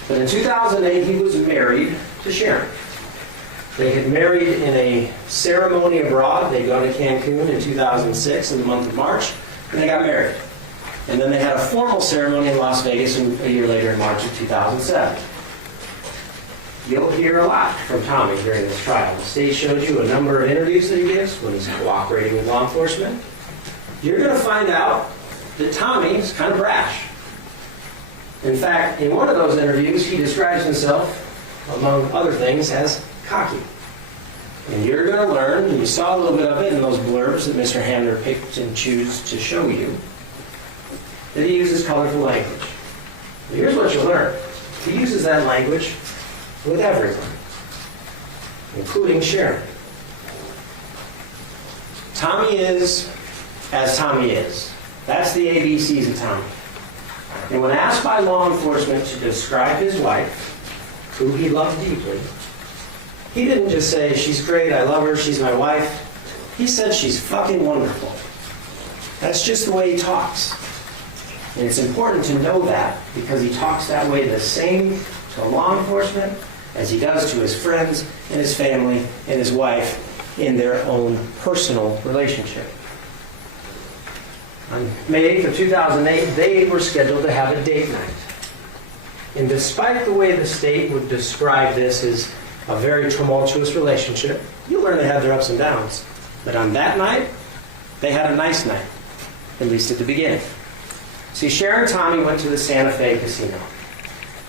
But in 2008, he was married to Sharon. They had married in a ceremony abroad. They'd gone to Cancun in 2006 in the month of March, and they got married. And then they had a formal ceremony in Las Vegas a year later in March of 2007. You'll hear a lot from Tommy during this trial. The state showed you a number of interviews that he gives when he's cooperating with law enforcement. You're going to find out that Tommy is kind of brash. In fact, in one of those interviews, he describes himself, among other things, as cocky. And you're going to learn, and you saw a little bit of it in those blurbs that Mr. Hamner picked and chose to show you, that he uses colorful language. But here's what you'll learn. He uses that language with everyone, including Sharon. Tommy is as Tommy is. That's the ABCs of Tommy. And when asked by law enforcement to describe his wife, who he loved deeply, he didn't just say, "She's great, I love her, she's my wife." He said, "She's fucking wonderful." That's just the way he talks. And it's important to know that because he talks that way the same to law enforcement as he does to his friends and his family and his wife in their own personal relationship. On May 8th of 2008, they were scheduled to have a date night. And despite the way the state would describe this as a very tumultuous relationship, you'll learn they had their ups and downs. But on that night, they had a nice night, at least at the beginning. See, Sharon and Tommy went to the Santa Fe Casino.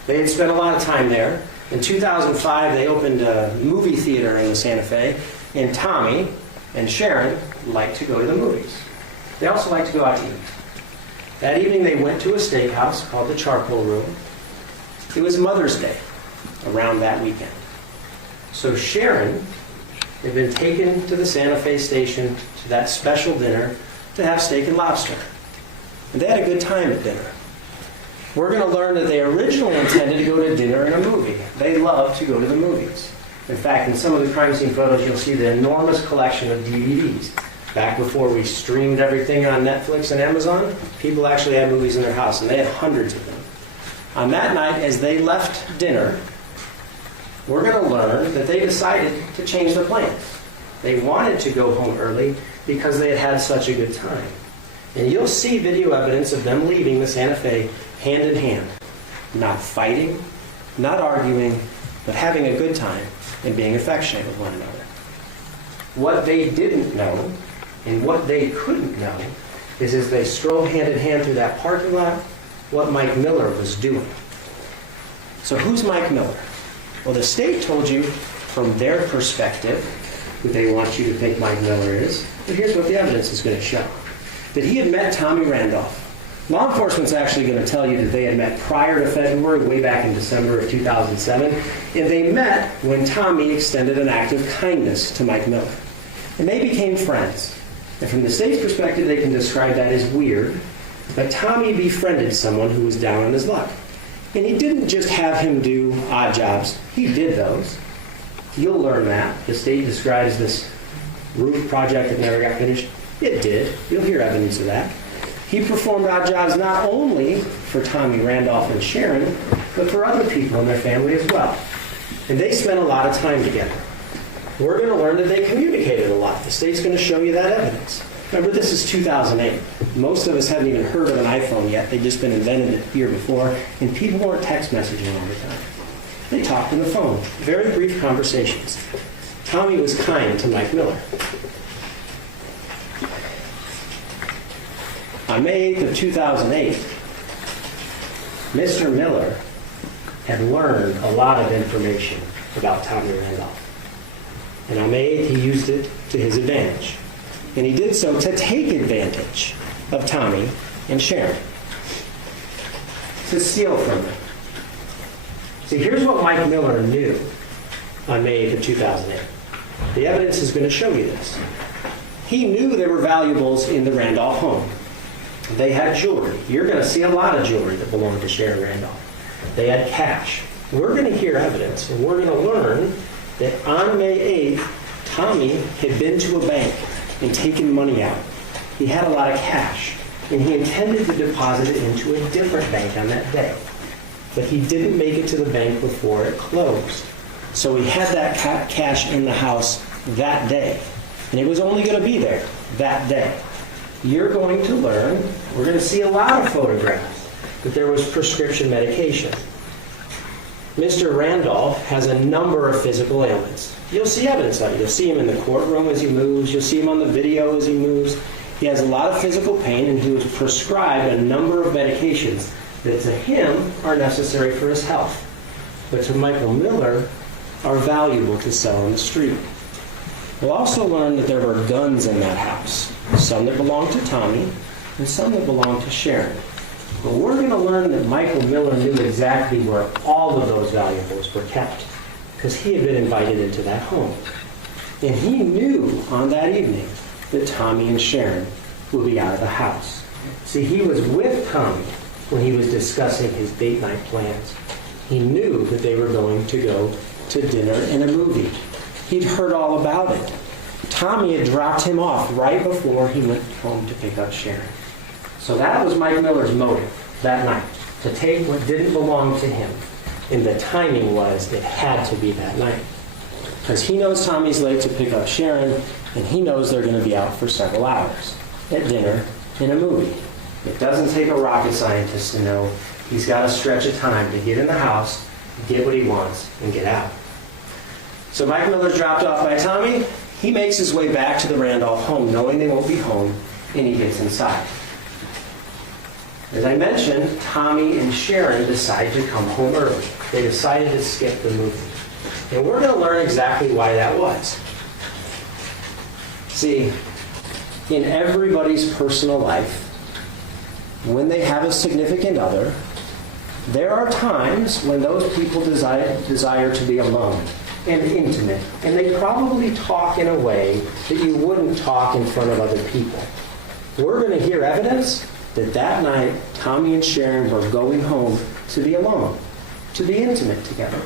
They had spent a lot of time there. In 2005, they opened a movie theater in the Santa Fe, and Tommy and Sharon liked to go to the movies. They also liked to go out to eat. That evening, they went to a steakhouse called the Charcoal Room. It was Mother's Day around that weekend. So Sharon had been taken to the Santa Fe station to that special dinner to have steak and lobster. And they had a good time at dinner. We're going to learn that they originally intended to go to dinner and a movie. They love to go to the movies. In fact, in some of the crime scene photos, you'll see the enormous collection of DVDs. Back before we streamed everything on Netflix and Amazon, people actually had movies in their house, and they had hundreds of them. On that night, as they left dinner, we're going to learn that they decided to change their plans. They wanted to go home early because they had had such a good time. And you'll see video evidence of them leaving the Santa Fe hand in hand, not fighting, not arguing, but having a good time and being affectionate with one another. What they didn't know, and what they couldn't know, is as they strolled hand in hand through that parking lot, what Mike Miller was doing. So who's Mike Miller? Well, the state told you from their perspective who they want you to think Mike Miller is, but here's what the evidence is going to show. That he had met Tommy Randolph. Law enforcement's actually going to tell you that they had met prior to February, way back in December of 2007, and they met when Tommy extended an act of kindness to Mike Miller. And they became friends. And from the state's perspective, they can describe that as weird, but Tommy befriended someone who was down on his luck. And he didn't just have him do odd jobs. He did those. You'll learn that. The state describes this roof project that never got finished. It did. You'll hear evidence of that. He performed odd jobs not only for Tommy Randolph and Sharon, but for other people in their family as well. And they spent a lot of time together. We're going to learn that they communicated a lot. The state's going to show you that evidence. Remember, this is 2008. Most of us haven't even heard of an iPhone yet. They'd just been invented the year before, and people weren't text messaging all the time. They talked on the phone. Very brief conversations. Tommy was kind to Mike Miller. On May 8th of 2008, Mr. Miller had learned a lot of information about Tommy Randolph. And on May 8th, he used it to his advantage. And he did so to take advantage of Tommy and Sharon, to steal from them. See, here's what Mike Miller knew on May 8th of 2008. The evidence is going to show you this. He knew there were valuables in the Randolph home. They had jewelry. You're going to see a lot of jewelry that belonged to Sharon Randolph. They had cash. We're going to hear evidence, and we're going to learn that on May 8th, Tommy had been to a bank and taken money out. He had a lot of cash, and he intended to deposit it into a different bank on that day. But he didn't make it to the bank before it closed. So he had that cash in the house that day, and it was only going to be there that day. You're going to learn, we're going to see a lot of photographs, that there was prescription medication. Mr. Randolph has a number of physical ailments. You'll see evidence of it. You'll see him in the courtroom as he moves. You'll see him on the video as he moves. He has a lot of physical pain, and he was prescribed a number of medications that to him are necessary for his health, but to Michael Miller are valuable to sell on the street. We'll also learn that there were guns in that house, some that belonged to Tommy and some that belonged to Sharon. But we're going to learn that Michael Miller knew exactly where all of those valuables were kept, because he had been invited into that home. And he knew on that evening that Tommy and Sharon would be out of the house. See, he was with Tommy when he was discussing his date night plans. He knew that they were going to go to dinner and a movie. He'd heard all about it. Tommy had dropped him off right before he went home to pick up Sharon. So that was Mike Miller's motive that night, to take what didn't belong to him. And the timing was it had to be that night. Because he knows Tommy's late to pick up Sharon, and he knows they're going to be out for several hours at dinner and a movie. It doesn't take a rocket scientist to know he's got a stretch of time to get in the house, get what he wants, and get out. So Mike Miller's dropped off by Tommy. He makes his way back to the Randolph home, knowing they won't be home, and he gets inside. As I mentioned, Tommy and Sharon decide to come home early. They decided to skip the movie. And we're going to learn exactly why that was. See, in everybody's personal life, when they have a significant other, there are times when those people desire to be alone and intimate, and they probably talk in a way that you wouldn't talk in front of other people. We're going to hear evidence that that night, Tommy and Sharon were going home to be alone, to be intimate together.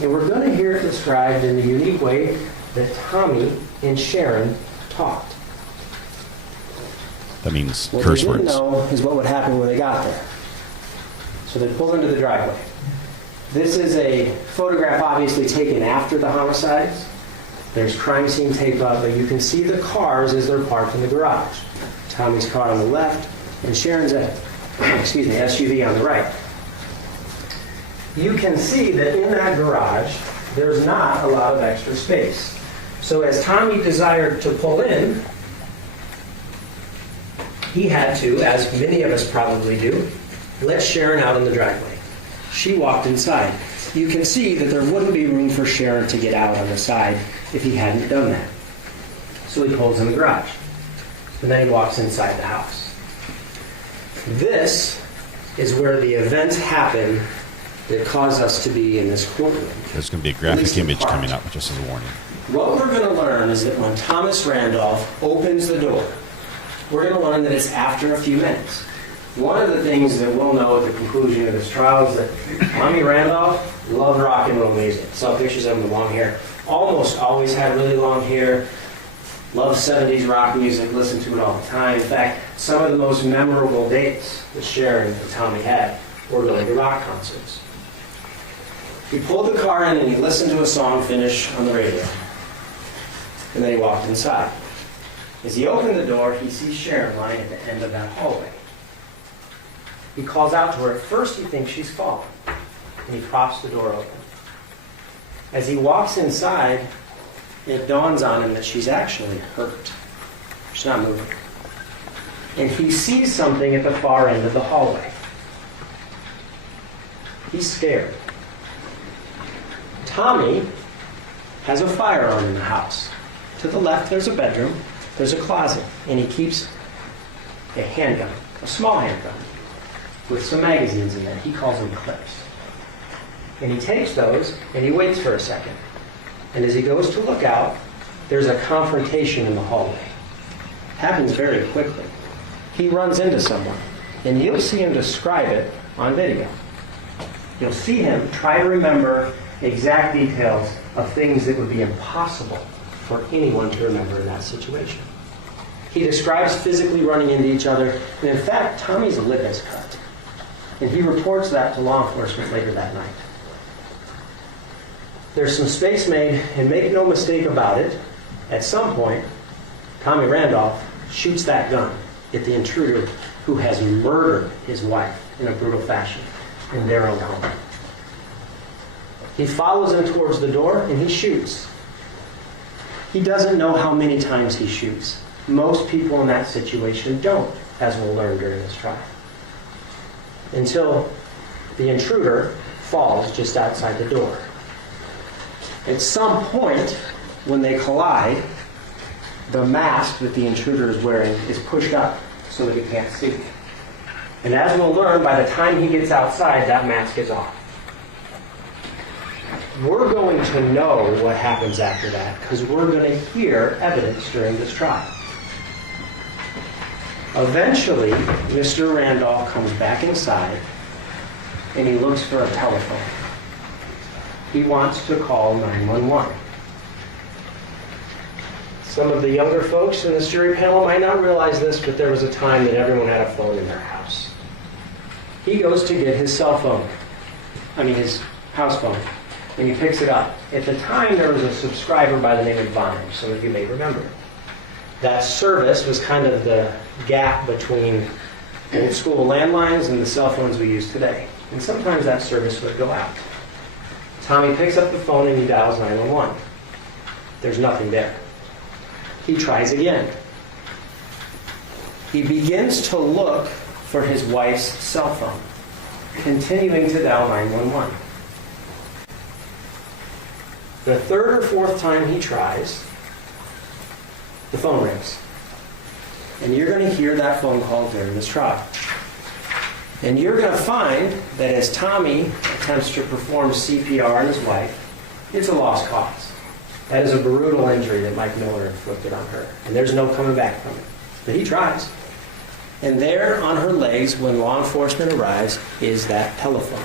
And we're going to hear it described in the unique way that Tommy and Sharon talked. That means what curse they words. didn't know is what would happen when they got there. So they pulled into the driveway. This is a photograph obviously taken after the homicides. There's crime scene tape up, but you can see the cars as they're parked in the garage. Tommy's car on the left, and Sharon's SUV on the right. You can see that in that garage, there's not a lot of extra space. So as Tommy desired to pull in, he had to, as many of us probably do, let Sharon out in the driveway. She walked inside. You can see that there wouldn't be room for Sharon to get out on the side if he hadn't done that. So he pulls in the garage. And then he walks inside the house. This is where the events happen that cause us to be in this courtroom. There's going to be a graphic image coming up, just as a warning. What we're going to learn is that when Thomas Randolph opens the door, we're going to learn that it's after a few minutes. One of the things that we'll know at the conclusion of this trial is that Tommy Randolph loved rock and roll music. Saw pictures of him with long hair. Almost always had really long hair. Loved 70s rock music, listened to it all the time. In fact, some of the most memorable dates that Sharon and Tommy had were going to rock concerts. He pulled the car in and he listened to a song finish on the radio. And then he walked inside. As he opened the door, he sees Sharon lying at the end of that hallway. He calls out to her. At first, he thinks she's fallen, and he props the door open. As he walks inside, it dawns on him that she's actually hurt. She's not moving. And he sees something at the far end of the hallway. He's scared. Tommy has a firearm in the house. To the left, there's a bedroom. There's a closet. And he keeps a handgun, a small handgun, with some magazines in there. He calls them clips. And he takes those, and he waits for a second. And as he goes to look out, there's a confrontation in the hallway. It happens very quickly. He runs into someone, and you'll see him describe it on video. You'll see him try to remember exact details of things that would be impossible for anyone to remember in that situation. He describes physically running into each other, and in fact, Tommy's lip is cut. And he reports that to law enforcement later that night. There's some space made, and make no mistake about it, at some point, Tommy Randolph shoots that gun at the intruder who has murdered his wife in a brutal fashion in their own home. He follows him towards the door, and he shoots. He doesn't know how many times he shoots. Most people in that situation don't, as we'll learn during this trial. Until the intruder falls just outside the door. At some point, when they collide, the mask that the intruder is wearing is pushed up so that he can't see. And as we'll learn, by the time he gets outside, that mask is off. We're going to know what happens after that because we're going to hear evidence during this trial. Eventually, Mr. Randolph comes back inside and he looks for a telephone. He wants to call 911. Some of the younger folks in this jury panel might not realize this, but there was a time that everyone had a phone in their house. He goes to get his his house phone, and he picks it up. At the time, there was a subscriber by the name of Vine, some of you may remember. That service was kind of the gap between old school landlines and the cell phones we use today. And sometimes that service would go out. Tommy picks up the phone and he dials 911. There's nothing there. He tries again. He begins to look for his wife's cell phone, continuing to dial 911. The third or fourth time he tries, the phone rings. And you're going to hear that phone call during this trial. And you're going to find that as Tommy attempts to perform CPR on his wife, it's a lost cause. That is a brutal injury that Mike Miller inflicted on her. And there's no coming back from it. But he tries. And there on her legs, when law enforcement arrives, is that telephone.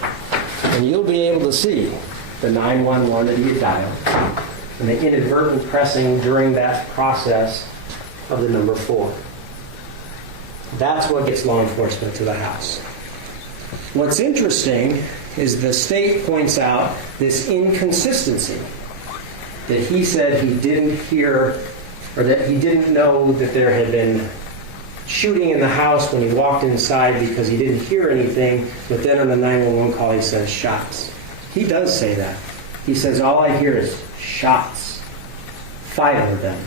And you'll be able to see the 911 that he had dialed and the inadvertent pressing during that process of the number 4. That's what gets law enforcement to the house. What's interesting is the state points out this inconsistency that he said he didn't hear, or that he didn't know that there had been shooting in the house when he walked inside because he didn't hear anything, but then on the 911 call he says shots. He does say that. He says, all I hear is shots. 5 of them.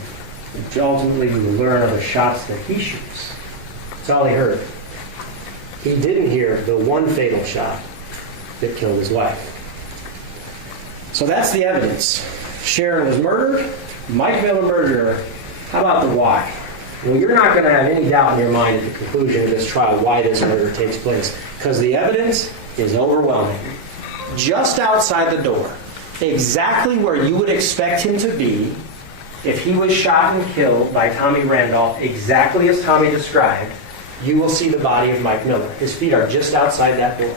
Which ultimately we will learn are the shots that he shoots. That's all he heard. He didn't hear the one fatal shot that killed his wife. So that's the evidence. Sharon was murdered. Mike Miller murdered her. How about the why? Well, you're not going to have any doubt in your mind at the conclusion of this trial why this murder takes place, because the evidence is overwhelming. Just outside the door, exactly where you would expect him to be if he was shot and killed by Tommy Randolph, exactly as Tommy described, you will see the body of Mike Miller. His feet are just outside that door.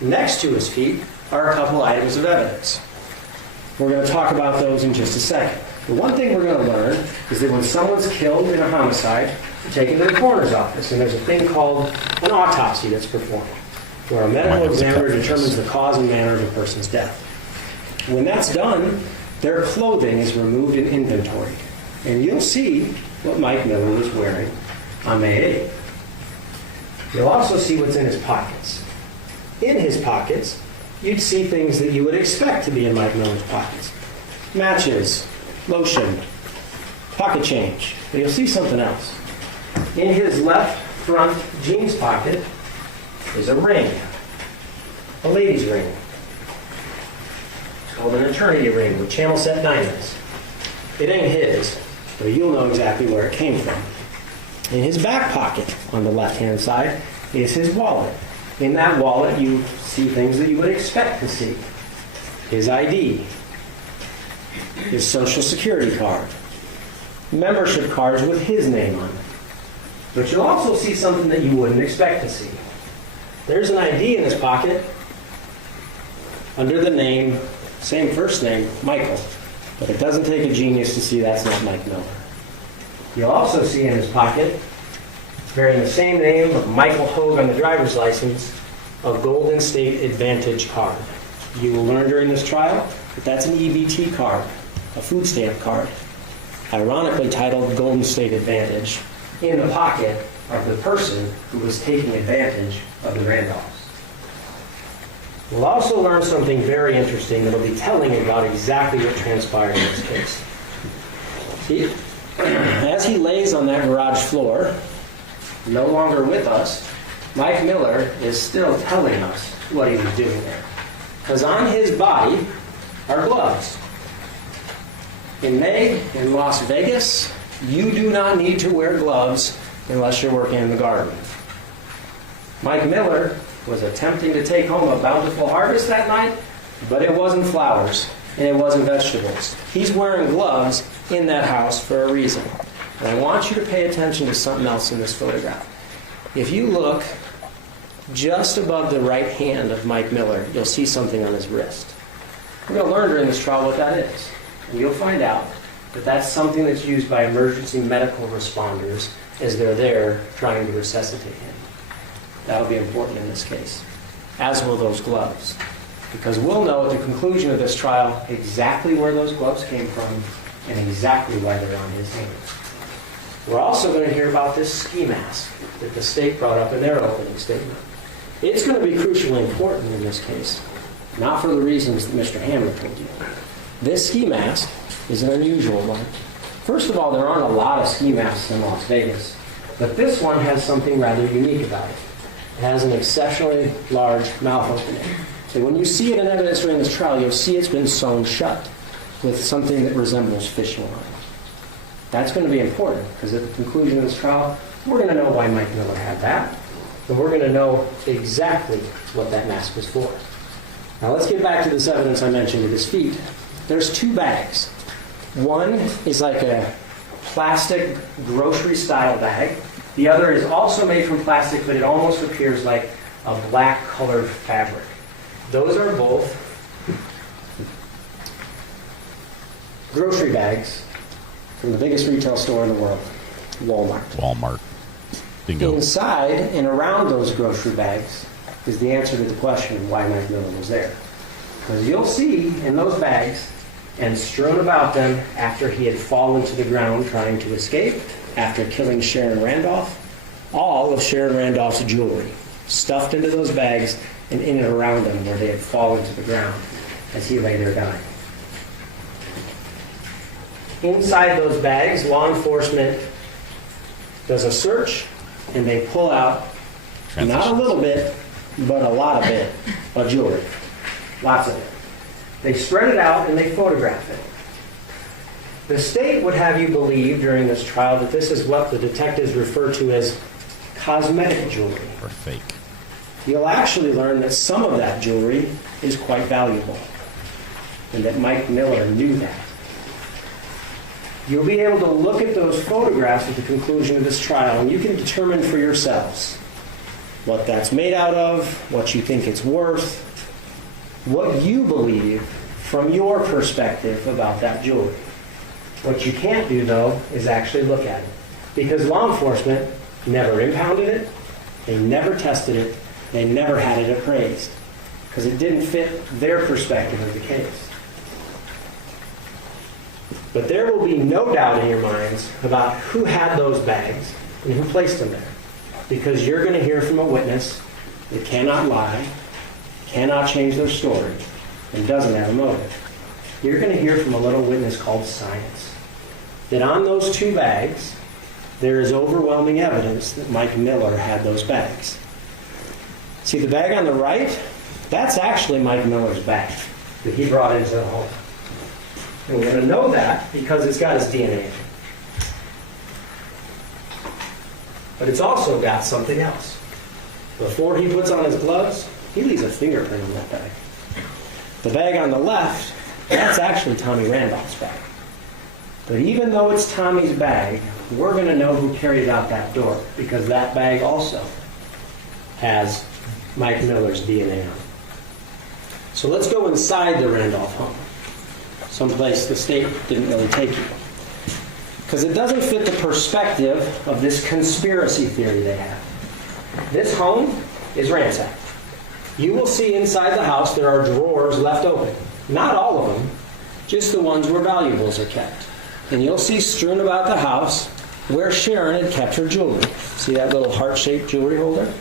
Next to his feet are a couple items of evidence. We're going to talk about those in just a second. The one thing we're going to learn is that when someone's killed in a homicide, they're taken to the coroner's office, and there's a thing called an autopsy that's performed, where a medical examiner determines the cause and manner of a person's death. When that's done, their clothing is removed and inventoried. And you'll see what Mike Miller was wearing on May 8th. You'll also see what's in his pockets. In his pockets, you'd see things that you would expect to be in Mike Miller's pockets. Matches, lotion, pocket change. But you'll see something else. In his left front jeans pocket is a ring, a lady's ring. It's called an eternity ring with channel set diamonds. It ain't his, but you'll know exactly where it came from. In his back pocket on the left-hand side is his wallet. In that wallet, you see things that you would expect to see. His ID, his social security card, membership cards with his name on them. But you'll also see something that you wouldn't expect to see. There's an ID in his pocket under the name, same first name, Michael. But it doesn't take a genius to see that's not Mike Miller. You'll also see in his pocket, bearing the same name of Michael Hogue on the driver's license, a Golden State Advantage card. You will learn during this trial that that's an EBT card, a food stamp card, ironically titled Golden State Advantage, in the pocket of the person who was taking advantage of the Randolphs. We'll also learn something very interesting that will be telling about exactly what transpired in this case. As he lays on that garage floor, no longer with us, Mike Miller is still telling us what he was doing there. Because on his body are gloves. In May, in Las Vegas, you do not need to wear gloves unless you're working in the garden. Mike Miller was attempting to take home a bountiful harvest that night, but it wasn't flowers and it wasn't vegetables. He's wearing gloves in that house for a reason. And I want you to pay attention to something else in this photograph. If you look just above the right hand of Mike Miller, you'll see something on his wrist. We're going to learn during this trial what that is. And you'll find out that that's something that's used by emergency medical responders as they're there trying to resuscitate him. That'll be important in this case, as will those gloves. Because we'll know at the conclusion of this trial exactly where those gloves came from and exactly why they're on his hands. We're also going to hear about this ski mask that the state brought up in their opening statement. It's going to be crucially important in this case, not for the reasons that Mr. Hammer told you. This ski mask is an unusual one. First of all, there aren't a lot of ski masks in Las Vegas, but this one has something rather unique about it. It has an exceptionally large mouth opening. So when you see it in evidence during this trial, you'll see it's been sewn shut with something that resembles fishing line. That's going to be important because at the conclusion of this trial, we're going to know why Mike Miller had that, and we're going to know exactly what that mask was for. Now let's get back to this evidence I mentioned at his feet. There's two bags. One is like a plastic grocery-style bag. The other is also made from plastic, but it almost appears like a black-colored fabric. Those are both grocery bags from the biggest retail store in the world, Walmart. Walmart. Bingo. Inside and around those grocery bags is the answer to the question of why Mike Miller was there. Because you'll see in those bags and strewn about them after he had fallen to the ground trying to escape, after killing Sharon Randolph, all of Sharon Randolph's jewelry stuffed into those bags and in and around them where they had fallen to the ground as he lay there dying. Inside those bags, law enforcement does a search and they pull out not a little bit, but a lot of it of jewelry. Lots of it. They spread it out and they photograph it. The state would have you believe during this trial that this is what the detectives refer to as cosmetic jewelry. Or fake. You'll actually learn that some of that jewelry is quite valuable and that Mike Miller knew that. You'll be able to look at those photographs at the conclusion of this trial and you can determine for yourselves what that's made out of, what you think it's worth, what you believe from your perspective about that jewelry. What you can't do, though, is actually look at it. Because law enforcement never impounded it, they never tested it, they never had it appraised. Because it didn't fit their perspective of the case. But there will be no doubt in your minds about who had those bags and who placed them there. Because you're going to hear from a witness that cannot lie, cannot change their story, and doesn't have a motive. You're going to hear from a little witness called science. That on those 2 bags, there is overwhelming evidence that Mike Miller had those bags. See the bag on the right? That's actually Mike Miller's bag that he brought into the home. And we're going to know that because it's got his DNA in it. But it's also got something else. Before he puts on his gloves, he leaves a fingerprint on that bag. The bag on the left, that's actually Tommy Randolph's bag. But even though it's Tommy's bag, we're going to know who carried out that door because that bag also has Mike Miller's DNA on it. So let's go inside the Randolph home, someplace the state didn't really take you. Because it doesn't fit the perspective of this conspiracy theory they have. This home is ransacked. You will see inside the house there are drawers left open. Not all of them, just the ones where valuables are kept. And you'll see strewn about the house where Sharon had kept her jewelry. See that little heart-shaped jewelry holder?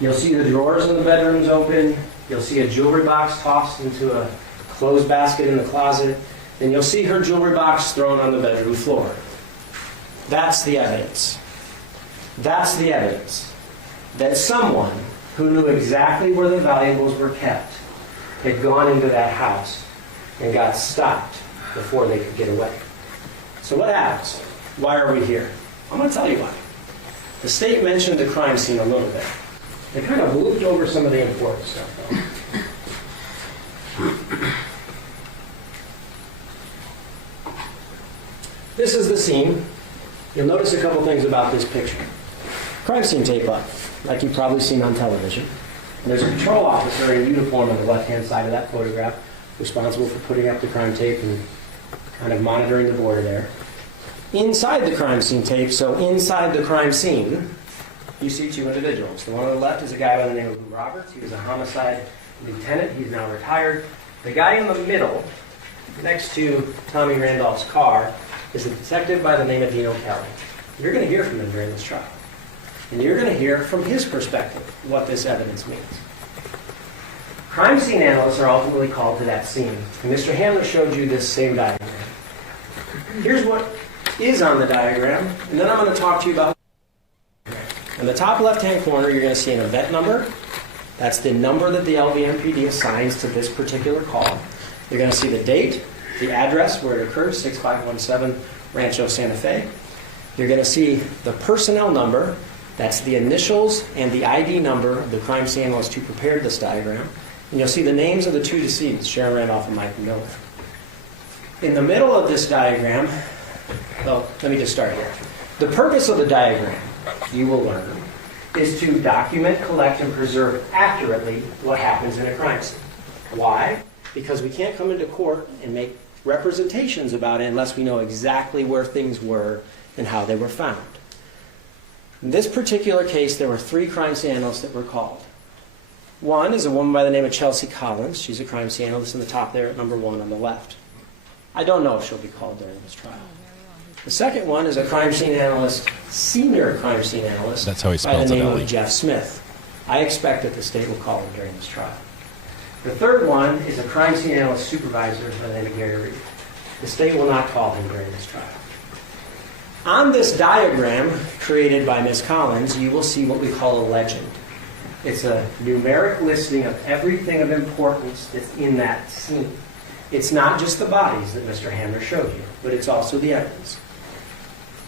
You'll see the drawers in the bedrooms open. You'll see a jewelry box tossed into a clothes basket in the closet. And you'll see her jewelry box thrown on the bedroom floor. That's the evidence. That's the evidence that someone who knew exactly where the valuables were kept had gone into that house and got stopped before they could get away. So what happens? Why are we here? I'm going to tell you why. The state mentioned the crime scene a little bit. They kind of looped over some of the important stuff, though. This is the scene. You'll notice a couple things about this picture. Crime scene tape up, like you've probably seen on television. And there's a patrol officer in uniform on the left-hand side of that photograph, responsible for putting up the crime tape and kind of monitoring the border there. Inside the crime scene tape, so inside the crime scene, you see 2 individuals. The one on the left is a guy by the name of Lou Roberts. He was a homicide lieutenant. He's now retired. The guy in the middle, next to Tommy Randolph's car, is a detective by the name of Dino Kelly. You're going to hear from him during this trial. And you're going to hear from his perspective what this evidence means. Crime scene analysts are ultimately called to that scene. And Mr. Handler showed you this same diagram. Here's what is on the diagram, and then I'm going to talk to you about. In the top left-hand corner, you're going to see an event number. That's the number that the LVMPD assigns to this particular call. You're going to see the date, the address where it occurred, 6517 Rancho Santa Fe. You're going to see the personnel number. That's the initials and the ID number of the crime scene analyst who prepared this diagram. And you'll see the names of the 2 decedents, Sharon Randolph and Mike Miller. In the middle of this diagram, well, let me just start here. The purpose of the diagram, you will learn, is to document, collect, and preserve accurately what happens in a crime scene. Why? Because we can't come into court and make representations about it unless we know exactly where things were and how they were found. In this particular case, there were 3 crime scene analysts that were called. One is a woman by the name of Chelsea Collins. She's a crime scene analyst in the top there at number 1 on the left. I don't know if she'll be called during this trial. The second one is a crime scene analyst, senior crime scene analyst, That's how he by spells the it, name Ellie. of Jeff Smith. I expect that the state will call him during this trial. The third one is a crime scene analyst supervisor by the name of Gary Reed. The state will not call him during this trial. On this diagram created by Ms. Collins, you will see what we call a legend. It's a numeric listing of everything of importance that's in that scene. It's not just the bodies that Mr. Hamner showed you, but it's also the evidence.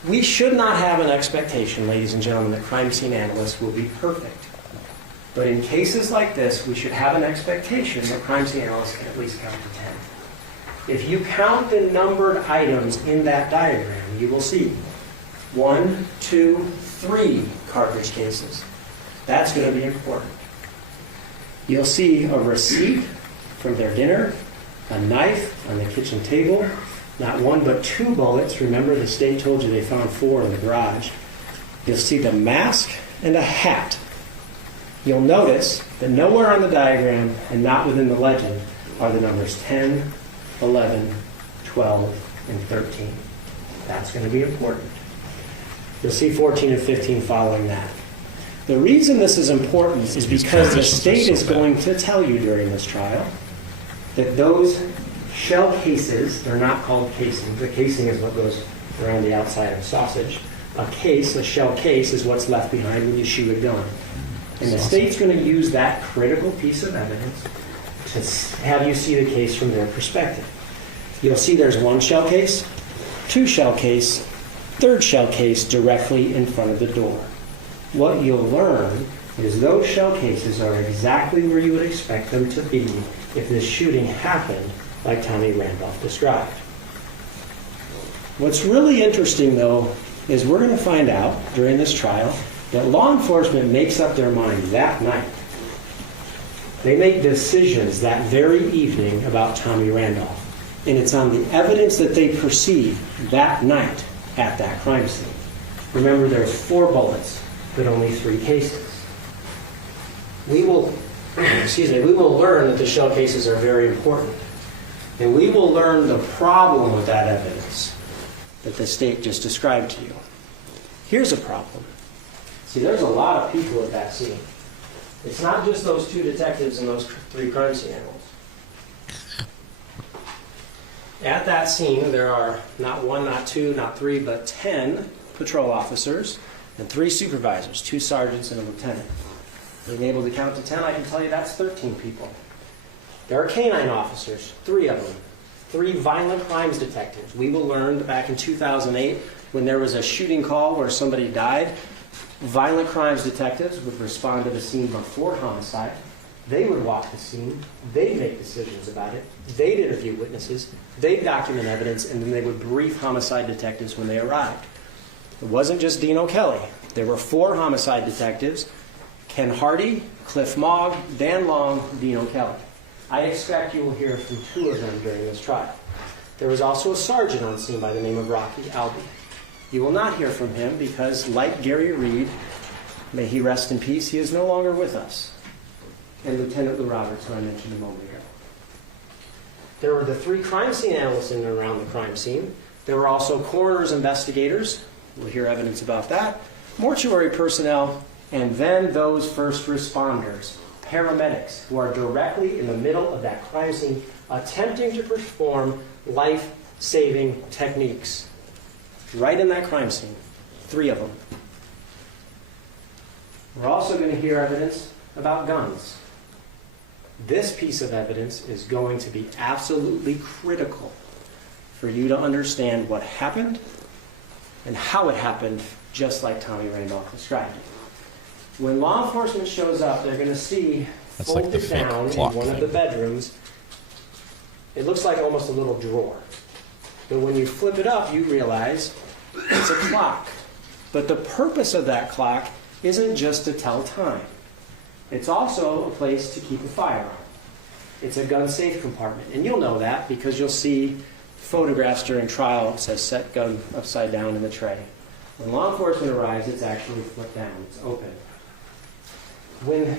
We should not have an expectation, ladies and gentlemen, that crime scene analysts will be perfect. But in cases like this, we should have an expectation that crime scene analysts can at least count to 10. If you count the numbered items in that diagram, you will see 1, 2, 3 cartridge cases. That's going to be important. You'll see a receipt from their dinner, a knife on the kitchen table, not 1 but 2 bullets. Remember, the state told you they found 4 in the garage. You'll see the mask and a hat. You'll notice that nowhere on the diagram and not within the legend are the numbers 10, 11, 12, and 13. That's going to be important. You'll see 14 and 15 following that. The reason this is important is because the state is going to tell you during this trial that those shell cases, they're not called casings. The casing is what goes around the outside of sausage. A case, a shell case, is what's left behind when you shoot a gun. And the state's going to use that critical piece of evidence to have you see the case from their perspective. You'll see there's one shell case, two shell case, third shell case directly in front of the door. What you'll learn is those shell cases are exactly where you would expect them to be if this shooting happened like Tommy Randolph described. What's really interesting, though, is we're going to find out during this trial that law enforcement makes up their mind that night. They make decisions that very evening about Tommy Randolph. And it's on the evidence that they perceive that night at that crime scene. Remember, there's 4 bullets, but only 3 cases. We will learn that the shell cases are very important. And we will learn the problem with that evidence that the state just described to you. Here's a problem. See, there's a lot of people at that scene. It's not just those 2 detectives and those 3 crime scene animals. At that scene, there are not 1, not 2, not 3, but 10 patrol officers and 3 supervisors, 2 sergeants and a lieutenant. Being able to count to 10, I can tell you that's 13 people. There are canine officers, 3 of them, 3 violent crimes detectives. We will learn back in 2008 when there was a shooting call where somebody died, violent crimes detectives would respond to the scene before homicide. They would walk the scene. They'd make decisions about it. They'd interview witnesses. They'd document evidence, and then they would brief homicide detectives when they arrived. It wasn't just Dino Kelly. There were 4 homicide detectives: Ken Hardy, Cliff Mogg, Dan Long, Dino Kelly. I expect you will hear from 2 of them during this trial. There was also a sergeant on scene by the name of Rocky Albee. You will not hear from him because, like Gary Reed, may he rest in peace, he is no longer with us. And Lieutenant Lou Roberts, who I mentioned a moment ago. There were the 3 crime scene analysts in and around the crime scene. There were also coroner's investigators. We'll hear evidence about that. Mortuary personnel, and then those first responders, paramedics, who are directly in the middle of that crime scene attempting to perform life-saving techniques. Right in that crime scene. 3 of them. We're also going to hear evidence about guns. This piece of evidence is going to be absolutely critical for you to understand what happened and how it happened, just like Tommy Randolph described it. When law enforcement shows up, they're going to see folded down in one of the bedrooms. It looks like almost a little drawer. But when you flip it up, you realize it's a clock. But the purpose of that clock isn't just to tell time. It's also a place to keep a firearm. It's a gun safe compartment. And you'll know that because you'll see photographs during trial. It says set gun upside down in the tray. When law enforcement arrives, it's actually flipped down. It's open. When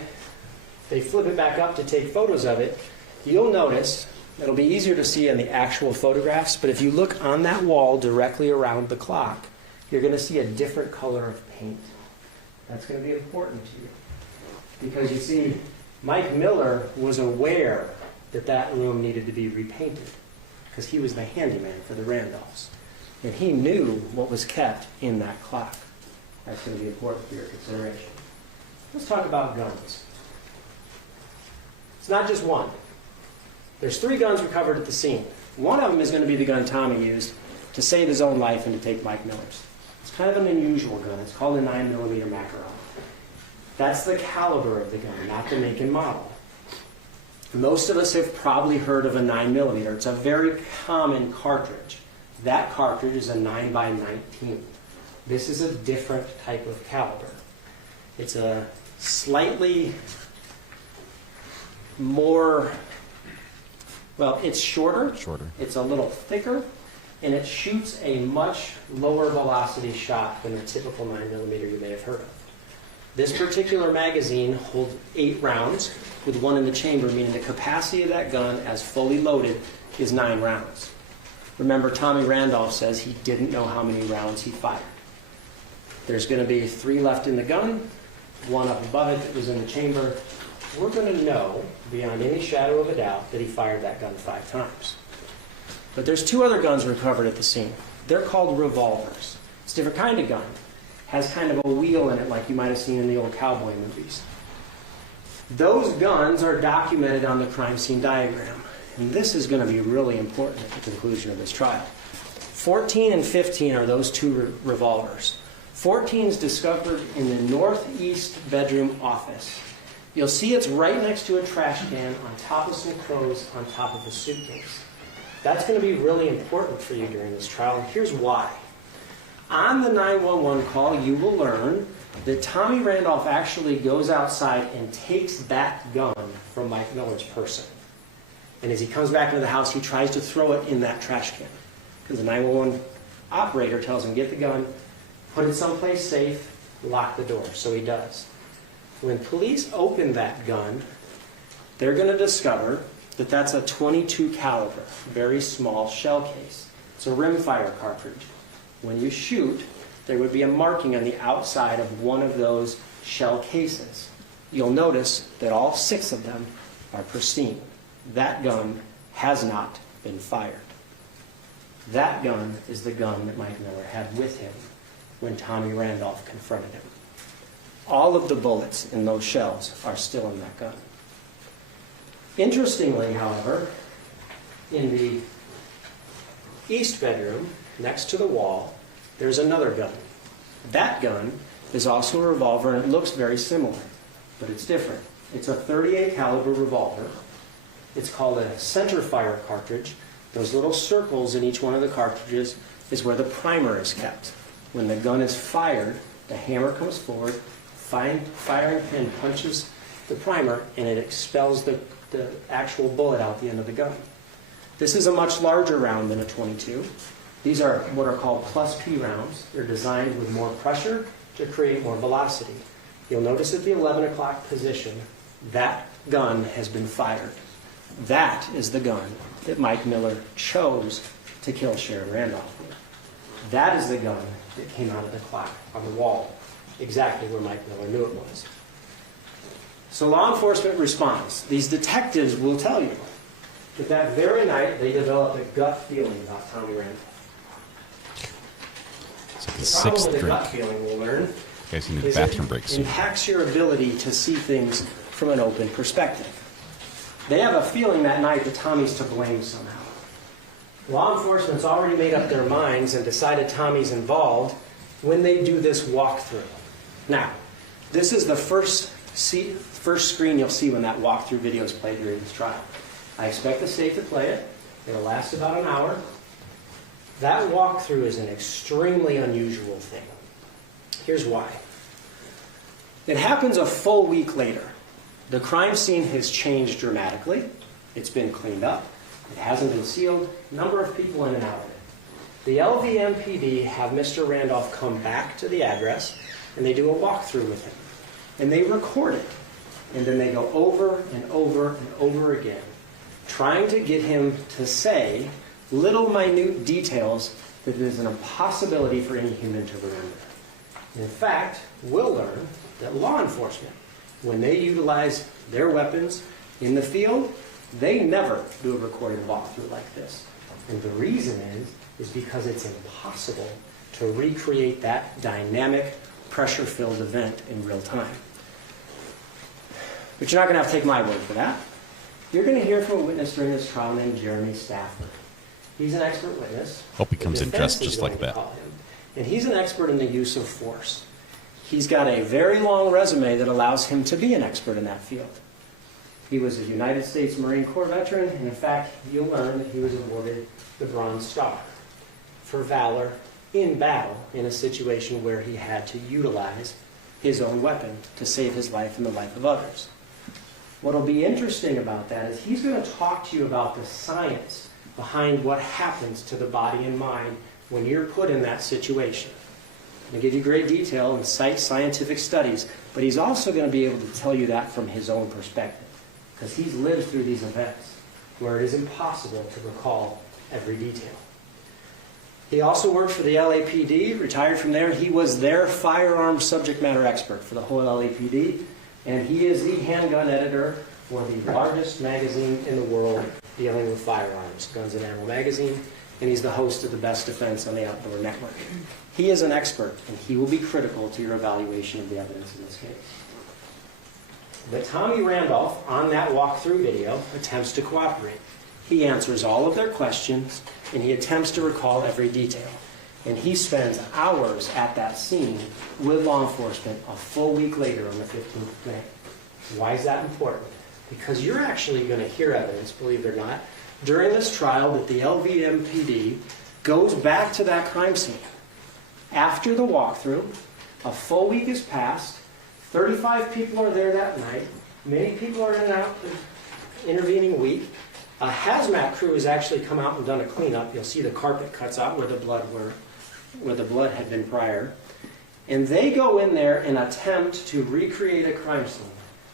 they flip it back up to take photos of it, you'll notice it'll be easier to see in the actual photographs, but if you look on that wall directly around the clock, you're going to see a different color of paint. That's going to be important to you. Because you see, Mike Miller was aware that that room needed to be repainted because he was the handyman for the Randolphs. And he knew what was kept in that clock. That's going to be important for your consideration. Let's talk about guns. It's not just one. There's 3 guns recovered at the scene. One of them is going to be the gun Tommy used to save his own life and to take Mike Miller's. It's kind of an unusual gun. It's called a 9mm Macaron. That's the caliber of the gun, not the make and model. Most of us have probably heard of a 9mm. It's a very common cartridge. That cartridge is a 9x19. This is a different type of caliber. It's a slightly more, well, it's shorter. It's a little thicker, and it shoots a much lower velocity shot than a typical 9mm you may have heard of. This particular magazine holds 8 rounds with 1 in the chamber, meaning the capacity of that gun, as fully loaded, is 9 rounds. Remember, Tommy Randolph says he didn't know how many rounds he fired. There's going to be 3 left in the gun, 1 up above it that was in the chamber. We're going to know, beyond any shadow of a doubt, that he fired that gun 5 times. But there's 2 other guns recovered at the scene. They're called revolvers. It's a different kind of gun. Has kind of a wheel in it like you might have seen in the old cowboy movies. Those guns are documented on the crime scene diagram. And this is going to be really important at the conclusion of this trial. 14 and 15 are those 2 revolvers. 14 is discovered in the northeast bedroom office. You'll see it's right next to a trash can on top of some clothes on top of a suitcase. That's going to be really important for you during this trial, and here's why. On the 911 call, you will learn that Tommy Randolph actually goes outside and takes that gun from Mike Miller's person. And as he comes back into the house, he tries to throw it in that trash can. Because the 911 operator tells him, get the gun, put it someplace safe, lock the door. So he does. When police open that gun, they're going to discover that that's a .22 caliber, very small shell case. It's a rimfire cartridge. When you shoot, there would be a marking on the outside of one of those shell cases. You'll notice that all 6 of them are pristine. That gun has not been fired. That gun is the gun that Mike Miller had with him when Tommy Randolph confronted him. All of the bullets in those shells are still in that gun. Interestingly, however, in the east bedroom, next to the wall, there's another gun. That gun is also a revolver, and it looks very similar, but it's different. It's a .38 caliber revolver. It's called a center fire cartridge. Those little circles in each one of the cartridges is where the primer is kept. When the gun is fired, the hammer comes forward, firing pin punches the primer, and it expels the actual bullet out the end of the gun. This is a much larger round than a .22. These are what are called plus P rounds. They're designed with more pressure to create more velocity. You'll notice at the 11 o'clock position, that gun has been fired. That is the gun that Mike Miller chose to kill Sharon Randolph with. That is the gun that came out of the clock on the wall, exactly where Mike Miller knew it was. So law enforcement responds. These detectives will tell you that that very night they developed a gut feeling about Tommy Randolph. It's The like problem with the 6th the drink. gut feeling, we'll learn, Guys, you need a is bathroom it break soon. impacts your ability to see things from an open perspective. They have a feeling that night that Tommy's to blame somehow. Law enforcement's already made up their minds and decided Tommy's involved when they do this walkthrough. Now, this is the first screen you'll see when that walkthrough video is played during this trial. I expect the state to play it. It'll last about an hour. That walkthrough is an extremely unusual thing. Here's why. It happens a full week later. The crime scene has changed dramatically. It's been cleaned up. It hasn't been sealed. Number of people in and out of it. The LVMPD have Mr. Randolph come back to the address, and they do a walkthrough with him. And they record it. And then they go over and over and over again, trying to get him to say little minute details that is an impossibility for any human to remember. In fact, we'll learn that law enforcement, when they utilize their weapons in the field, they never do a recorded walkthrough like this. And the reason is because it's impossible to recreate that dynamic, pressure-filled event in real time. But you're not going to have to take my word for that. You're going to hear from a witness during this trial named Jeremy Stafford. He's an expert witness. Hope he comes in The defense dressed is just going like to that. call him. And he's an expert in the use of force. He's got a very long resume that allows him to be an expert in that field. He was a United States Marine Corps veteran, and in fact, you'll learn that he was awarded the Bronze Star for valor in battle in a situation where he had to utilize his own weapon to save his life and the life of others. What'll be interesting about that is he's going to talk to you about the science behind what happens to the body and mind when you're put in that situation. He'll give you great detail and cite scientific studies, but he's also going to be able to tell you that from his own perspective, because he's lived through these events where it is impossible to recall every detail. He also worked for the LAPD, retired from there. He was their firearms subject matter expert for the whole LAPD, and he is the handgun editor for the largest magazine in the world dealing with firearms, Guns and Ammo Magazine, and he's the host of the Best Defense on the Outdoor Network. He is an expert, and he will be critical to your evaluation of the evidence in this case. But Tommy Randolph, on that walkthrough video, attempts to cooperate. He answers all of their questions, and he attempts to recall every detail. And he spends hours at that scene with law enforcement a full week later on the 15th of May. Why is that important? Because you're actually going to hear evidence, believe it or not, during this trial that the LVMPD goes back to that crime scene. After the walkthrough, a full week has passed, 35 people are there that night, many people are in and out the intervening week. A hazmat crew has actually come out and done a cleanup. You'll see the carpet cuts out where the blood had been prior. And they go in there and attempt to recreate a crime scene,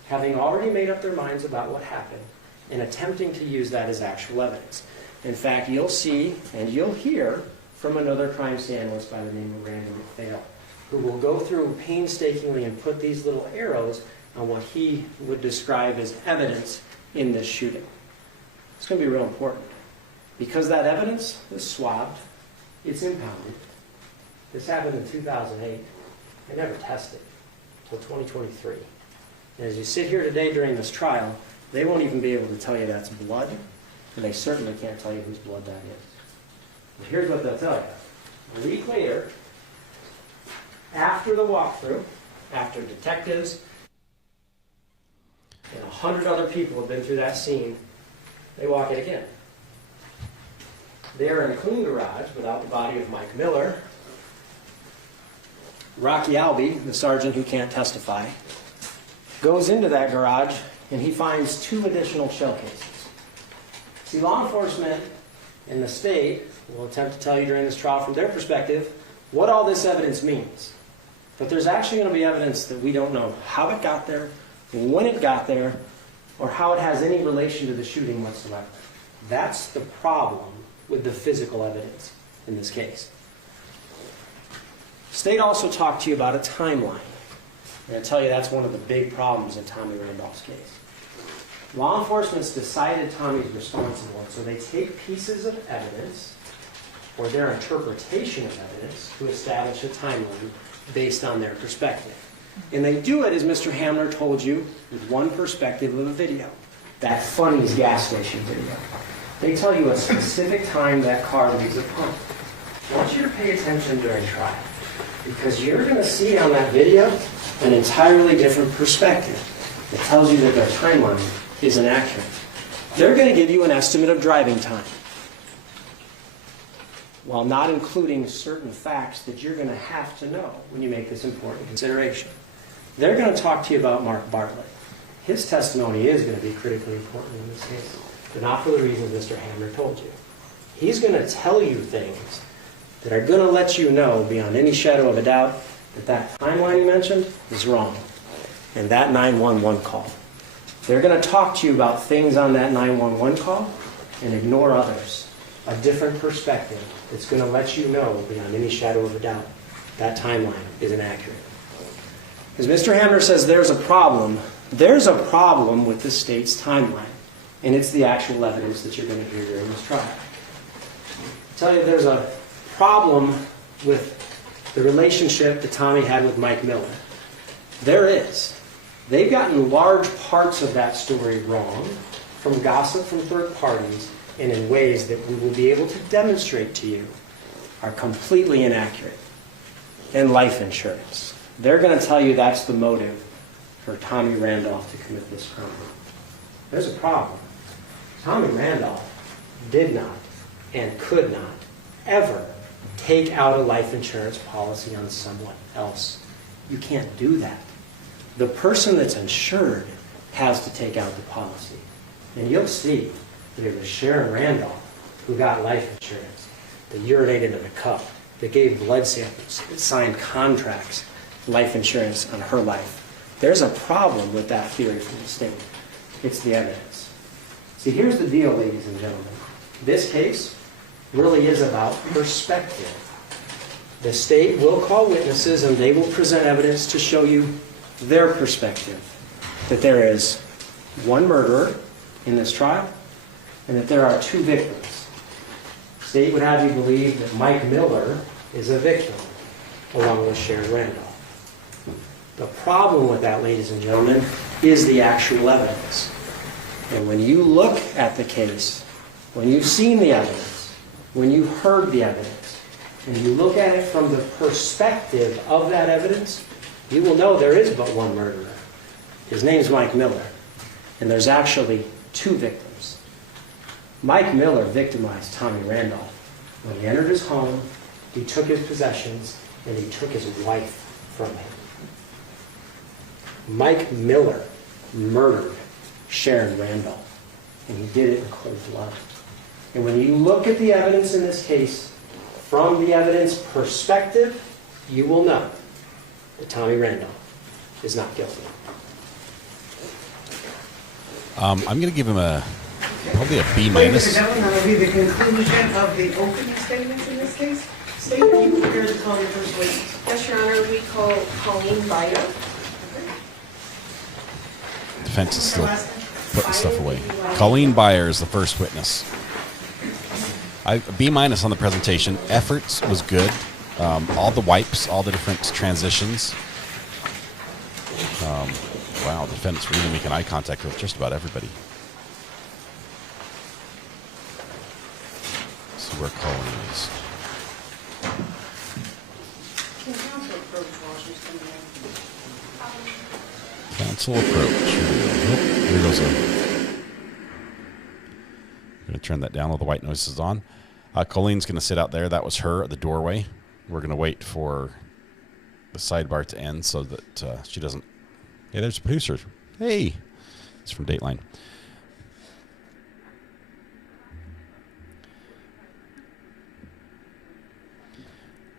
having already made up their minds about what happened and attempting to use that as actual evidence. In fact, you'll see and you'll hear from another crime scene analyst by the name of Randy McPhail, who will go through painstakingly and put these little arrows on what he would describe as evidence in this shooting. It's going to be real important because that evidence is swabbed, it's impounded. This happened in 2008. They never tested until 2023. And as you sit here today during this trial, they won't even be able to tell you that's blood, and they certainly can't tell you whose blood that is. But here's what they'll tell you. A week later, after the walkthrough, after detectives and 100 other people have been through that scene, they walk it again. They're in a clean garage without the body of Mike Miller. Rocky Albee, the sergeant who can't testify, goes into that garage and he finds 2 additional shell cases. See, law enforcement in the state will attempt to tell you during this trial from their perspective what all this evidence means. But there's actually going to be evidence that we don't know how it got there, when it got there, or how it has any relation to the shooting whatsoever. That's the problem with the physical evidence in this case. State also talked to you about a timeline. And I tell you that's one of the big problems in Tommy Randolph's case. Law enforcement's decided Tommy's responsible, so they take pieces of evidence or their interpretation of evidence to establish a timeline based on their perspective. And they do it, as Mr. Hamler told you, with one perspective of a video. That Funny's gas station video. They tell you a specific time that car leaves a pump. I want you to pay attention during trial, because you're going to see on that video an entirely different perspective that tells you that their timeline is inaccurate. They're going to give you an estimate of driving time, while not including certain facts that you're going to have to know when you make this important consideration. They're going to talk to you about Mark Bartlett. His testimony is going to be critically important in this case, but not for the reasons Mr. Hamler told you. He's going to tell you things that are going to let you know beyond any shadow of a doubt that that timeline you mentioned is wrong, and that 911 call. They're going to talk to you about things on that 911 call and ignore others. A different perspective that's going to let you know beyond any shadow of a doubt that timeline is inaccurate. As Mr. Hamler says, there's a problem. There's a problem with the state's timeline, and it's the actual evidence that you're going to hear during this trial. I tell you, there's a problem with the relationship that Tommy had with Mike Miller. There is. They've gotten large parts of that story wrong from gossip from third parties and in ways that we will be able to demonstrate to you are completely inaccurate. And life insurance. They're going to tell you that's the motive for Tommy Randolph to commit this crime. There's a problem. Tommy Randolph did not and could not ever take out a life insurance policy on someone else. You can't do that. The person that's insured has to take out the policy. And you'll see that it was Sharon Randolph who got life insurance, that urinated in a cup, that gave blood samples, that signed contracts, life insurance on her life. There's a problem with that theory from the state. It's the evidence. See, here's the deal, ladies and gentlemen. This case really is about perspective. The state will call witnesses and they will present evidence to show you their perspective. That there is one murderer in this trial and that there are two victims. The state would have you believe that Mike Miller is a victim along with Sharon Randolph. The problem with that, ladies and gentlemen, is the actual evidence. And when you look at the case, when you've seen the evidence, when you've heard the evidence, and you look at it from the perspective of that evidence, you will know there is but one murderer. His name's Mike Miller, and there's actually two victims. Mike Miller victimized Tommy Randolph. When he entered his home, he took his possessions, and he took his wife from him. Mike Miller murdered Sharon Randolph, and he did it in cold blood. And when you look at the evidence in this case, from the evidence perspective, you will know that Tommy Randolph is not guilty. I'm going to give him probably a B Ladies minus. and gentlemen, that will be the conclusion of the opening statements in this case. State, are you prepared to call your first witness? Yes, Your Honor, we call Colleen Byer. Defense is still putting stuff away. Colleen Byer is the first witness. B minus on the presentation. Efforts was good. All the wipes, all the different transitions. Wow, the defendant's really making eye contact with just about everybody. Let's see where Colleen is. Can counsel approach while she's coming in? Counsel approach. Here goes I'm going to turn that down while the white noise is on. Colleen's going to sit out there. That was her at the doorway. We're going to wait for the sidebar to end so that she doesn't... Hey, there's a producer. Hey! It's from Dateline.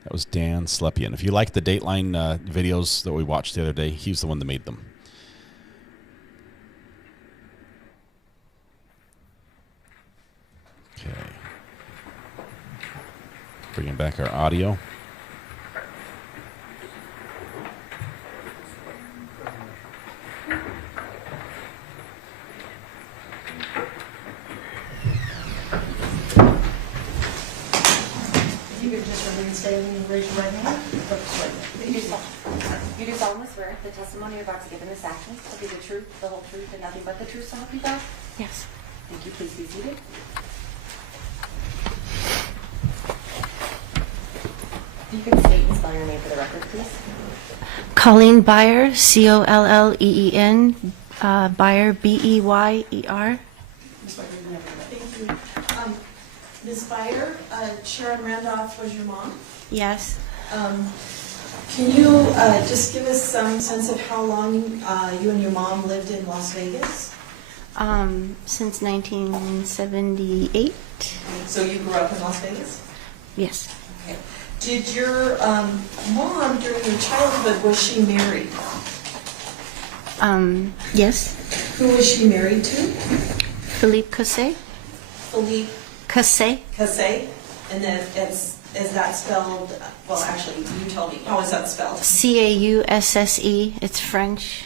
That was Dan Slepian. If you like the Dateline videos that we watched the other day, he's the one that made them. Okay. Bringing back our audio. You could just remain standing and raise your right hand. You do solemnly swear the testimony you're about to give in this action will be the truth, the whole truth, and nothing but the truth, so help you God? Yes. Thank you. Please be seated. You can state and spell your name for the record, please. Colleen Byer, Colleen, Byer, Beyer. Thank you. Ms. Byer, Sharon Randolph was your mom? Yes. Can you just give us some sense of how long you and your mom lived in Las Vegas? Since 1978. So you grew up in Las Vegas? Yes. Okay. Did your mom, during your childhood, was she married? Yes. Who was she married to? Philippe Cassé. Philippe Cassé. Cassé? And then is that spelled, well, actually, you tell me. How is that spelled? Causse. It's French.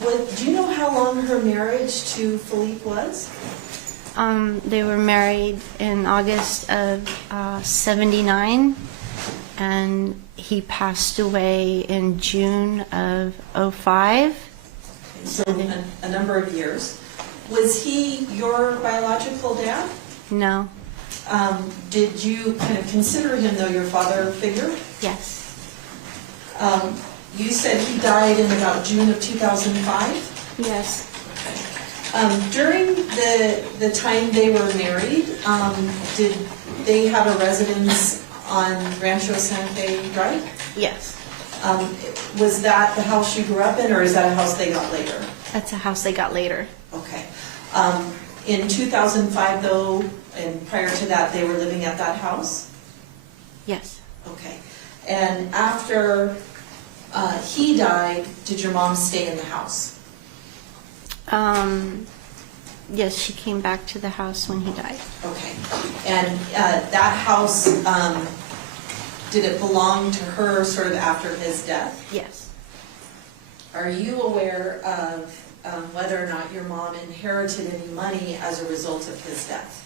Do you know how long her marriage to Philippe was? They were married in August of 79, and he passed away in June of 05. So a number of years. Was he your biological dad? No. Did you kind of consider him, though, your father figure? Yes. You said he died in about June of 2005? Yes. During the time they were married, did they have a residence on Rancho Santa Fe Drive? Yes. Was that the house you grew up in, or is that a house they got later? That's a house they got later. Okay. In 2005, though, and prior to that, they were living at that house? Yes. Okay. And after he died, did your mom stay in the house? Yes, she came back to the house when he died. Okay. And that house, did it belong to her sort of after his death? Yes. Are you aware of whether or not your mom inherited any money as a result of his death?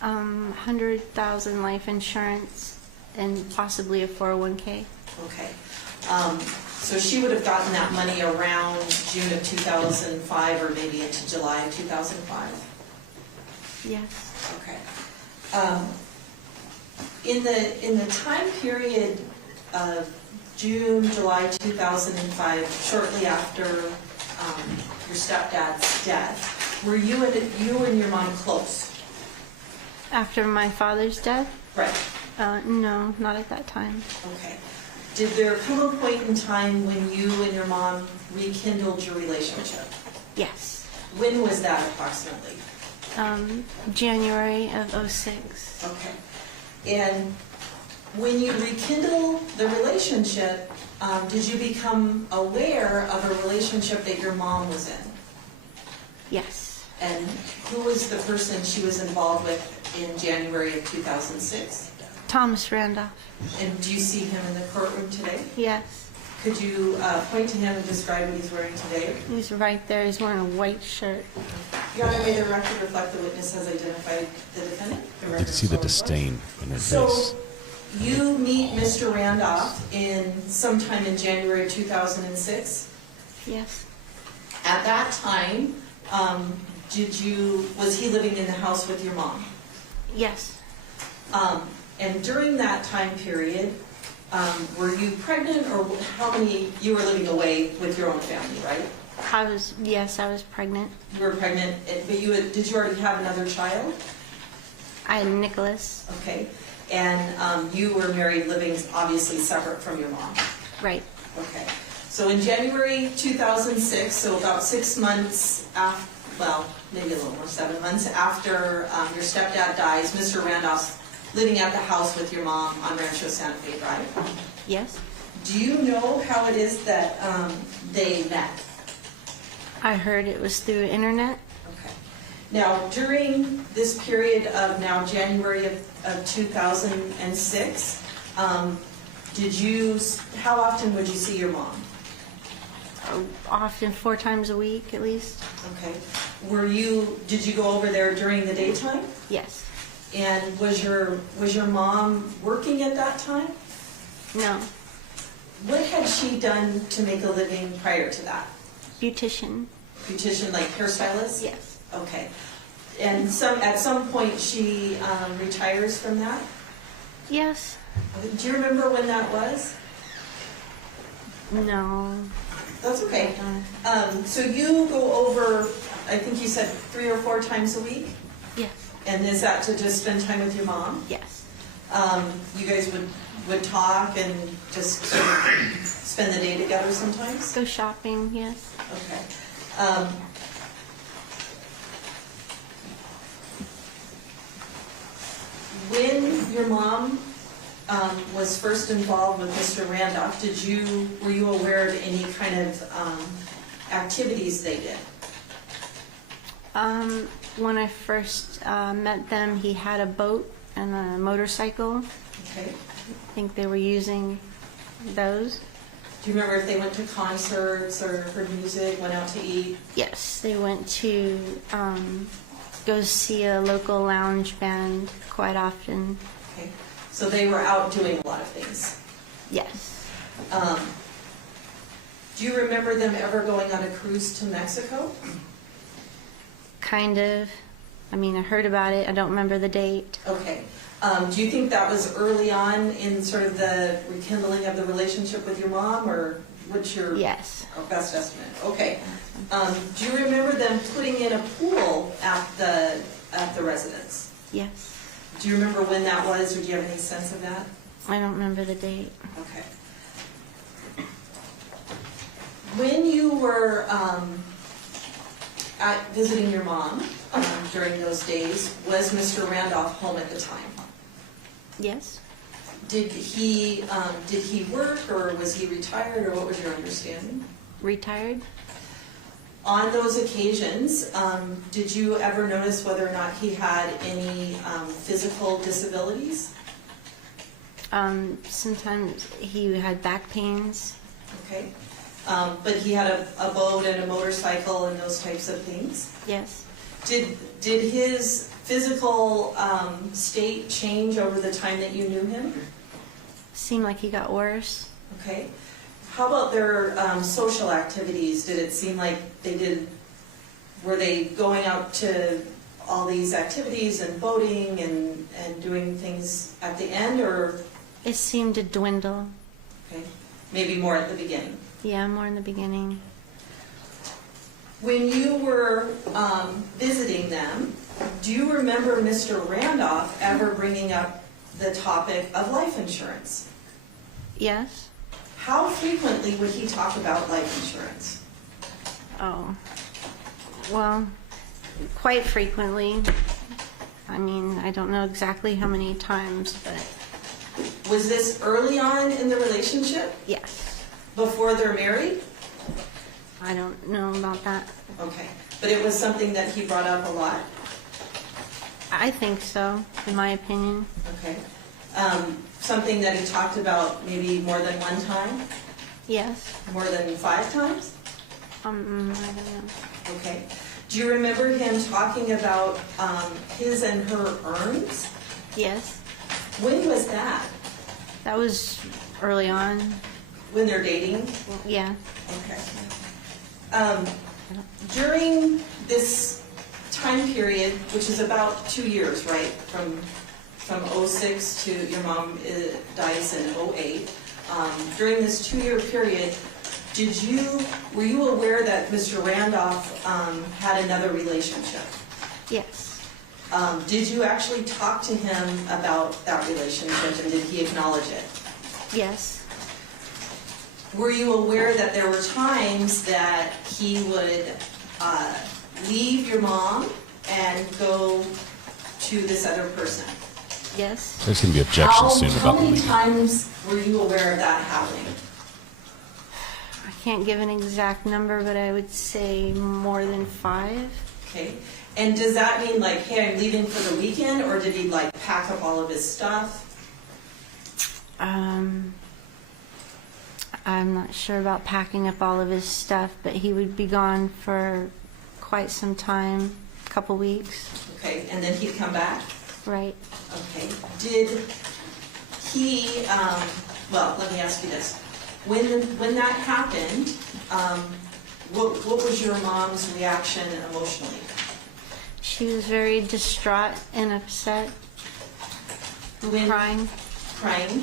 100,000 life insurance and possibly a 401k. Okay. So she would have gotten that money around June of 2005 or maybe into July of 2005? Yes. Okay. In the time period of June, July 2005, shortly after your stepdad's death, were you and your mom close? After my father's death? Right. No, not at that time. Okay. Did there come a point in time when you and your mom rekindled your relationship? Yes. When was that approximately? January of 06. Okay. And when you rekindle the relationship, did you become aware of a relationship that your mom was in? Yes. And who was the person she was involved with in January of 2006? Thomas Randolph. And do you see him in the courtroom today? Yes. Could you point to him and describe what he's wearing today? He's right there. He's wearing a white shirt. Your Honor, may the record reflect the witness has identified the defendant? You can see the disdain in her So, face. you meet Mr. Randolph sometime in January of 2006. Yes. At that time, was he living in the house with your mom? Yes. And during that time period, were you pregnant, or you were living away with your own family, right? Yes, I was pregnant. You were pregnant, but did you already have another child? I had Nicholas. Okay. And you were married, living obviously separate from your mom. Right. Okay. So in January 2006, so about 6 months after, well, maybe a little more, 7 months after your stepdad dies, Mr. Randolph's living at the house with your mom on Rancho Santa Fe Drive. Yes. Do you know how it is that they met? I heard it was through internet. Okay. Now, during this period of now January of 2006, how often would you see your mom? Often 4 times a week at least. Okay. Did you go over there during the daytime? Yes. And was your mom working at that time? No. What had she done to make a living prior to that? Beautician. Beautician, like hairstylist? Yes. Okay. And at some point she retires from that? Yes. Do you remember when that was? No. That's okay. So you go over, I think you said 3 or 4 times a week? Yes. And is that to just spend time with your mom? Yes. You guys would talk and just sort of spend the day together sometimes? Go shopping, yes. Okay. When your mom was first involved with Mr. Randolph, were you aware of any kind of activities they did? When I first met them, he had a boat and a motorcycle. Okay. I think they were using those. Do you remember if they went to concerts or heard music, went out to eat? Yes, they went to go see a local lounge band quite often. Okay. So they were out doing a lot of things? Yes. Do you remember them ever going on a cruise to Mexico? Kind of. I mean, I heard about it. I don't remember the date. Okay. Do you think that was early on in sort of the rekindling of the relationship with your mom, or what's your best estimate? Okay. Do you remember them putting in a pool at the residence? Yes. Do you remember when that was, or do you have any sense of that? I don't remember the date. Okay. When you were visiting your mom during those days, was Mr. Randolph home at the time? Yes. Did he work, or was he retired, or what was your understanding? Retired. On those occasions, did you ever notice whether or not he had any physical disabilities? Sometimes he had back pains. Okay. But he had a boat and a motorcycle and those types of things? Yes. Did his physical state change over the time that you knew him? Seemed like he got worse. Okay. How about their social activities? Did it seem like were they going out to all these activities and boating and doing things at the end, or? It seemed to dwindle. Okay. Maybe more at the beginning. Yeah, more in the beginning. When you were visiting them, do you remember Mr. Randolph ever bringing up the topic of life insurance? Yes. How frequently would he talk about life insurance? Oh, well, quite frequently. I mean, I don't know exactly how many times, but... Was this early on in the relationship? Yes. Before they're married? I don't know about that. Okay. But it was something that he brought up a lot? I think so, in my opinion. Okay. Something that he talked about maybe more than one time? Yes. More than 5 times? I don't know. Okay. Do you remember him talking about his and her earns? Yes. When was that? That was early on. When they're dating? Yeah. Okay. During this time period, which is about 2 years, right? From 06 to your mom dies in 08. During this 2-year period, were you aware that Mr. Randolph had another relationship? Yes. Did you actually talk to him about that relationship, and did he acknowledge it? Yes. Were you aware that there were times that he would leave your mom and go to this other person? Yes. There's going to be objections soon about How many leaving. times were you aware of that happening? I can't give an exact number, but I would say more than 5. Okay. And does that mean like, hey, I'm leaving for the weekend, or did he like pack up all of his stuff? I'm not sure about packing up all of his stuff, but he would be gone for quite some time, a couple weeks. Okay, and then he'd come back? Right. Okay. Did he, well, let me ask you this. When that happened, what was your mom's reaction emotionally? She was very distraught and upset. Crying. Crying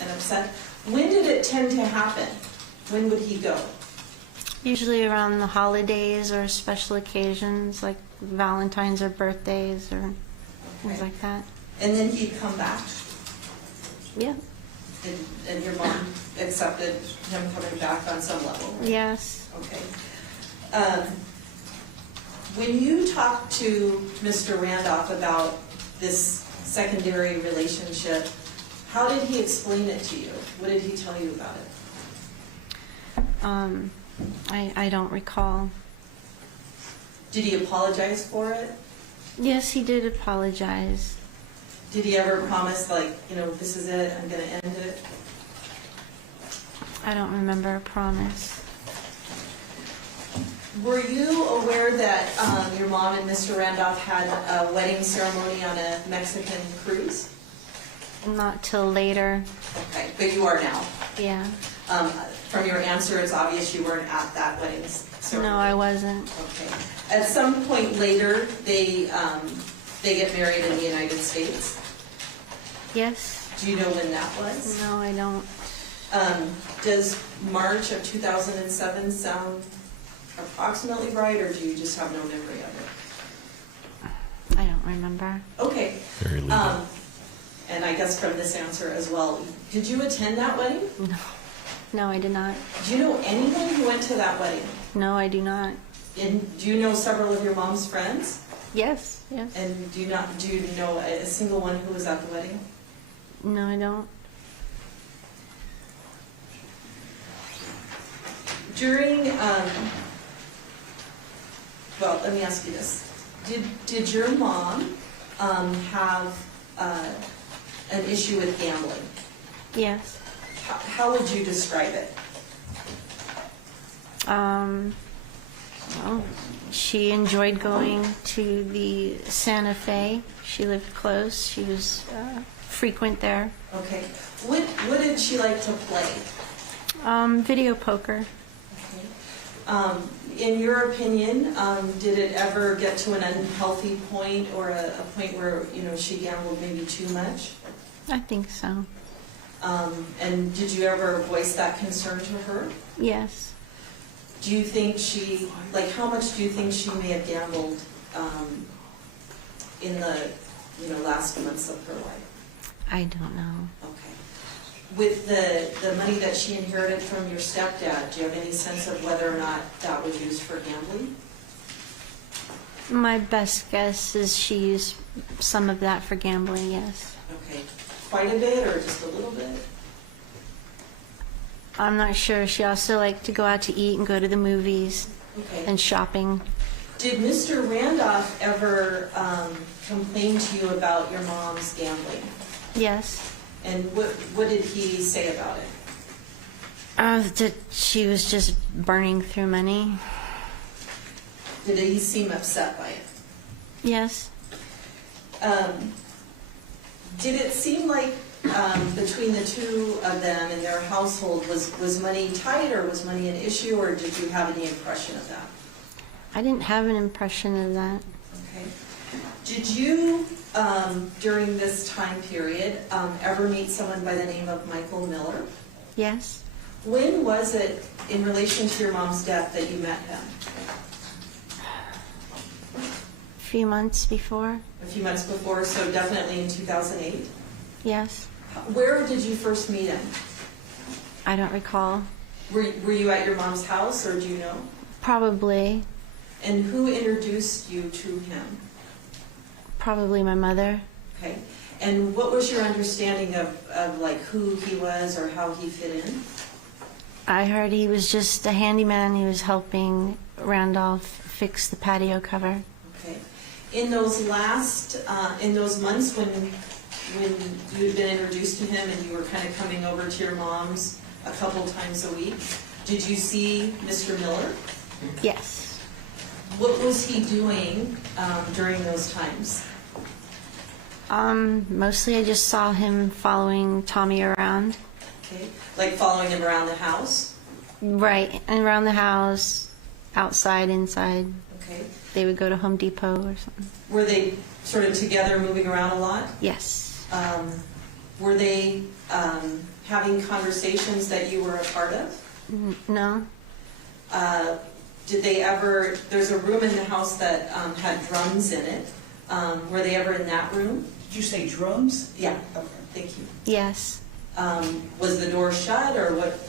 and upset. When did it tend to happen? When would he go? Usually around the holidays or special occasions like Valentine's or birthdays or things like that. And then he'd come back? Yeah. And your mom accepted him coming back on some level? Right? Yes. Okay. When you talked to Mr. Randolph about this secondary relationship, how did he explain it to you? What did he tell you about it? I don't recall. Did he apologize for it? Yes, he did apologize. Did he ever promise, like, you know, this is it, I'm going to end it? I don't remember a promise. Were you aware that your mom and Mr. Randolph had a wedding ceremony on a Mexican cruise? Not till later. Okay, but you are now? Yeah. From your answer, it's obvious you weren't at that wedding ceremony. No, I wasn't. Okay. At some point later, they get married in the United States? Yes. Do you know when that was? No, I don't. Does March of 2007 sound approximately right, or do you just have no memory of it? I don't remember. Okay. Very legal. And I guess from this answer as well, did you attend that wedding? No. No, I did not. Do you know anyone who went to that wedding? No, I do not. And do you know several of your mom's friends? Yes, yes. And do you know a single one who was at the wedding? No, I don't. During well, let me ask you this. Did your mom have an issue with gambling? Yes. How would you describe it? Well, she enjoyed going to the Santa Fe. She lived close. She was frequent there. Okay. What did she like to play? Video poker. Okay. In your opinion, did it ever get to an unhealthy point or a point where, she gambled maybe too much? I think so. And did you ever voice that concern to her? Yes. Do you think how much do you think she may have gambled in the, last months of her life? I don't know. Okay. With the money that she inherited from your stepdad, do you have any sense of whether or not that was used for gambling? My best guess is she used some of that for gambling, yes. Okay. Quite a bit or just a little bit? I'm not sure. She also liked to go out to eat and go to the movies and shopping. Did Mr. Randolph ever complain to you about your mom's gambling? Yes. And what did he say about it? That she was just burning through money. Did he seem upset by it? Yes. Did it seem like between the two of them in their household, was money tight or was money an issue, or did you have any impression of that? I didn't have an impression of that. Okay. Did you, during this time period, ever meet someone by the name of Michael Miller? Yes. When was it in relation to your mom's death that you met him? A few months before. A few months before, so definitely in 2008? Yes. Where did you first meet him? I don't recall. Were you at your mom's house, or do you know? Probably. And who introduced you to him? Probably my mother. Okay. And what was your understanding of like who he was or how he fit in? I heard he was just a handyman. He was helping Randolph fix the patio cover. Okay. In those months when you had been introduced to him and you were kind of coming over to your mom's a couple times a week, did you see Mr. Miller? Yes. What was he doing during those times? Mostly I just saw him following Tommy around. Okay. Like following him around the house? Right. And around the house, outside, inside. Okay. They would go to Home Depot or something. Were they sort of together moving around a lot? Yes. Were they having conversations that you were a part of? No. Did they ever, there's a room in the house that had drums in it. Were they ever in that room? Did you say drums? Yeah. Okay, thank you. Yes. Was the door shut or what,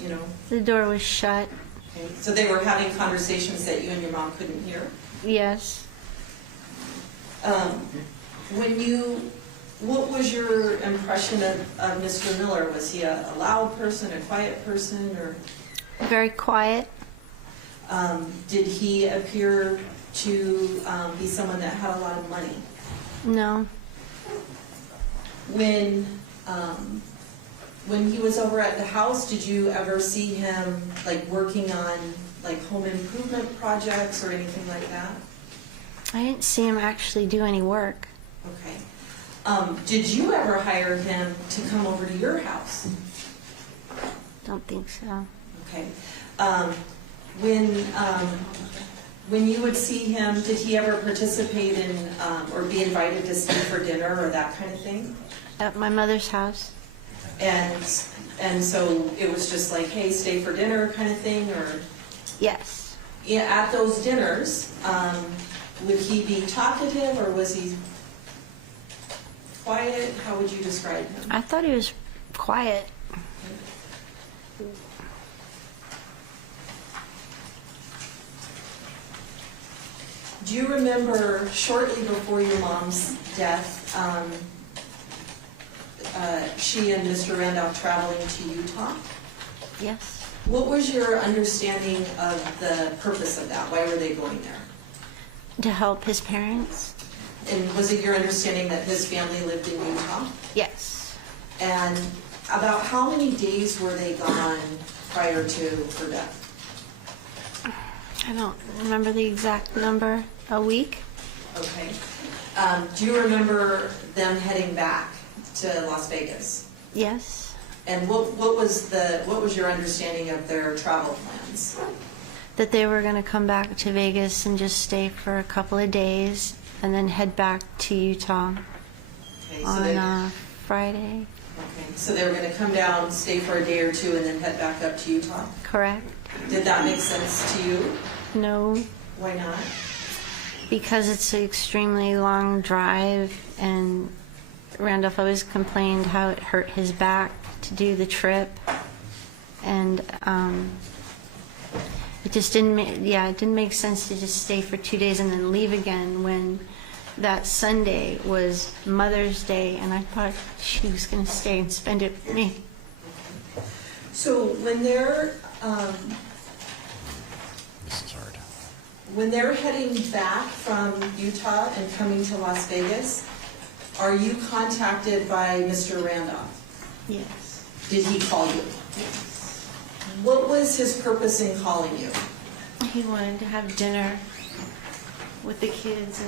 The door was shut. Okay. So they were having conversations that you and your mom couldn't hear? Yes. What was your impression of Mr. Miller? Was he a loud person, a quiet person, or? Very quiet. Did he appear to be someone that had a lot of money? No. When he was over at the house, did you ever see him like working on like home improvement projects or anything like that? I didn't see him actually do any work. Okay. Did you ever hire him to come over to your house? Don't think so. Okay. When you would see him, did he ever participate in or be invited to stay for dinner or that kind of thing? At my mother's house. And so it was just like, hey, stay for dinner kind of thing, or? Yes. Yeah, at those dinners, would he be talkative or was he quiet? How would you describe him? I thought he was quiet. Do you remember shortly before your mom's death, she and Mr. Randolph traveling to Utah? Yes. What was your understanding of the purpose of that? Why were they going there? To help his parents. And was it your understanding that his family lived in Utah? Yes. And about how many days were they gone prior to her death? I don't remember the exact number. A week? Okay. Do you remember them heading back to Las Vegas? Yes. And what was your understanding of their travel plans? That they were going to come back to Vegas and just stay for a couple of days and then head back to Utah on Friday. Okay, so they were going to come down, stay for a day or two, and then head back up to Utah? Correct. Did that make sense to you? No. Why not? Because it's an extremely long drive, and Randolph always complained how it hurt his back to do the trip, and it just didn't make sense to just stay for 2 days and then leave again when that Sunday was Mother's Day, and I thought she was going to stay and spend it with me. So when they're This is hard. when they're heading back from Utah and coming to Las Vegas, are you contacted by Mr. Randolph? Yes. Did he call you? Yes. What was his purpose in calling you? He wanted to have dinner with the kids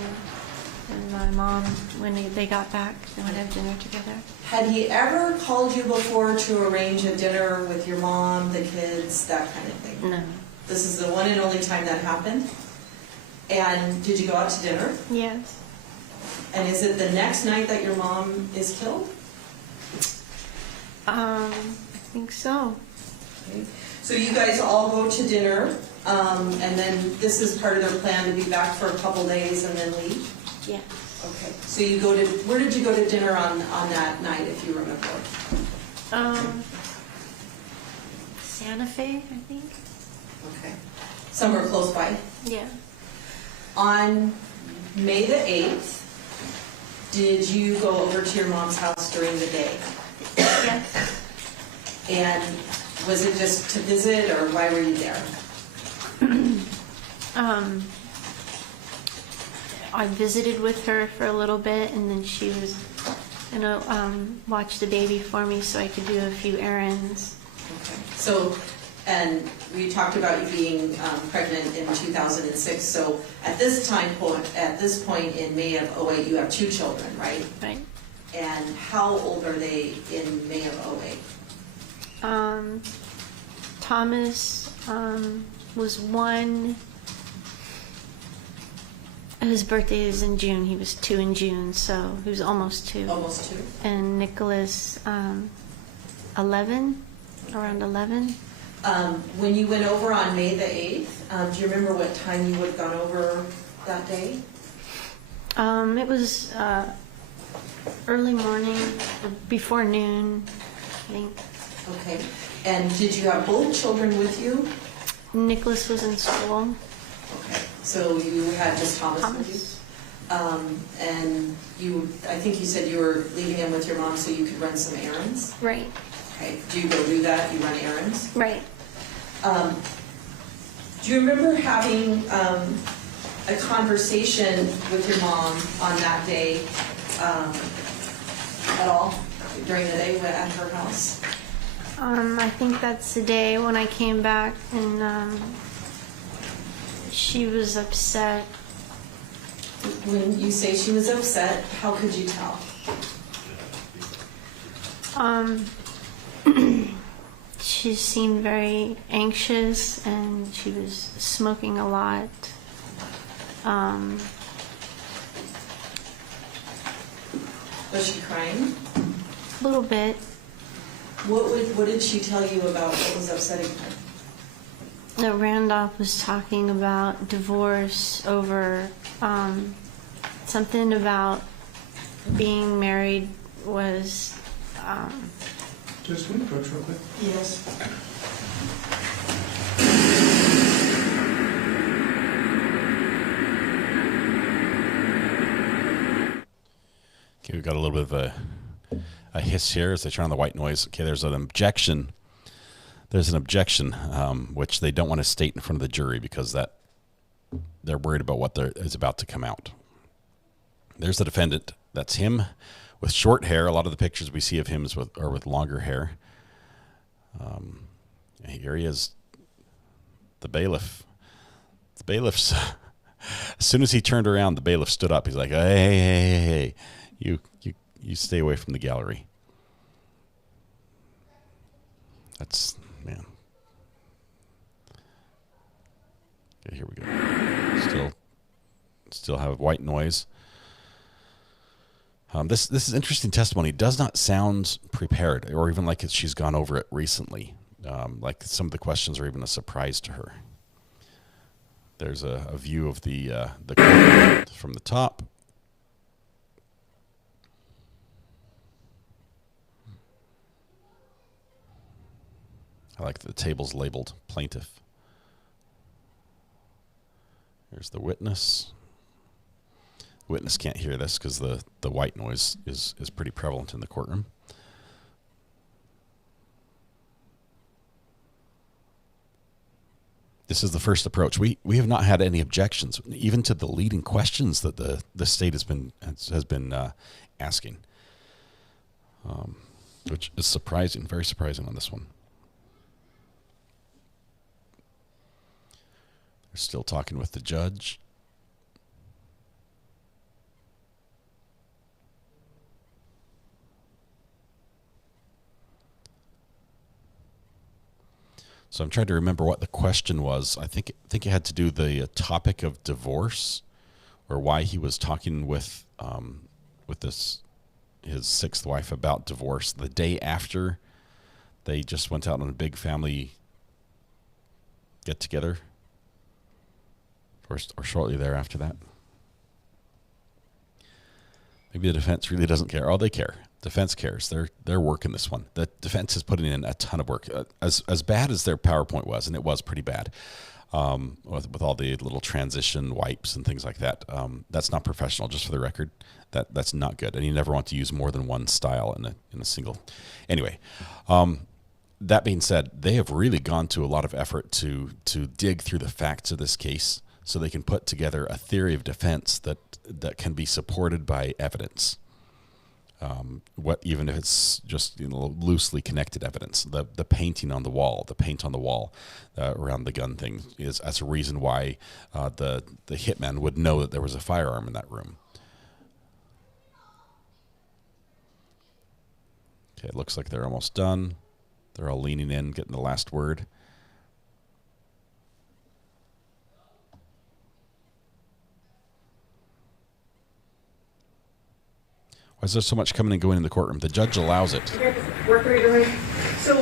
and my mom when they got back. They wanted to have dinner together. Had he ever called you before to arrange a dinner with your mom, the kids, that kind of thing? No. This is the one and only time that happened? And did you go out to dinner? Yes. And is it the next night that your mom is killed? I think so. Okay. So you guys all go to dinner, and then this is part of their plan to be back for a couple days and then leave? Yes. Okay. So you go to, where did you go to dinner on that night, if you remember? Santa Fe, I think. Okay. Somewhere close by? Yeah. On May the 8th, did you go over to your mom's house during the day? Yes. And was it just to visit, or why were you there? I visited with her for a little bit, and then she was gonna watch the baby for me so I could do a few errands. Okay. So, and we talked about you being pregnant in 2006. So at this point in May of 2008, you have 2 children, right? Right. And how old are they in May of 2008? Thomas was 1. His birthday is in June. He was 2 in June, so he was almost 2. Almost 2. And Nicholas, 11, around 11. When you went over on May the 8th, do you remember what time you would have gone over that day? It was early morning, or before noon, I think. Okay. And did you have both children with you? Nicholas was in school. Okay. So you had just Thomas with you? And I think you said you were leaving him with your mom so you could run some errands? Right. Okay. Do you go do that? You run errands? Right. Do you remember having a conversation with your mom on that day at all during the day at her house? I think that's the day when I came back, and she was upset. When you say she was upset, how could you tell? She seemed very anxious, and she was smoking a lot. Was she crying? A little bit. What did she tell you about what was upsetting her? That Randolph was talking about divorce over something about being married was. Just can we approach real quick? Yes. Okay, we've got a little bit of a hiss here as they turn on the white noise. Okay, there's an objection. There's an objection, which they don't want to state in front of the jury because that they're worried about what is about to come out. There's the defendant. That's him with short hair. A lot of the pictures we see of him are with longer hair. Here he is, the bailiff. The bailiff's. As soon as he turned around, the bailiff stood up. He's like, "Hey, you stay away from the gallery." That's, man. Okay, here we go. Still have white noise. This is interesting testimony. It does not sound prepared, or even like she's gone over it recently. Like some of the questions are even a surprise to her. There's a view of the court from the top. I like the table's labeled plaintiff. There's the witness. The witness can't hear this because the white noise is pretty prevalent in the courtroom. This is the first approach. We have not had any objections, even to the leading questions that the state has been asking, which is surprising, very surprising on this one. They're still talking with the judge. So I'm trying to remember what the question was. I think it had to do with the topic of divorce, or why he was talking with his sixth wife about divorce the day after they just went out on a big family get together, or shortly thereafter that. Maybe the defense really doesn't care. Oh, they care. Defense cares. They're working this one. The defense is putting in a ton of work. As bad as their PowerPoint was, and it was pretty bad, with all the little transition wipes and things like that. That's not professional. Just for the record, that's not good. And you never want to use more than one style in a single. Anyway, that being said, they have really gone to a lot of effort to dig through the facts of this case, so they can put together a theory of defense that can be supported by evidence. Even if it's just loosely connected evidence, the painting on the wall, the paint on the wall around the gun thing is as a reason why the hitman would know that there was a firearm in that room. Okay, it looks like they're almost done. They're all leaning in, getting the last word. Why is there so much coming and going in the courtroom? The judge allows it. Work right away. So,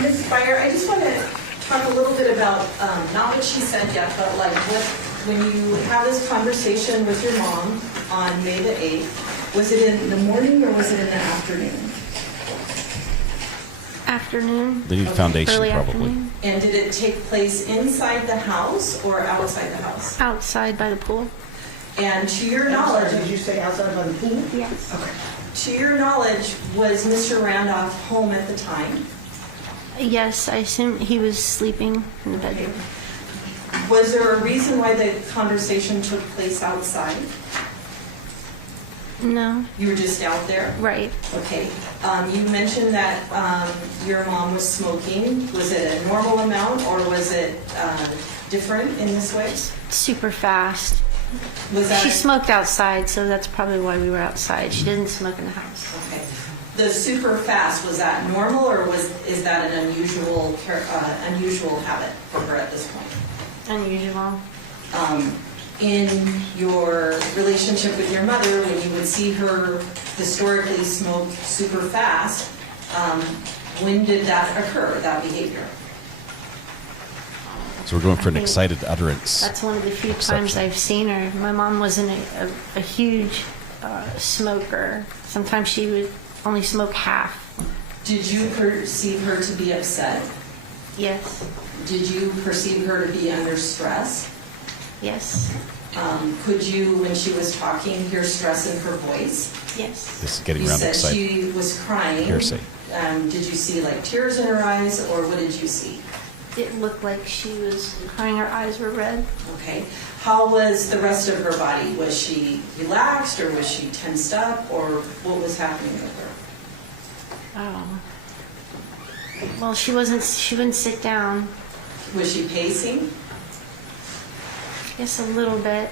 Ms. Beyer, I just want to talk a little bit about, not what she said yet, but like when you have this conversation with your mom on May the 8th, was it in the morning or was it in the afternoon? Afternoon. They need foundation, Early probably. Afternoon. And did it take place inside the house or outside the house? Outside by the pool. And to your knowledge, Did you say outside by the pool? Yes. Okay. to your knowledge, was Mr. Randolph home at the time? Yes, I assume he was sleeping in the bedroom. Was there a reason why the conversation took place outside? No. You were just out there? Right. Okay. You mentioned that your mom was smoking. Was it a normal amount or was it different in this way? Super fast. Was that She smoked outside, so that's probably why we were outside. She didn't smoke in the house. Okay. The super fast, was that normal or is that an unusual habit for her at this point? Unusual. In your relationship with your mother, when you would see her historically smoke super fast, when did that occur, that behavior? So we're going for an excited utterance. That's one of the few times I've seen her. My mom wasn't a huge smoker. Sometimes she would only smoke half. Did you perceive her to be upset? Yes. Did you perceive her to be under stress? Yes. Could you, when she was talking, hear stress in her voice? Yes. This is getting You around said excited. she was crying. Hearsay. Did you see like tears in her eyes, or what did you see? it looked like she was crying. Her eyes were red. Okay. How was the rest of her body? Was she relaxed or was she tensed up or what was happening with her? Oh. Well, she wouldn't sit down. Was she pacing? Yes, a little bit.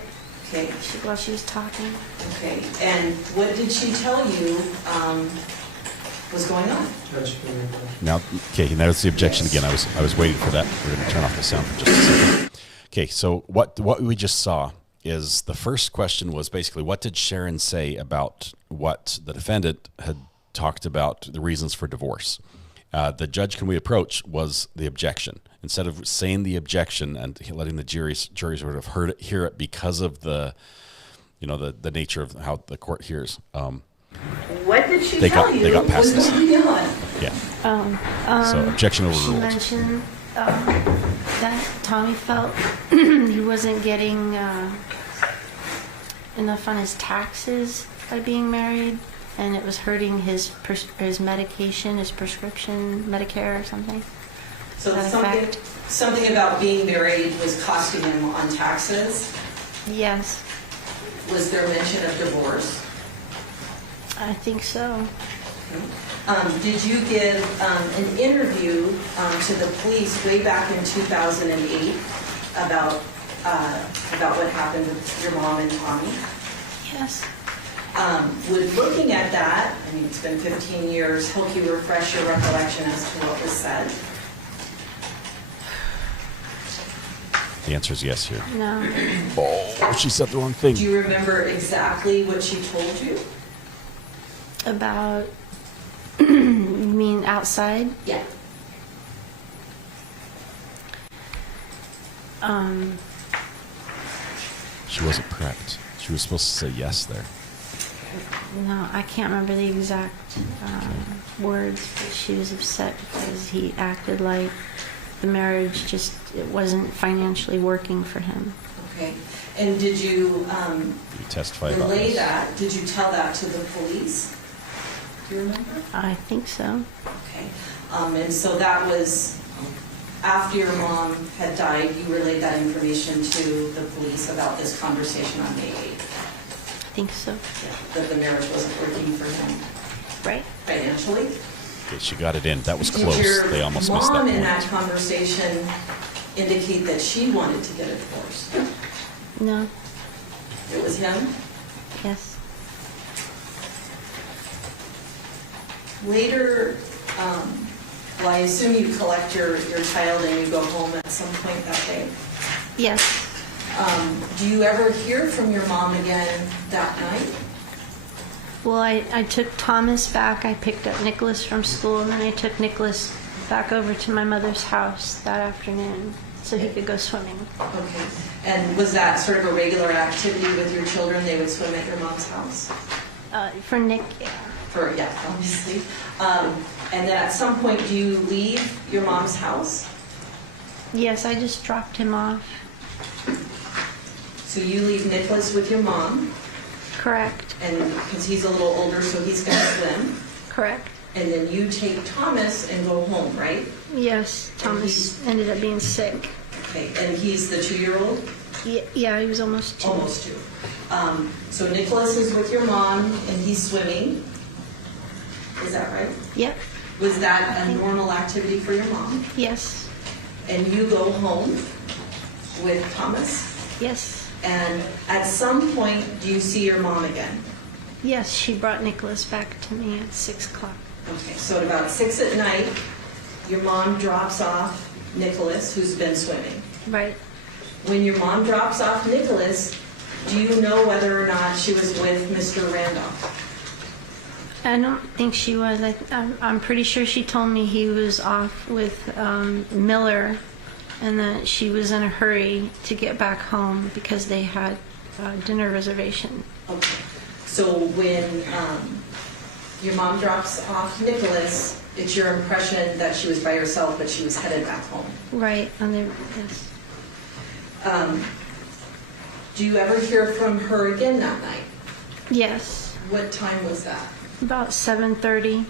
Okay. While she was talking. Okay. And what did she tell you was going on? Now, okay, now it's the objection again. I was waiting for that. We're going to turn off the sound for just a second. Okay, so what we just saw is the first question was basically what did Sharon say about what the defendant had talked about the reasons for divorce. The judge can we approach was the objection. Instead of saying the objection and letting the juries sort of hear it because of the nature of how the court hears. What did she tell you? They got past this. Yeah. So objection overruled. She mentioned that Tommy felt he wasn't getting enough on his taxes by being married, and it was hurting his medication, his prescription, Medicare or something. So something about being married was costing him on taxes? Yes. Was there mention of divorce? I think so. Okay. Did you give an interview to the police way back in 2008 about what happened with your mom and Tommy? Yes. Would looking at that, I mean, it's been 15 years, help you refresh your recollection as to what was said? The answer is yes here. No. Oh, she said the wrong thing. Do you remember exactly what she told you? About, you mean outside? Yeah. She wasn't prepped. She was supposed to say yes there. No, I can't remember the exact words, but she was upset because he acted like the marriage it wasn't financially working for him. Okay. And did you testify about relay this? that? Did you tell that to the police? Do you remember? I think so. Okay. And so that was after your mom had died, you relayed that information to the police about this conversation on May 8th? I think so. Yeah, that the marriage wasn't working for him. Right. Financially? Okay, she got it in. That was Did close. your They almost missed that mom point. in that conversation indicate that she wanted to get a divorce? No. It was him? Yes. Later, well, I assume you collect your child and you go home at some point that day? Yes. Do you ever hear from your mom again that night? Well, I took Thomas back. I picked up Nicholas from school, and then I took Nicholas back over to my mother's house that afternoon so he could go swimming. Okay. And was that sort of a regular activity with your children? They would swim at your mom's house? For Nick, yeah. Yeah, obviously. And then at some point, do you leave your mom's house? Yes, I just dropped him off. So you leave Nicholas with your mom? Correct. And because he's a little older, so he's going to swim? Correct. And then you take Thomas and go home, right? Yes, Thomas ended up being sick. Okay, and he's the 2-year-old? Yeah, he was almost 2. Almost 2. So Nicholas is with your mom and he's swimming. Is that right? Yep. Was that a normal activity for your mom? Yes. And you go home with Thomas? Yes. And at some point, do you see your mom again? Yes, she brought Nicholas back to me at 6 o'clock. Okay, so at about 6 at night, your mom drops off Nicholas, who's been swimming. Right. When your mom drops off Nicholas, do you know whether or not she was with Mr. Randolph? I don't think she was. I'm pretty sure she told me he was off with Miller, and that she was in a hurry to get back home because they had a dinner reservation. Okay. So when your mom drops off Nicholas, it's your impression that she was by herself, but she was headed back home. Right. And yes. Do you ever hear from her again that night? Yes. What time was that? About 7:30.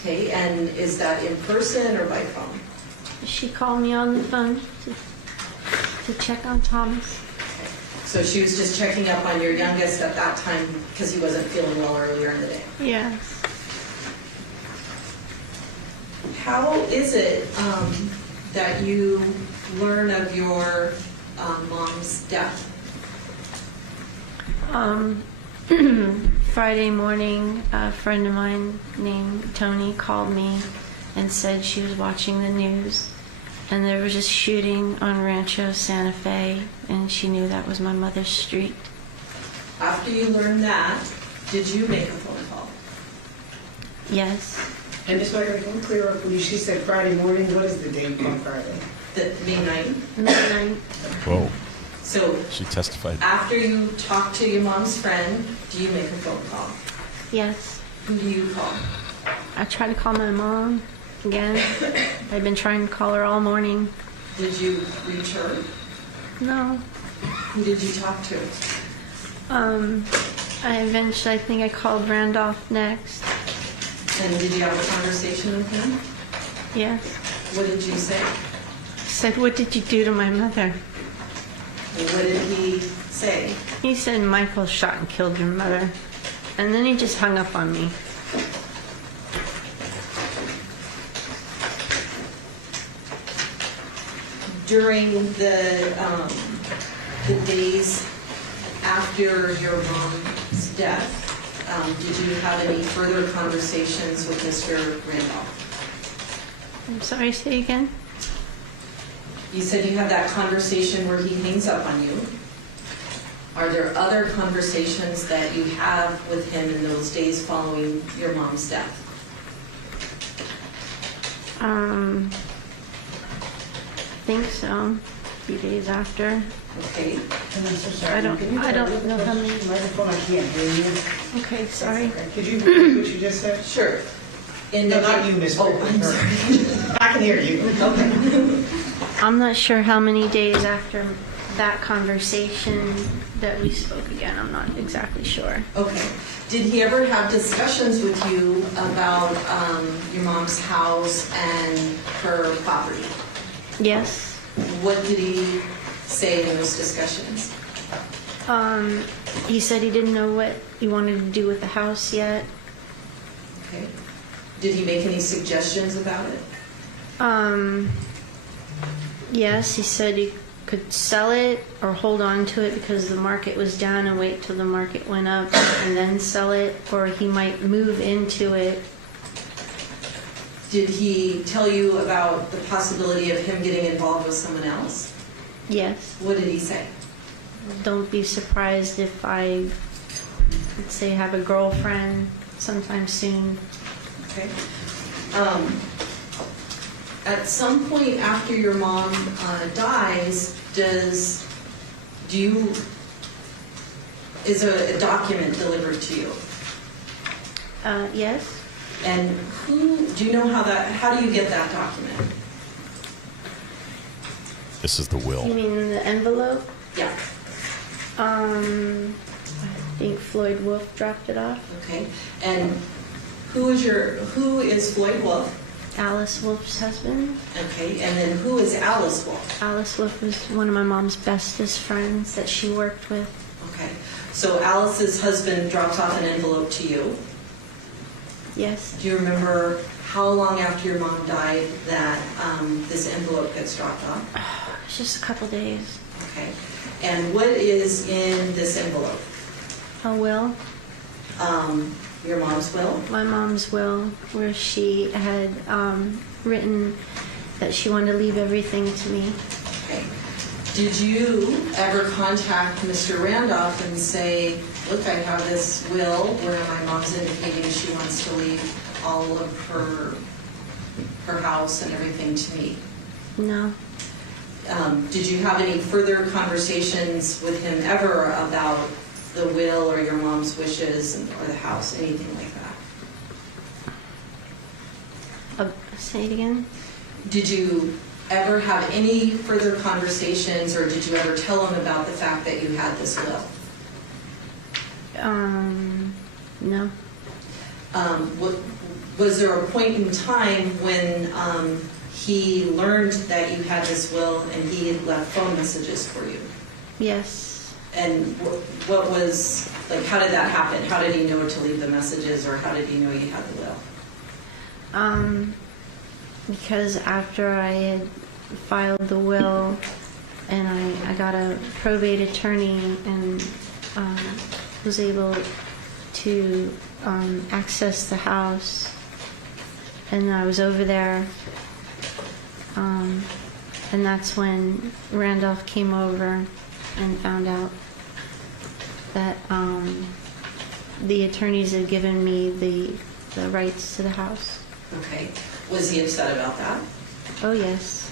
Okay, and is that in person or by phone? She called me on the phone to check on Thomas. So she was just checking up on your youngest at that time because he wasn't feeling well earlier in the day. Yes. How is it that you learn of your mom's death? Friday morning, a friend of mine named Tony called me and said she was watching the news and there was just shooting on Rancho Santa Fe, and she knew that was my mother's street. After you learned that, did you make a phone call? Yes. And just so I can clear up, when she said Friday morning, what is the date on Friday? The May 9th? May 9th. Whoa. So She testified. after you talk to your mom's friend, do you make a phone call? Yes. Who do you call? I tried to call my mom again. I've been trying to call her all morning. Did you reach her? No. Who did you talk to? I think I called Randolph next. And did you have a conversation with him? Yes. What did you say? He said, "What did you do to my mother?" And what did he say? He said, "Michael shot and killed your mother." And then he just hung up on me. During the days after your mom's death, did you have any further conversations with Mr. Randolph? I'm sorry, say again? You said you had that conversation where he hangs up on you. Are there other conversations that you have with him in those days following your mom's death? I think so. A few days after. Okay. And I'm so sorry. I don't know how many. Microphone, I can't hear you. Okay, sorry. Could you repeat what you just said? Sure. No, not you, Miss. Oh, I'm sorry. I can hear you. Okay. I'm not sure how many days after that conversation that we spoke again. I'm not exactly sure. Okay. Did he ever have discussions with you about your mom's house and her property? Yes. What did he say in those discussions? He said he didn't know what he wanted to do with the house yet. Okay. Did he make any suggestions about it? Yes, he said he could sell it or hold on to it because the market was down and wait till the market went up and then sell it, or he might move into it. Did he tell you about the possibility of him getting involved with someone else? Yes. What did he say? Don't be surprised if I, let's say, have a girlfriend sometime soon. Okay. At some point after your mom dies, is a document delivered to you? Yes. And do you know how do you get that document? This is the will. You mean in the envelope? Yeah. I think Floyd Wolf dropped it off. Okay. And who is Floyd Wolf? Alice Wolf's husband. Okay. And then who is Alice Wolf? Alice Wolf was one of my mom's bestest friends that she worked with. Okay. So Alice's husband drops off an envelope to you. Yes. Do you remember how long after your mom died that this envelope gets dropped off? It's just a couple days. Okay. And what is in this envelope? A will. Your mom's will? My mom's will, where she had written that she wanted to leave everything to me. Okay. Did you ever contact Mr. Randolph and say, look, I have this will where my mom's indicating she wants to leave all of her house and everything to me? No. Did you have any further conversations with him ever about the will or your mom's wishes or the house, anything like that? Say it again? Did you ever have any further conversations, or did you ever tell him about the fact that you had this will? No. Was there a point in time when he learned that you had this will and he had left phone messages for you. Yes. And what was, like, how did that happen? How did he know to leave the messages, or how did he know you had the will? Because after I had filed the will and I got a probate attorney and was able to access the house, and I was over there, and that's when Randolph came over and found out that the attorneys had given me the rights to the house. Okay. Was he upset about that? Oh, yes.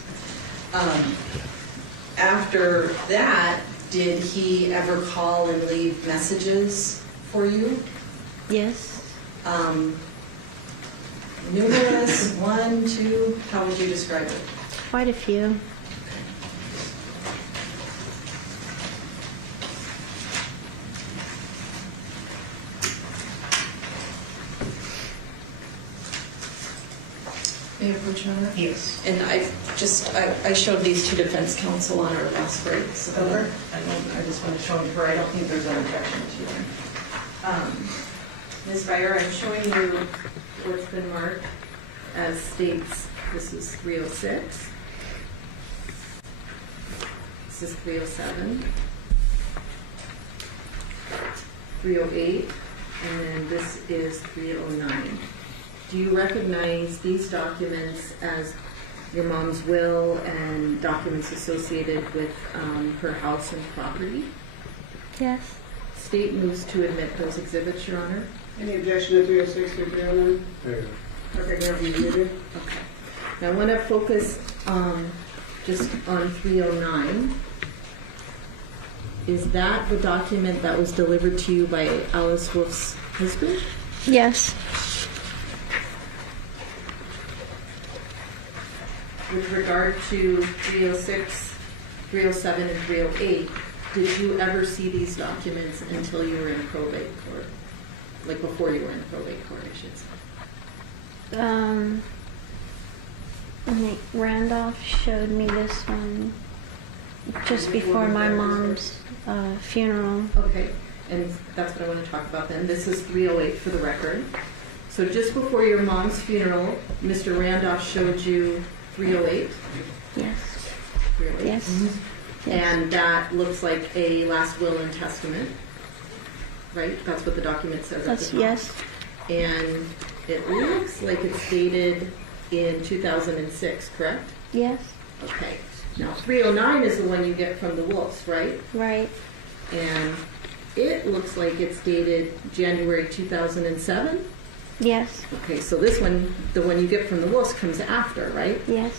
After that, did he ever call and leave messages for you? Yes. Numerous, 1, 2, how would you describe it? Quite a few. May I approach you on that? Yes. And I showed these to defense counsel on our last break, so I just want to show them to her. I don't think there's an objection to them. Ms. Byer, I'm showing you what's been marked as states. This is 306. This is 307. 308. And then this is 309. Do you recognize these documents as your mom's will and documents associated with her house and property? Yes. State moves to admit those exhibits, Your Honor. Any objection to 306 or 309? Okay, now okay. Now I want to focus just on 309. Is that the document that was delivered to you by Alice Wolf's husband? Yes. With regard to 306, 307, and 308, did you ever see these documents until you were in probate court? Like before you were in probate court, I should say. I think Randolph showed me this one just before my mom's funeral. Okay, and that's what I want to talk about then. This is 308 for the record. So just before your mom's funeral, Mr. Randolph showed you 308? Yes. 308? Yes. Mm-hmm. And that looks like a last will and testament, right? That's what the document says at the top. Yes. And it looks like it's dated in 2006, correct? Yes. Okay. Now 309 is the one you get from the Wolves, right? Right. And it looks like it's dated January 2007? Yes. Okay, so this one, the one you get from the Wolves, comes after, right? Yes.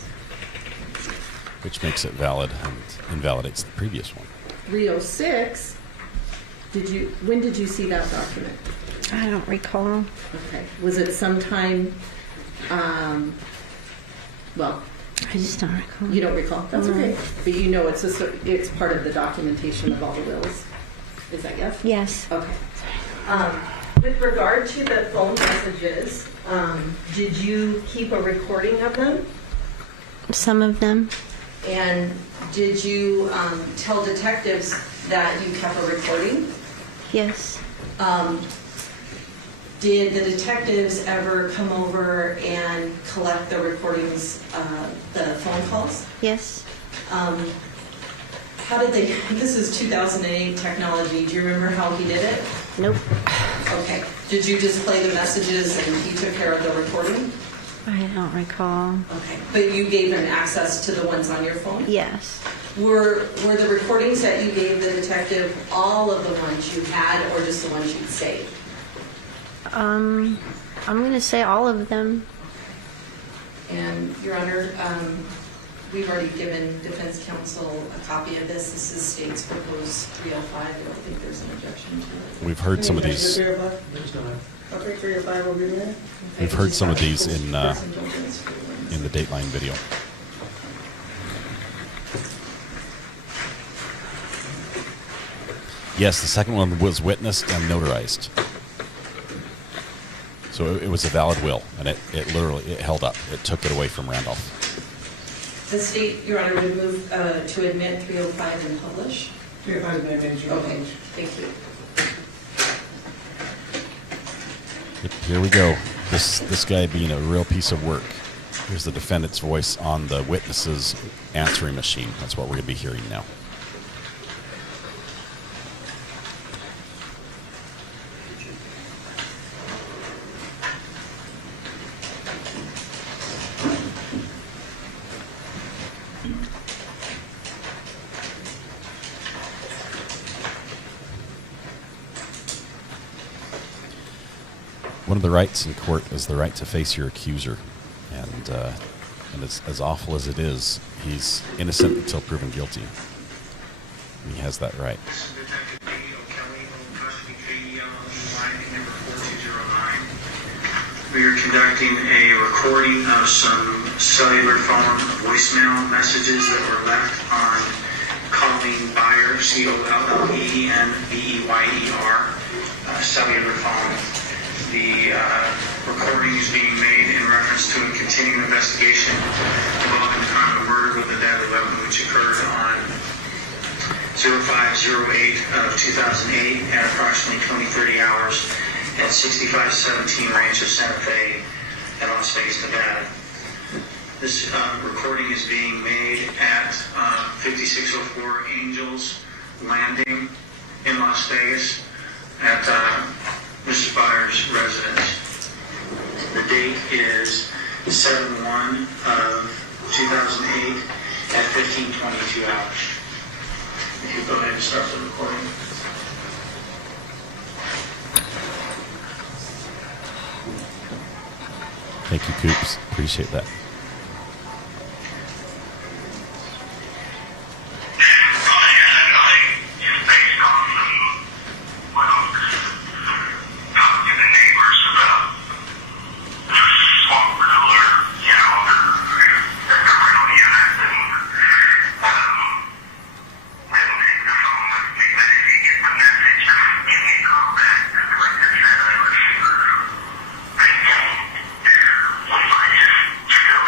Which makes it valid and invalidates the previous one. 306, when did you see that document? I don't recall. Okay. Was it sometime, well, I just don't recall. You don't recall? That's okay. But you know it's part of the documentation of all the wills. Is that yes? Yes. Okay. With regard to the phone messages, did you keep a recording of them? Some of them. And did you tell detectives that you kept a recording? Yes. Did the detectives ever come over and collect the recordings, the phone calls? Yes. How did they, this is 2008 technology, do you remember how he did it? Nope. Okay. Did you just play the messages and he took care of the recording? I don't recall. Okay. But you gave him access to the ones on your phone? Yes. Were the recordings that you gave the detective all of the ones you had or just the ones you'd saved? I'm going to say all of them. And, Your Honor, we've already given defense counsel a copy of this. This is state's proposed 305. I don't think there's an objection to it. We've heard some of these. Okay, 305 will be there. We've heard some of these in the Dateline video. Yes, the second one was witnessed and notarized. So it was a valid will, and it literally held up. It took it away from Randolph. The state, Your Honor, would move to admit 305 and publish. 305 is admitted. Okay, thank you. Yep, here we go. This guy being a real piece of work. Here's the defendant's voice on the witness's answering machine. That's what we're going to be hearing now. One of the rights in court is the right to face your accuser, and as awful as it is, he's innocent until proven guilty. He has that right. We are conducting a recording of some cellular phone voicemail messages that were left on Colleen Beyer, COLLENBEYER, cellular phone. The recording is being made in reference to a continuing investigation involving the crime of murder with a deadly weapon, which occurred on 05/08 of 2008 at approximately 20:30 hours at 6517 Rancho Santa Fe in Las Vegas, Nevada. This recording is being made at 5604 Angels Landing in Las Vegas at Mrs. Byers' residence. The date is 7/1 of 2008 at 15:22 hours. If you go ahead and start the recording. Thank you, Coops. Appreciate that. Still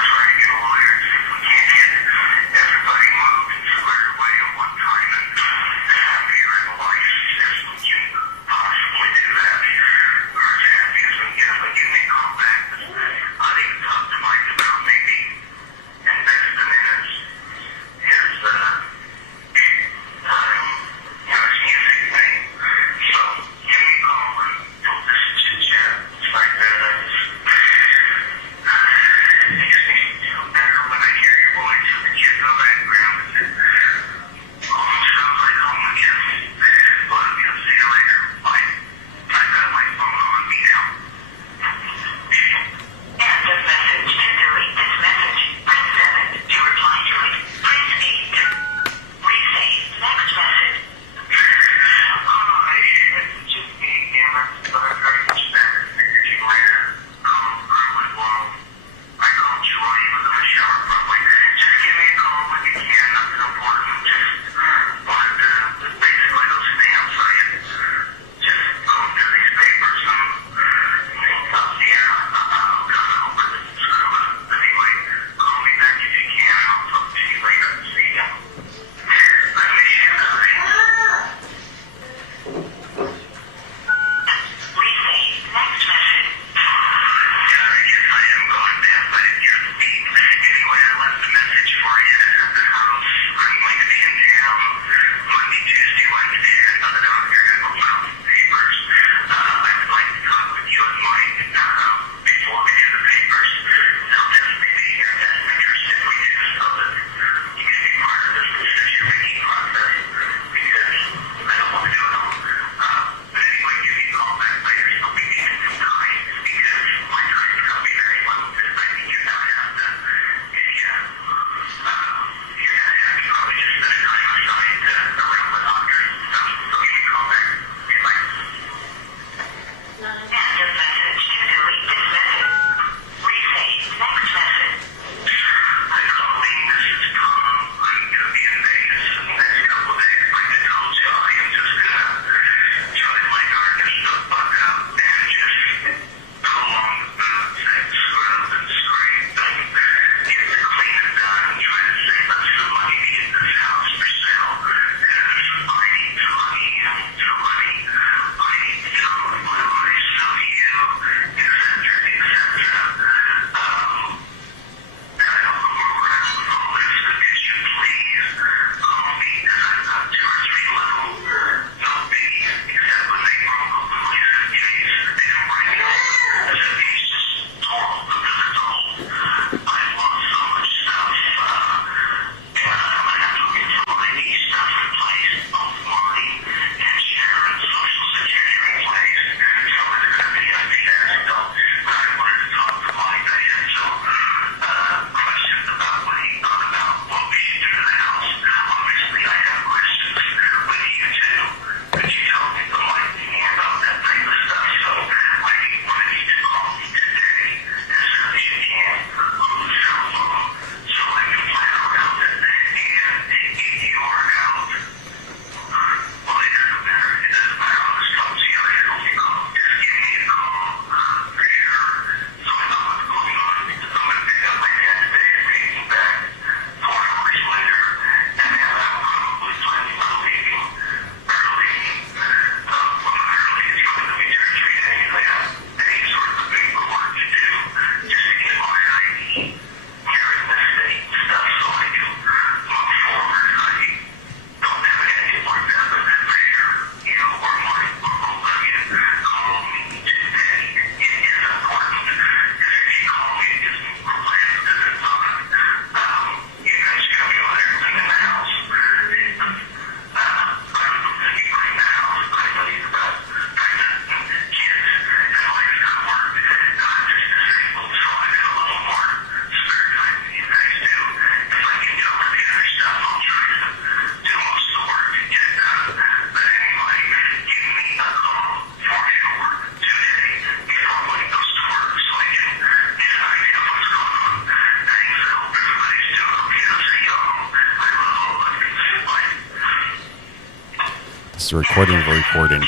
just a recording of a recording.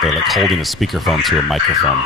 They're like holding a speakerphone to a microphone.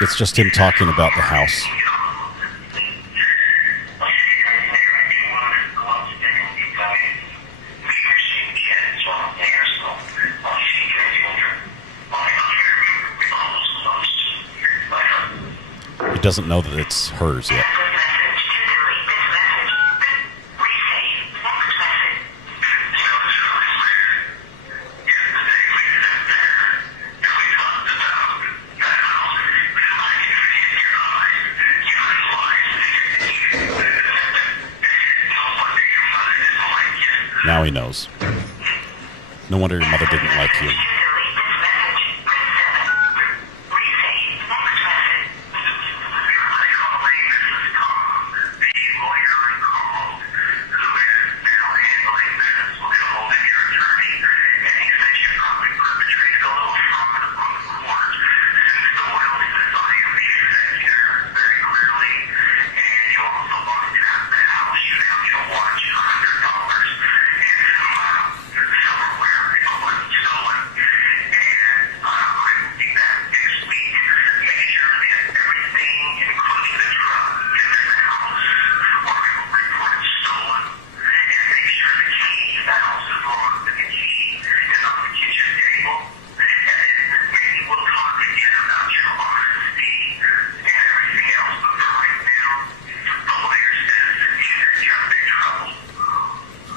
It's just him talking about the house. He doesn't know that it's hers yet. Now he knows. No wonder your mother didn't like you.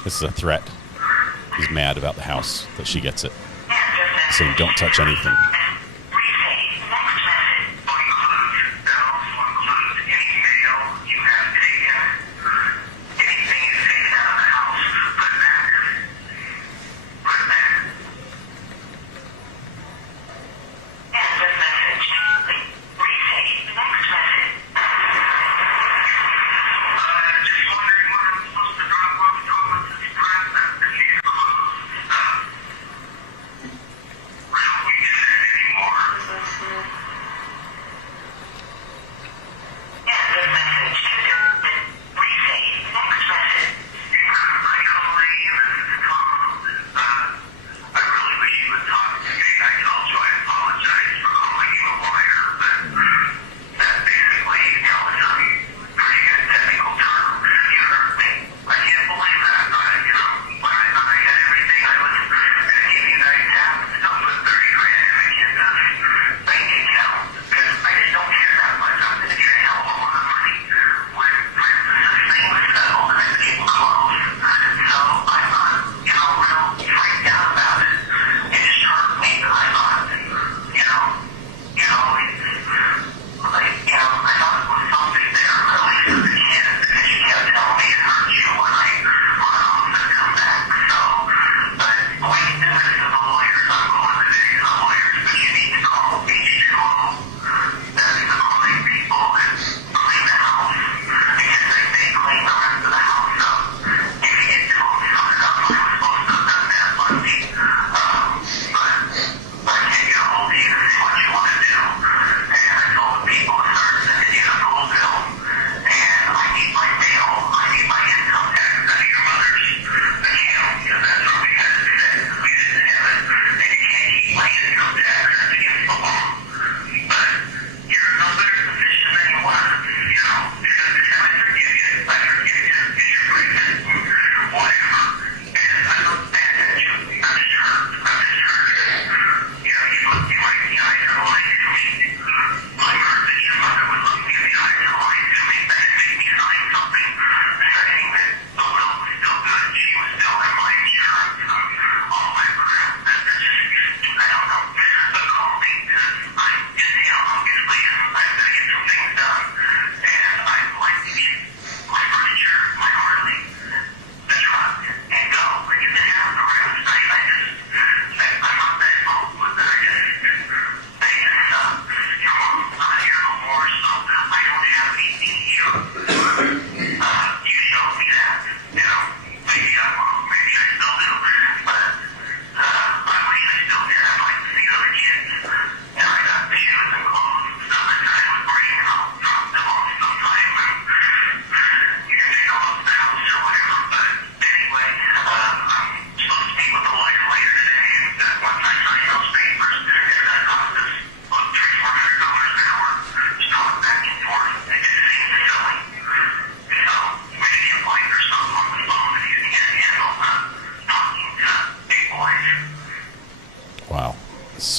This is a threat. He's mad about the house that she gets it. He's saying, don't touch anything.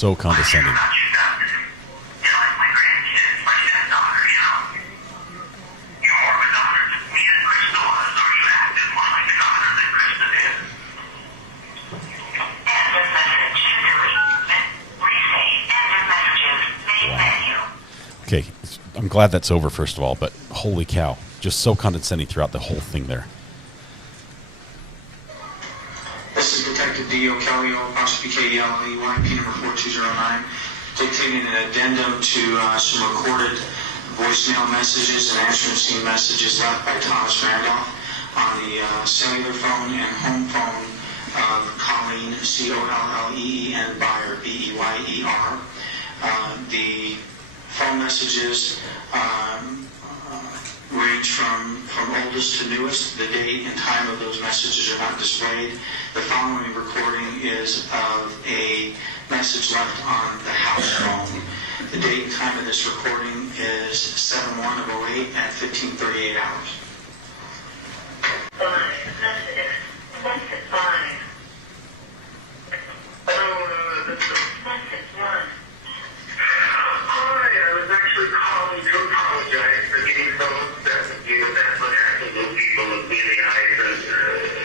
so condescending. Okay, I'm glad that's over, first of all, but holy cow, just so condescending throughout the whole thing there. This is Detective D.O. Kelly, apostrophe K-E-L-L-E-Y, P number 4209, dictating an addendum to some recorded voicemail messages and answering machine messages left by Thomas Randolph on the cellular phone and home phone of Colleen, C-O-L-L-E-E-N, Beyer, B-E-Y-E-R. The phone messages range from oldest to newest. The date and time of those messages are not displayed. The following recording is of a message left on the house phone. The date and time of this recording is 7/1/08 at 15:38 hours. Hi, I was actually calling to apologize for getting so upset with you. That's what happens when people look me in the eyes and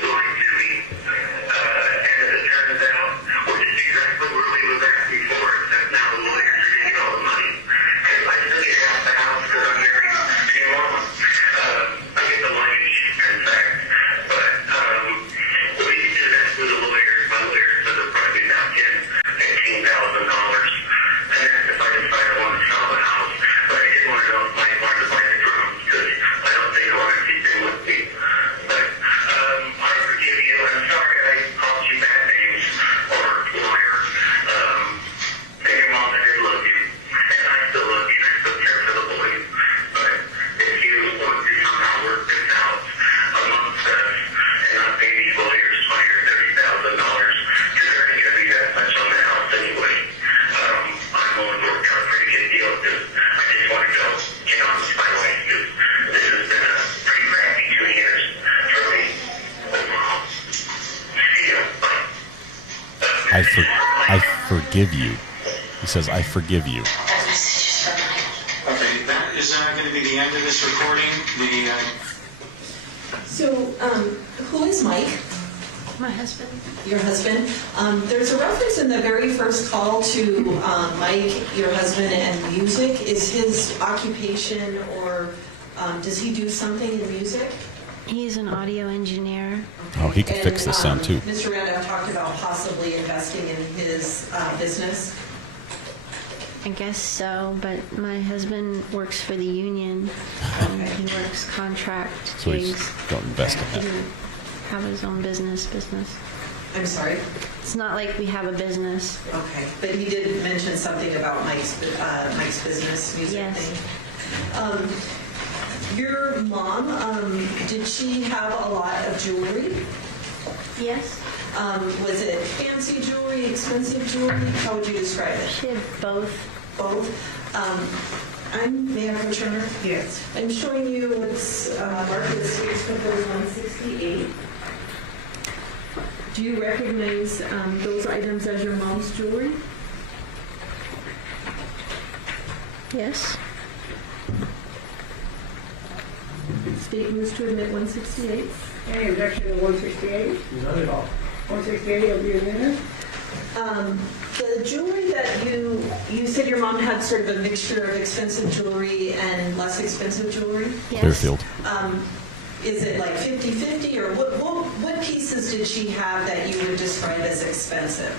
lying to me. And as it turns out, which is exactly where we was at before, except now the lawyers are getting all the money. Because I still get out the house because I'm married to your mama. I get the money, in fact. But we did that with the lawyers. My lawyer said they're probably now getting $15,000. And that's if I decide I want to sell the house. But I did want to know if my wife would like to grow because I don't think I want to keep them with me. But I forgive you. I'm sorry I called you bad names or lawyer. And your mom did love you. And I still love you. I still care for the boys. But if you want to somehow work this out amongst us and not pay these lawyers $20,000 or $30,000, because they're only going to be that much on the house anyway. I'm willing to work out a pretty good deal because I just want to go get on with my life because this has been a pretty crappy 2 years for me overall. See you. Bye. I forgive you. He says, I forgive you. Okay, that is going to be the end of this recording. So, who is Mike? My husband. Your husband. There's a reference in the very first call to Mike, your husband, and music. Is his occupation or does he do something in music? He's an audio engineer. Oh, he could fix this sound too. Mr. Randolph talked about possibly investing in his business. I guess so, but my husband works for the union. He works contract So he's gigs. don't invest in He that. doesn't have his own business. I'm sorry? It's not like we have a business. Okay, but he did mention something about Mike's business music Yes. thing. Your mom, did she have a lot of jewelry? Yes. Was it fancy jewelry, expensive jewelry? How would you describe it? She had both. Both? May I have a Turner? Yes. I'm showing you what's marked as Series Code 168. Do you recognize those items as your mom's jewelry? Yes. State moves to admit 168. Any objection to 168? None at all. 168 will be admitted. The jewelry that you said your mom had sort of a mixture of expensive jewelry and less expensive jewelry? Yes. Clearfield. Is it like 50-50 or what pieces did she have that you would describe as expensive?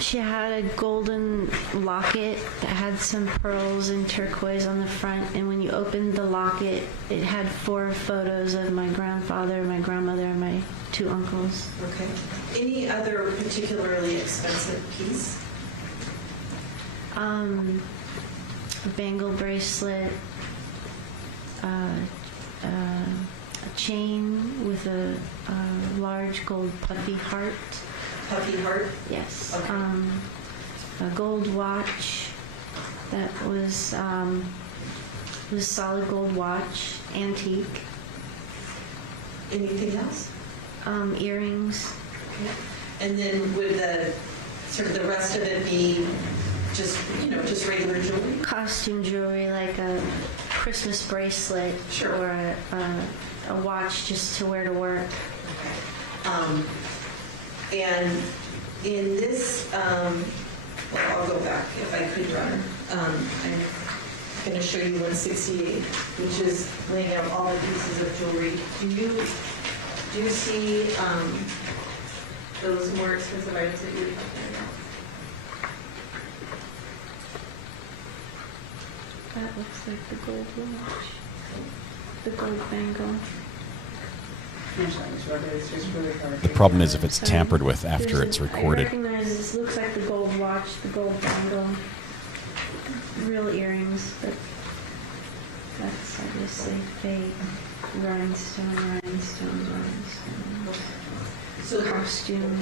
She had a golden locket that had some pearls and turquoise on the front, and when you opened the locket, it had 4 photos of my grandfather, my grandmother, and my 2 uncles. Okay. Any other particularly expensive piece? A bangle bracelet, a chain with a large gold puffy heart. Puffy heart? Yes. Okay. A gold watch that was solid gold watch, antique. Anything else? Earrings. Okay. And then would the sort of the rest of it be just, just regular jewelry? Costume jewelry, like a Christmas bracelet or a watch just to wear to work. And in this, well, I'll go back if I could, Your Honor. I'm going to show you 168, which is laying out all the pieces of jewelry. Do you see those more expensive items that you were talking about? That looks like the gold watch, the gold bangle. The problem is if it's tampered with after it's I recorded. recognize this looks like the gold watch, the gold bangle, real earrings, but that's obviously fake. Rhinestone. So costume.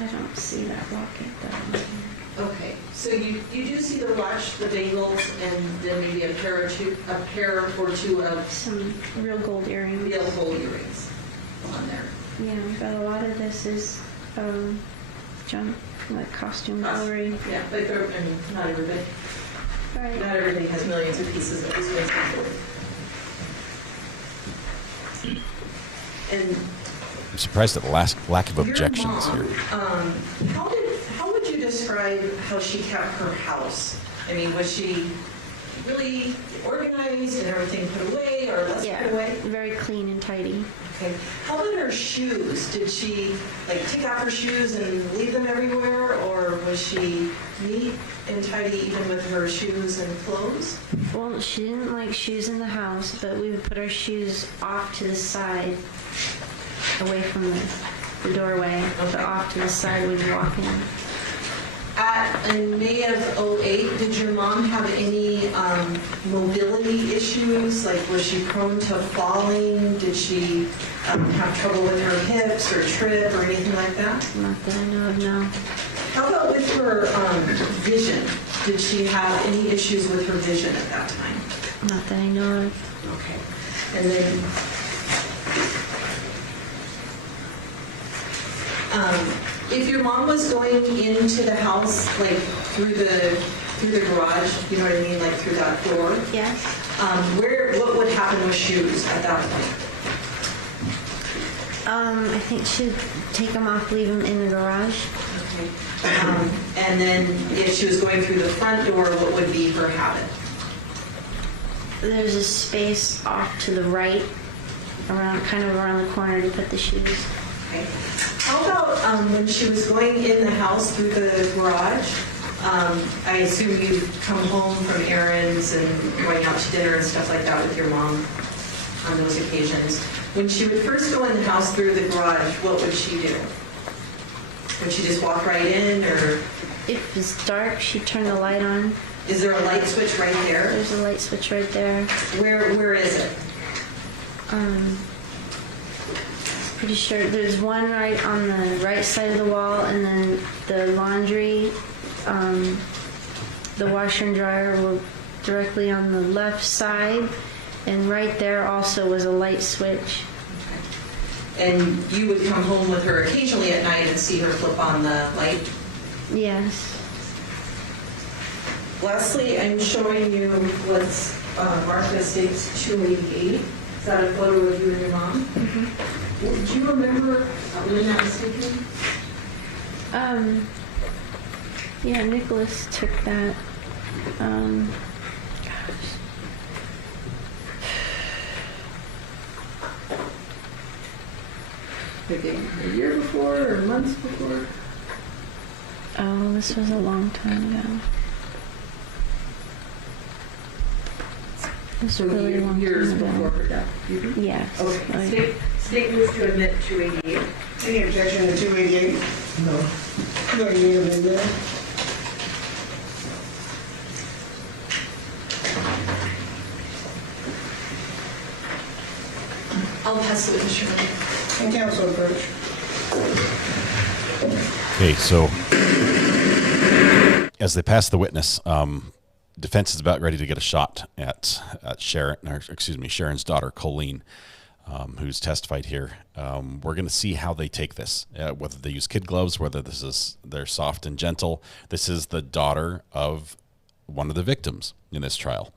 I don't see that locket though. Okay, so you do see the watch, the bangles, and then maybe a pair or two of some real gold earrings. Real gold earrings on there. Yeah, but a lot of this is junk, like costume jewelry. Yeah, but not everybody. Right. Not everything has millions of pieces of expensive jewelry. And I'm surprised at the lack of objections your mom, here. How would you describe how she kept her house? I mean, was she really organized and everything put away, or less put away? Very clean and tidy. Okay. How about her shoes? Did she take off her shoes and leave them everywhere, or was she neat and tidy even with her shoes and clothes? Well, she didn't like shoes in the house, but we would put our shoes off to the side, away from the doorway, but off to the side when you walk in. In May of 2008, did your mom have any mobility issues? Like, was she prone to falling? Did she have trouble with her hips or trip or anything like that? Not that I know of, no. How about with her vision? Did she have any issues with her vision at that time? Not that I know of. Okay. And then if your mom was going into the house, like through the garage, you know what I mean, like through that door. Yes. What would happen with shoes at that point? I think she'd take them off, leave them in the garage. Okay. And then if she was going through the front door, what would be her habit? There's a space off to the right, kind of around the corner to put the shoes. Okay. How about when she was going in the house through the garage? I assume you'd come home from errands and going out to dinner and stuff like that with your mom on those occasions. When she would first go in the house through the garage, what would she do? Would she just walk right in, or? If it's dark, she'd turn the light on. Is there a light switch right there? There's a light switch right there. Where is it? Pretty sure there's one right on the right side of the wall, and then the laundry, the washer and dryer were directly on the left side, and right there also was a light switch. And you would come home with her occasionally at night and see her flip on the light? Yes. Lastly, I'm showing you what's marked as States 288. Is that a photo of you and your mom? Mm-hmm. Do you remember when that was taken? Yeah, Nicholas took that. Maybe a year before or months before? Oh, this was a long time ago. It was a really long years time before ago. her death? Yes. Okay. State moves to admit 288. Any objection to 288? No. No, you have been there. I'll pass the witness, Your Honor. And counsel approach. Okay, so as they pass the witness, defense is about ready to get a shot at Sharon, or excuse me, Sharon's daughter, Colleen. who's testified here. We're going to see how they take this, whether they use kid gloves, whether they're soft and gentle. This is the daughter of one of the victims in this trial.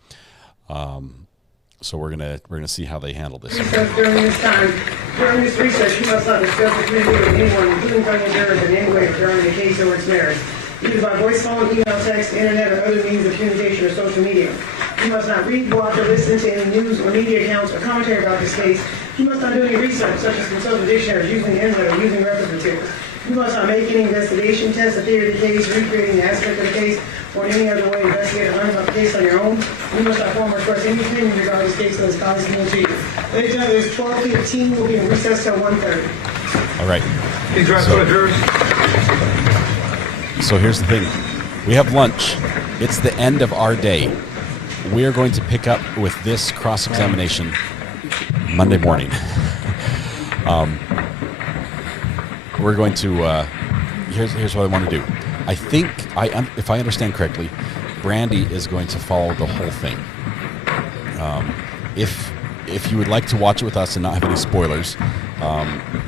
So we're gonna see how they handle this. During this research, you must not discuss the community with anyone, including fellow jurors, in any way regarding the case or its merits. Either by voice, phone, email, text, internet, or other means of communication or social media. You must not read, watch, or listen to any news or media accounts or commentary about this case. You must not do any research, such as consulting dictionaries, using the internet, or using reference materials. You must not make any investigation, test, the theory of the case, recreating the aspect of the case, or in any other way investigate or learn about the case on your own. You must not form or express any opinion regarding this case that is causing to you. Ladies and gentlemen, it's 12:15. We'll be in recess till 1:30. All right. So here's the thing. We have lunch. It's the end of our day. We are going to pick up with this cross-examination Monday morning. We're going to, here's what I want to do. I think, if I understand correctly, Brandy is going to follow the whole thing. If you would like to watch it with us and not have any spoilers,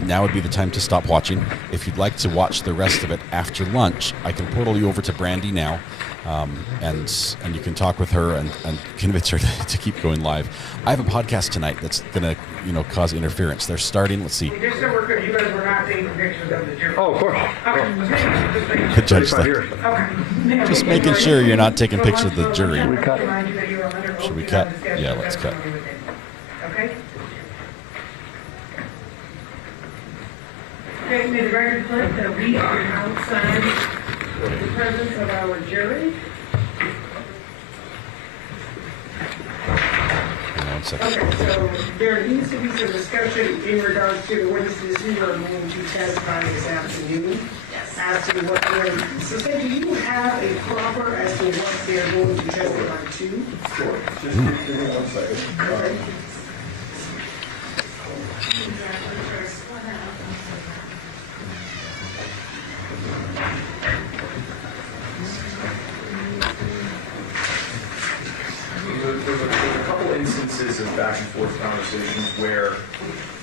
now would be the time to stop watching. If you'd like to watch the rest of it after lunch, I can portal you over to Brandy now, and you can talk with her and convince her to keep going live. I have a podcast tonight that's going to cause interference. They're starting. Let's see. Just so we're good, you guys were not taking pictures of the jury. Oh, of course. Okay. The judge said, just making sure you're not taking pictures of the jury. Should we cut? Should we cut? Yeah, let's cut. Okay. Okay, may the record reflect that we are outside the presence of our jury. One second. Okay, so there needs to be some discussion in regards to the witnesses who are going to testify this afternoon. Yes. As to what they're, so say, do you have a proper as to what they're going to testify to? Sure. Just give me 1 second. Okay. There's a couple instances of back and forth conversations where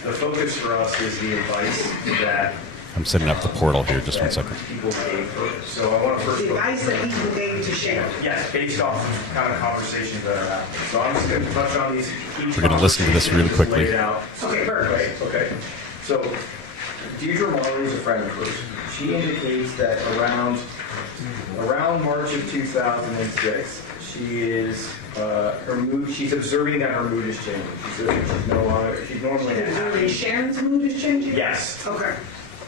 the focus for us is the advice that I'm setting up the portal here. Just 1 second. people gave her. So I want to first. The advice that people gave to Sharon. Yes, based off of kind of conversations that are happening. So I'm just going to touch on these key. We're going to listen to this really quickly. Okay, perfect. Okay. So Deidre Marley is a friend of hers. She indicates that around March of 2006, she is her mood. She's observing that her mood is changing. She's no longer. She's normally happy. Sharon's mood is changing. Yes. Okay.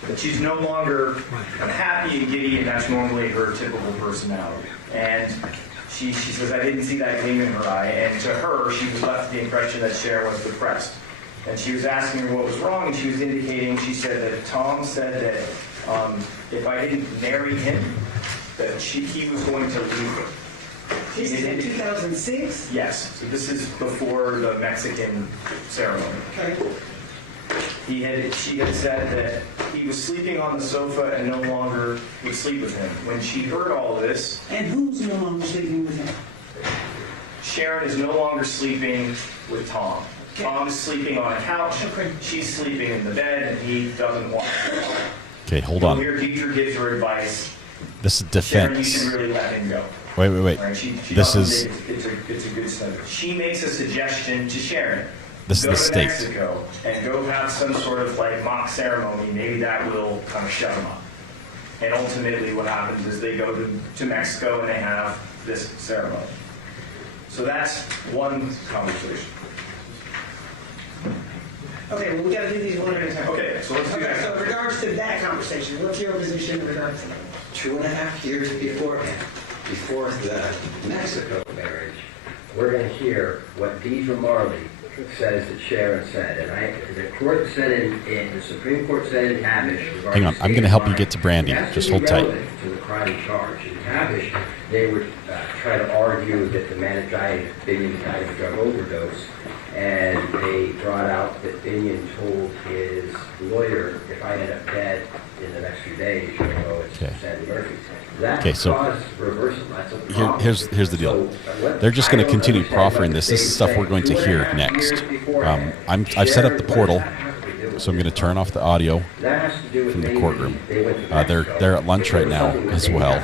But she's no longer happy and giddy, and that's normally her typical personality. And she says, I didn't see that gleam in her eye. And to her, she was left with the impression that Sharon was depressed. And she was asking her what was wrong, and she was indicating, she said that Tom said that if I didn't marry him, that he was going to leave her. This is in 2006? Yes. So this is before the Mexican ceremony. Okay. She had said that he was sleeping on the sofa and no longer would sleep with him. When she heard all of this... And who's no longer sleeping with him? Sharon is no longer sleeping with Tom. Okay. Tom is sleeping on a couch. Okay. She's sleeping in the bed, and he doesn't want her. Okay, hold on. Here, Deidre gives her advice. This is Sharon, you defense. should really let him go. Wait. Right? She This is... It's a good study. She makes a suggestion to Sharon. This is go the to state. Mexico and go have some sort of like mock ceremony. Maybe that will kind of shut them up. And ultimately what happens is they go to Mexico and they have this ceremony. So that's one conversation. Okay, well, we got to do these one at a time. Okay, so let's do that. So in regards to that conversation, what's your position in regards to that? 2.5 years beforehand, before the Mexico marriage, we're going to hear what Deidre Marley says that Sharon said. And the court said the Supreme Court said in Havish... Hang on, I'm going to help you get to Brandy. Just hold tight. To the crime charge. In Havish, they would try to argue that the man died, Binion died of drug overdose, and they brought out that Binion told his lawyer, if I end up dead in the next few days, you'll know it's Sandy Murphy. Okay, so here's the deal. They're just going to continue proffering this. This is stuff we're going to hear next. I've set up the portal, so I'm going to turn off the audio from the courtroom. They're at lunch right now as well.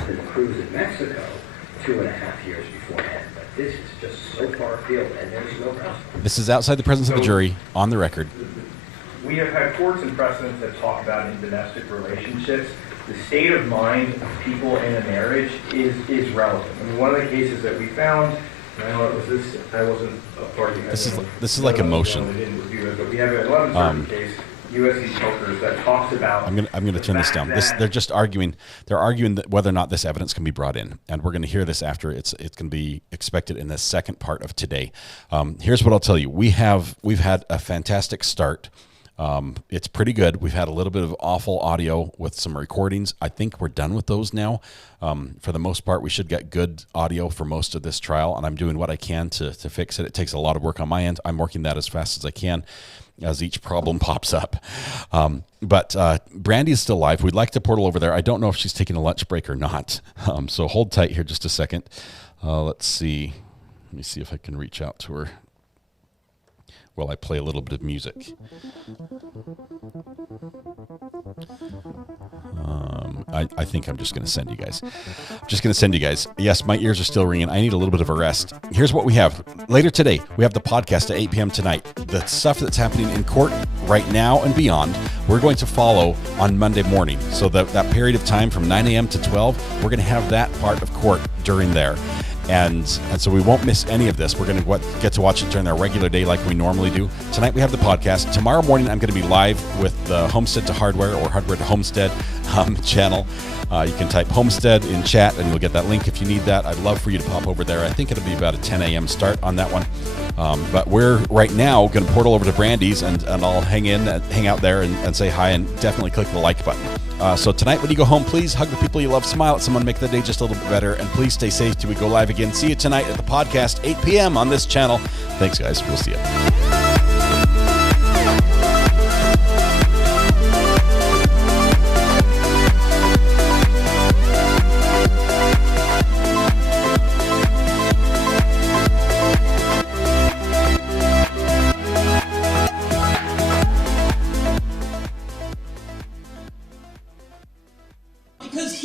2.5 years beforehand, but this is just so far afield, and there's no consequence. This is outside the presence of the jury, on the record. We have had courts and precedents that talk about in domestic relationships, the state of mind of people in a marriage is relevant. I mean, one of the cases that we found, and I know it was this, I wasn't a party. This is like emotion. We didn't review it, but we have an 11th Circuit case, USC Chokers, that talks about. I'm gonna turn this down. They're just arguing. They're arguing that whether or not this evidence can be brought in, and we're going to hear this after it's going to be expected in the second part of today. Here's what I'll tell you: we've had a fantastic start. It's pretty good. We've had a little bit of awful audio with some recordings. I think we're done with those now. For the most part, we should get good audio for most of this trial, and I'm doing what I can to fix it. It takes a lot of work on my end. I'm working that as fast as I can as each problem pops up. But Brandy is still live. We'd like to portal over there. I don't know if she's taking a lunch break or not. So hold tight here just a second. Let's see. Let me see if I can reach out to her while I play a little bit of music. I think I'm just going to send you guys. Yes, my ears are still ringing. I need a little bit of a rest. Here's what we have. Later today, we have the podcast at 8 p.m. tonight. The stuff that's happening in court right now and beyond, we're going to follow on Monday morning. So that period of time from 9 a.m. to 12, we're going to have that part of court during there. And so we won't miss any of this. We're going to get to watch it during our regular day like we normally do. Tonight we have the podcast. Tomorrow morning I'm going to be live with the Homestead to Hardware or Hardware to Homestead channel. You can type Homestead in chat and you'll get that link if you need that. I'd love for you to pop over there. I think it'll be about a 10 a.m. start on that one. But we're right now going to portal over to Brandy's and I'll hang out there and say hi and definitely click the like button. So tonight when you go home, please hug the people you love, smile at someone, make the day just a little bit better, and please stay safe till we go live again. See you tonight at the podcast, 8 p.m. on this channel. Thanks, guys. We'll see you.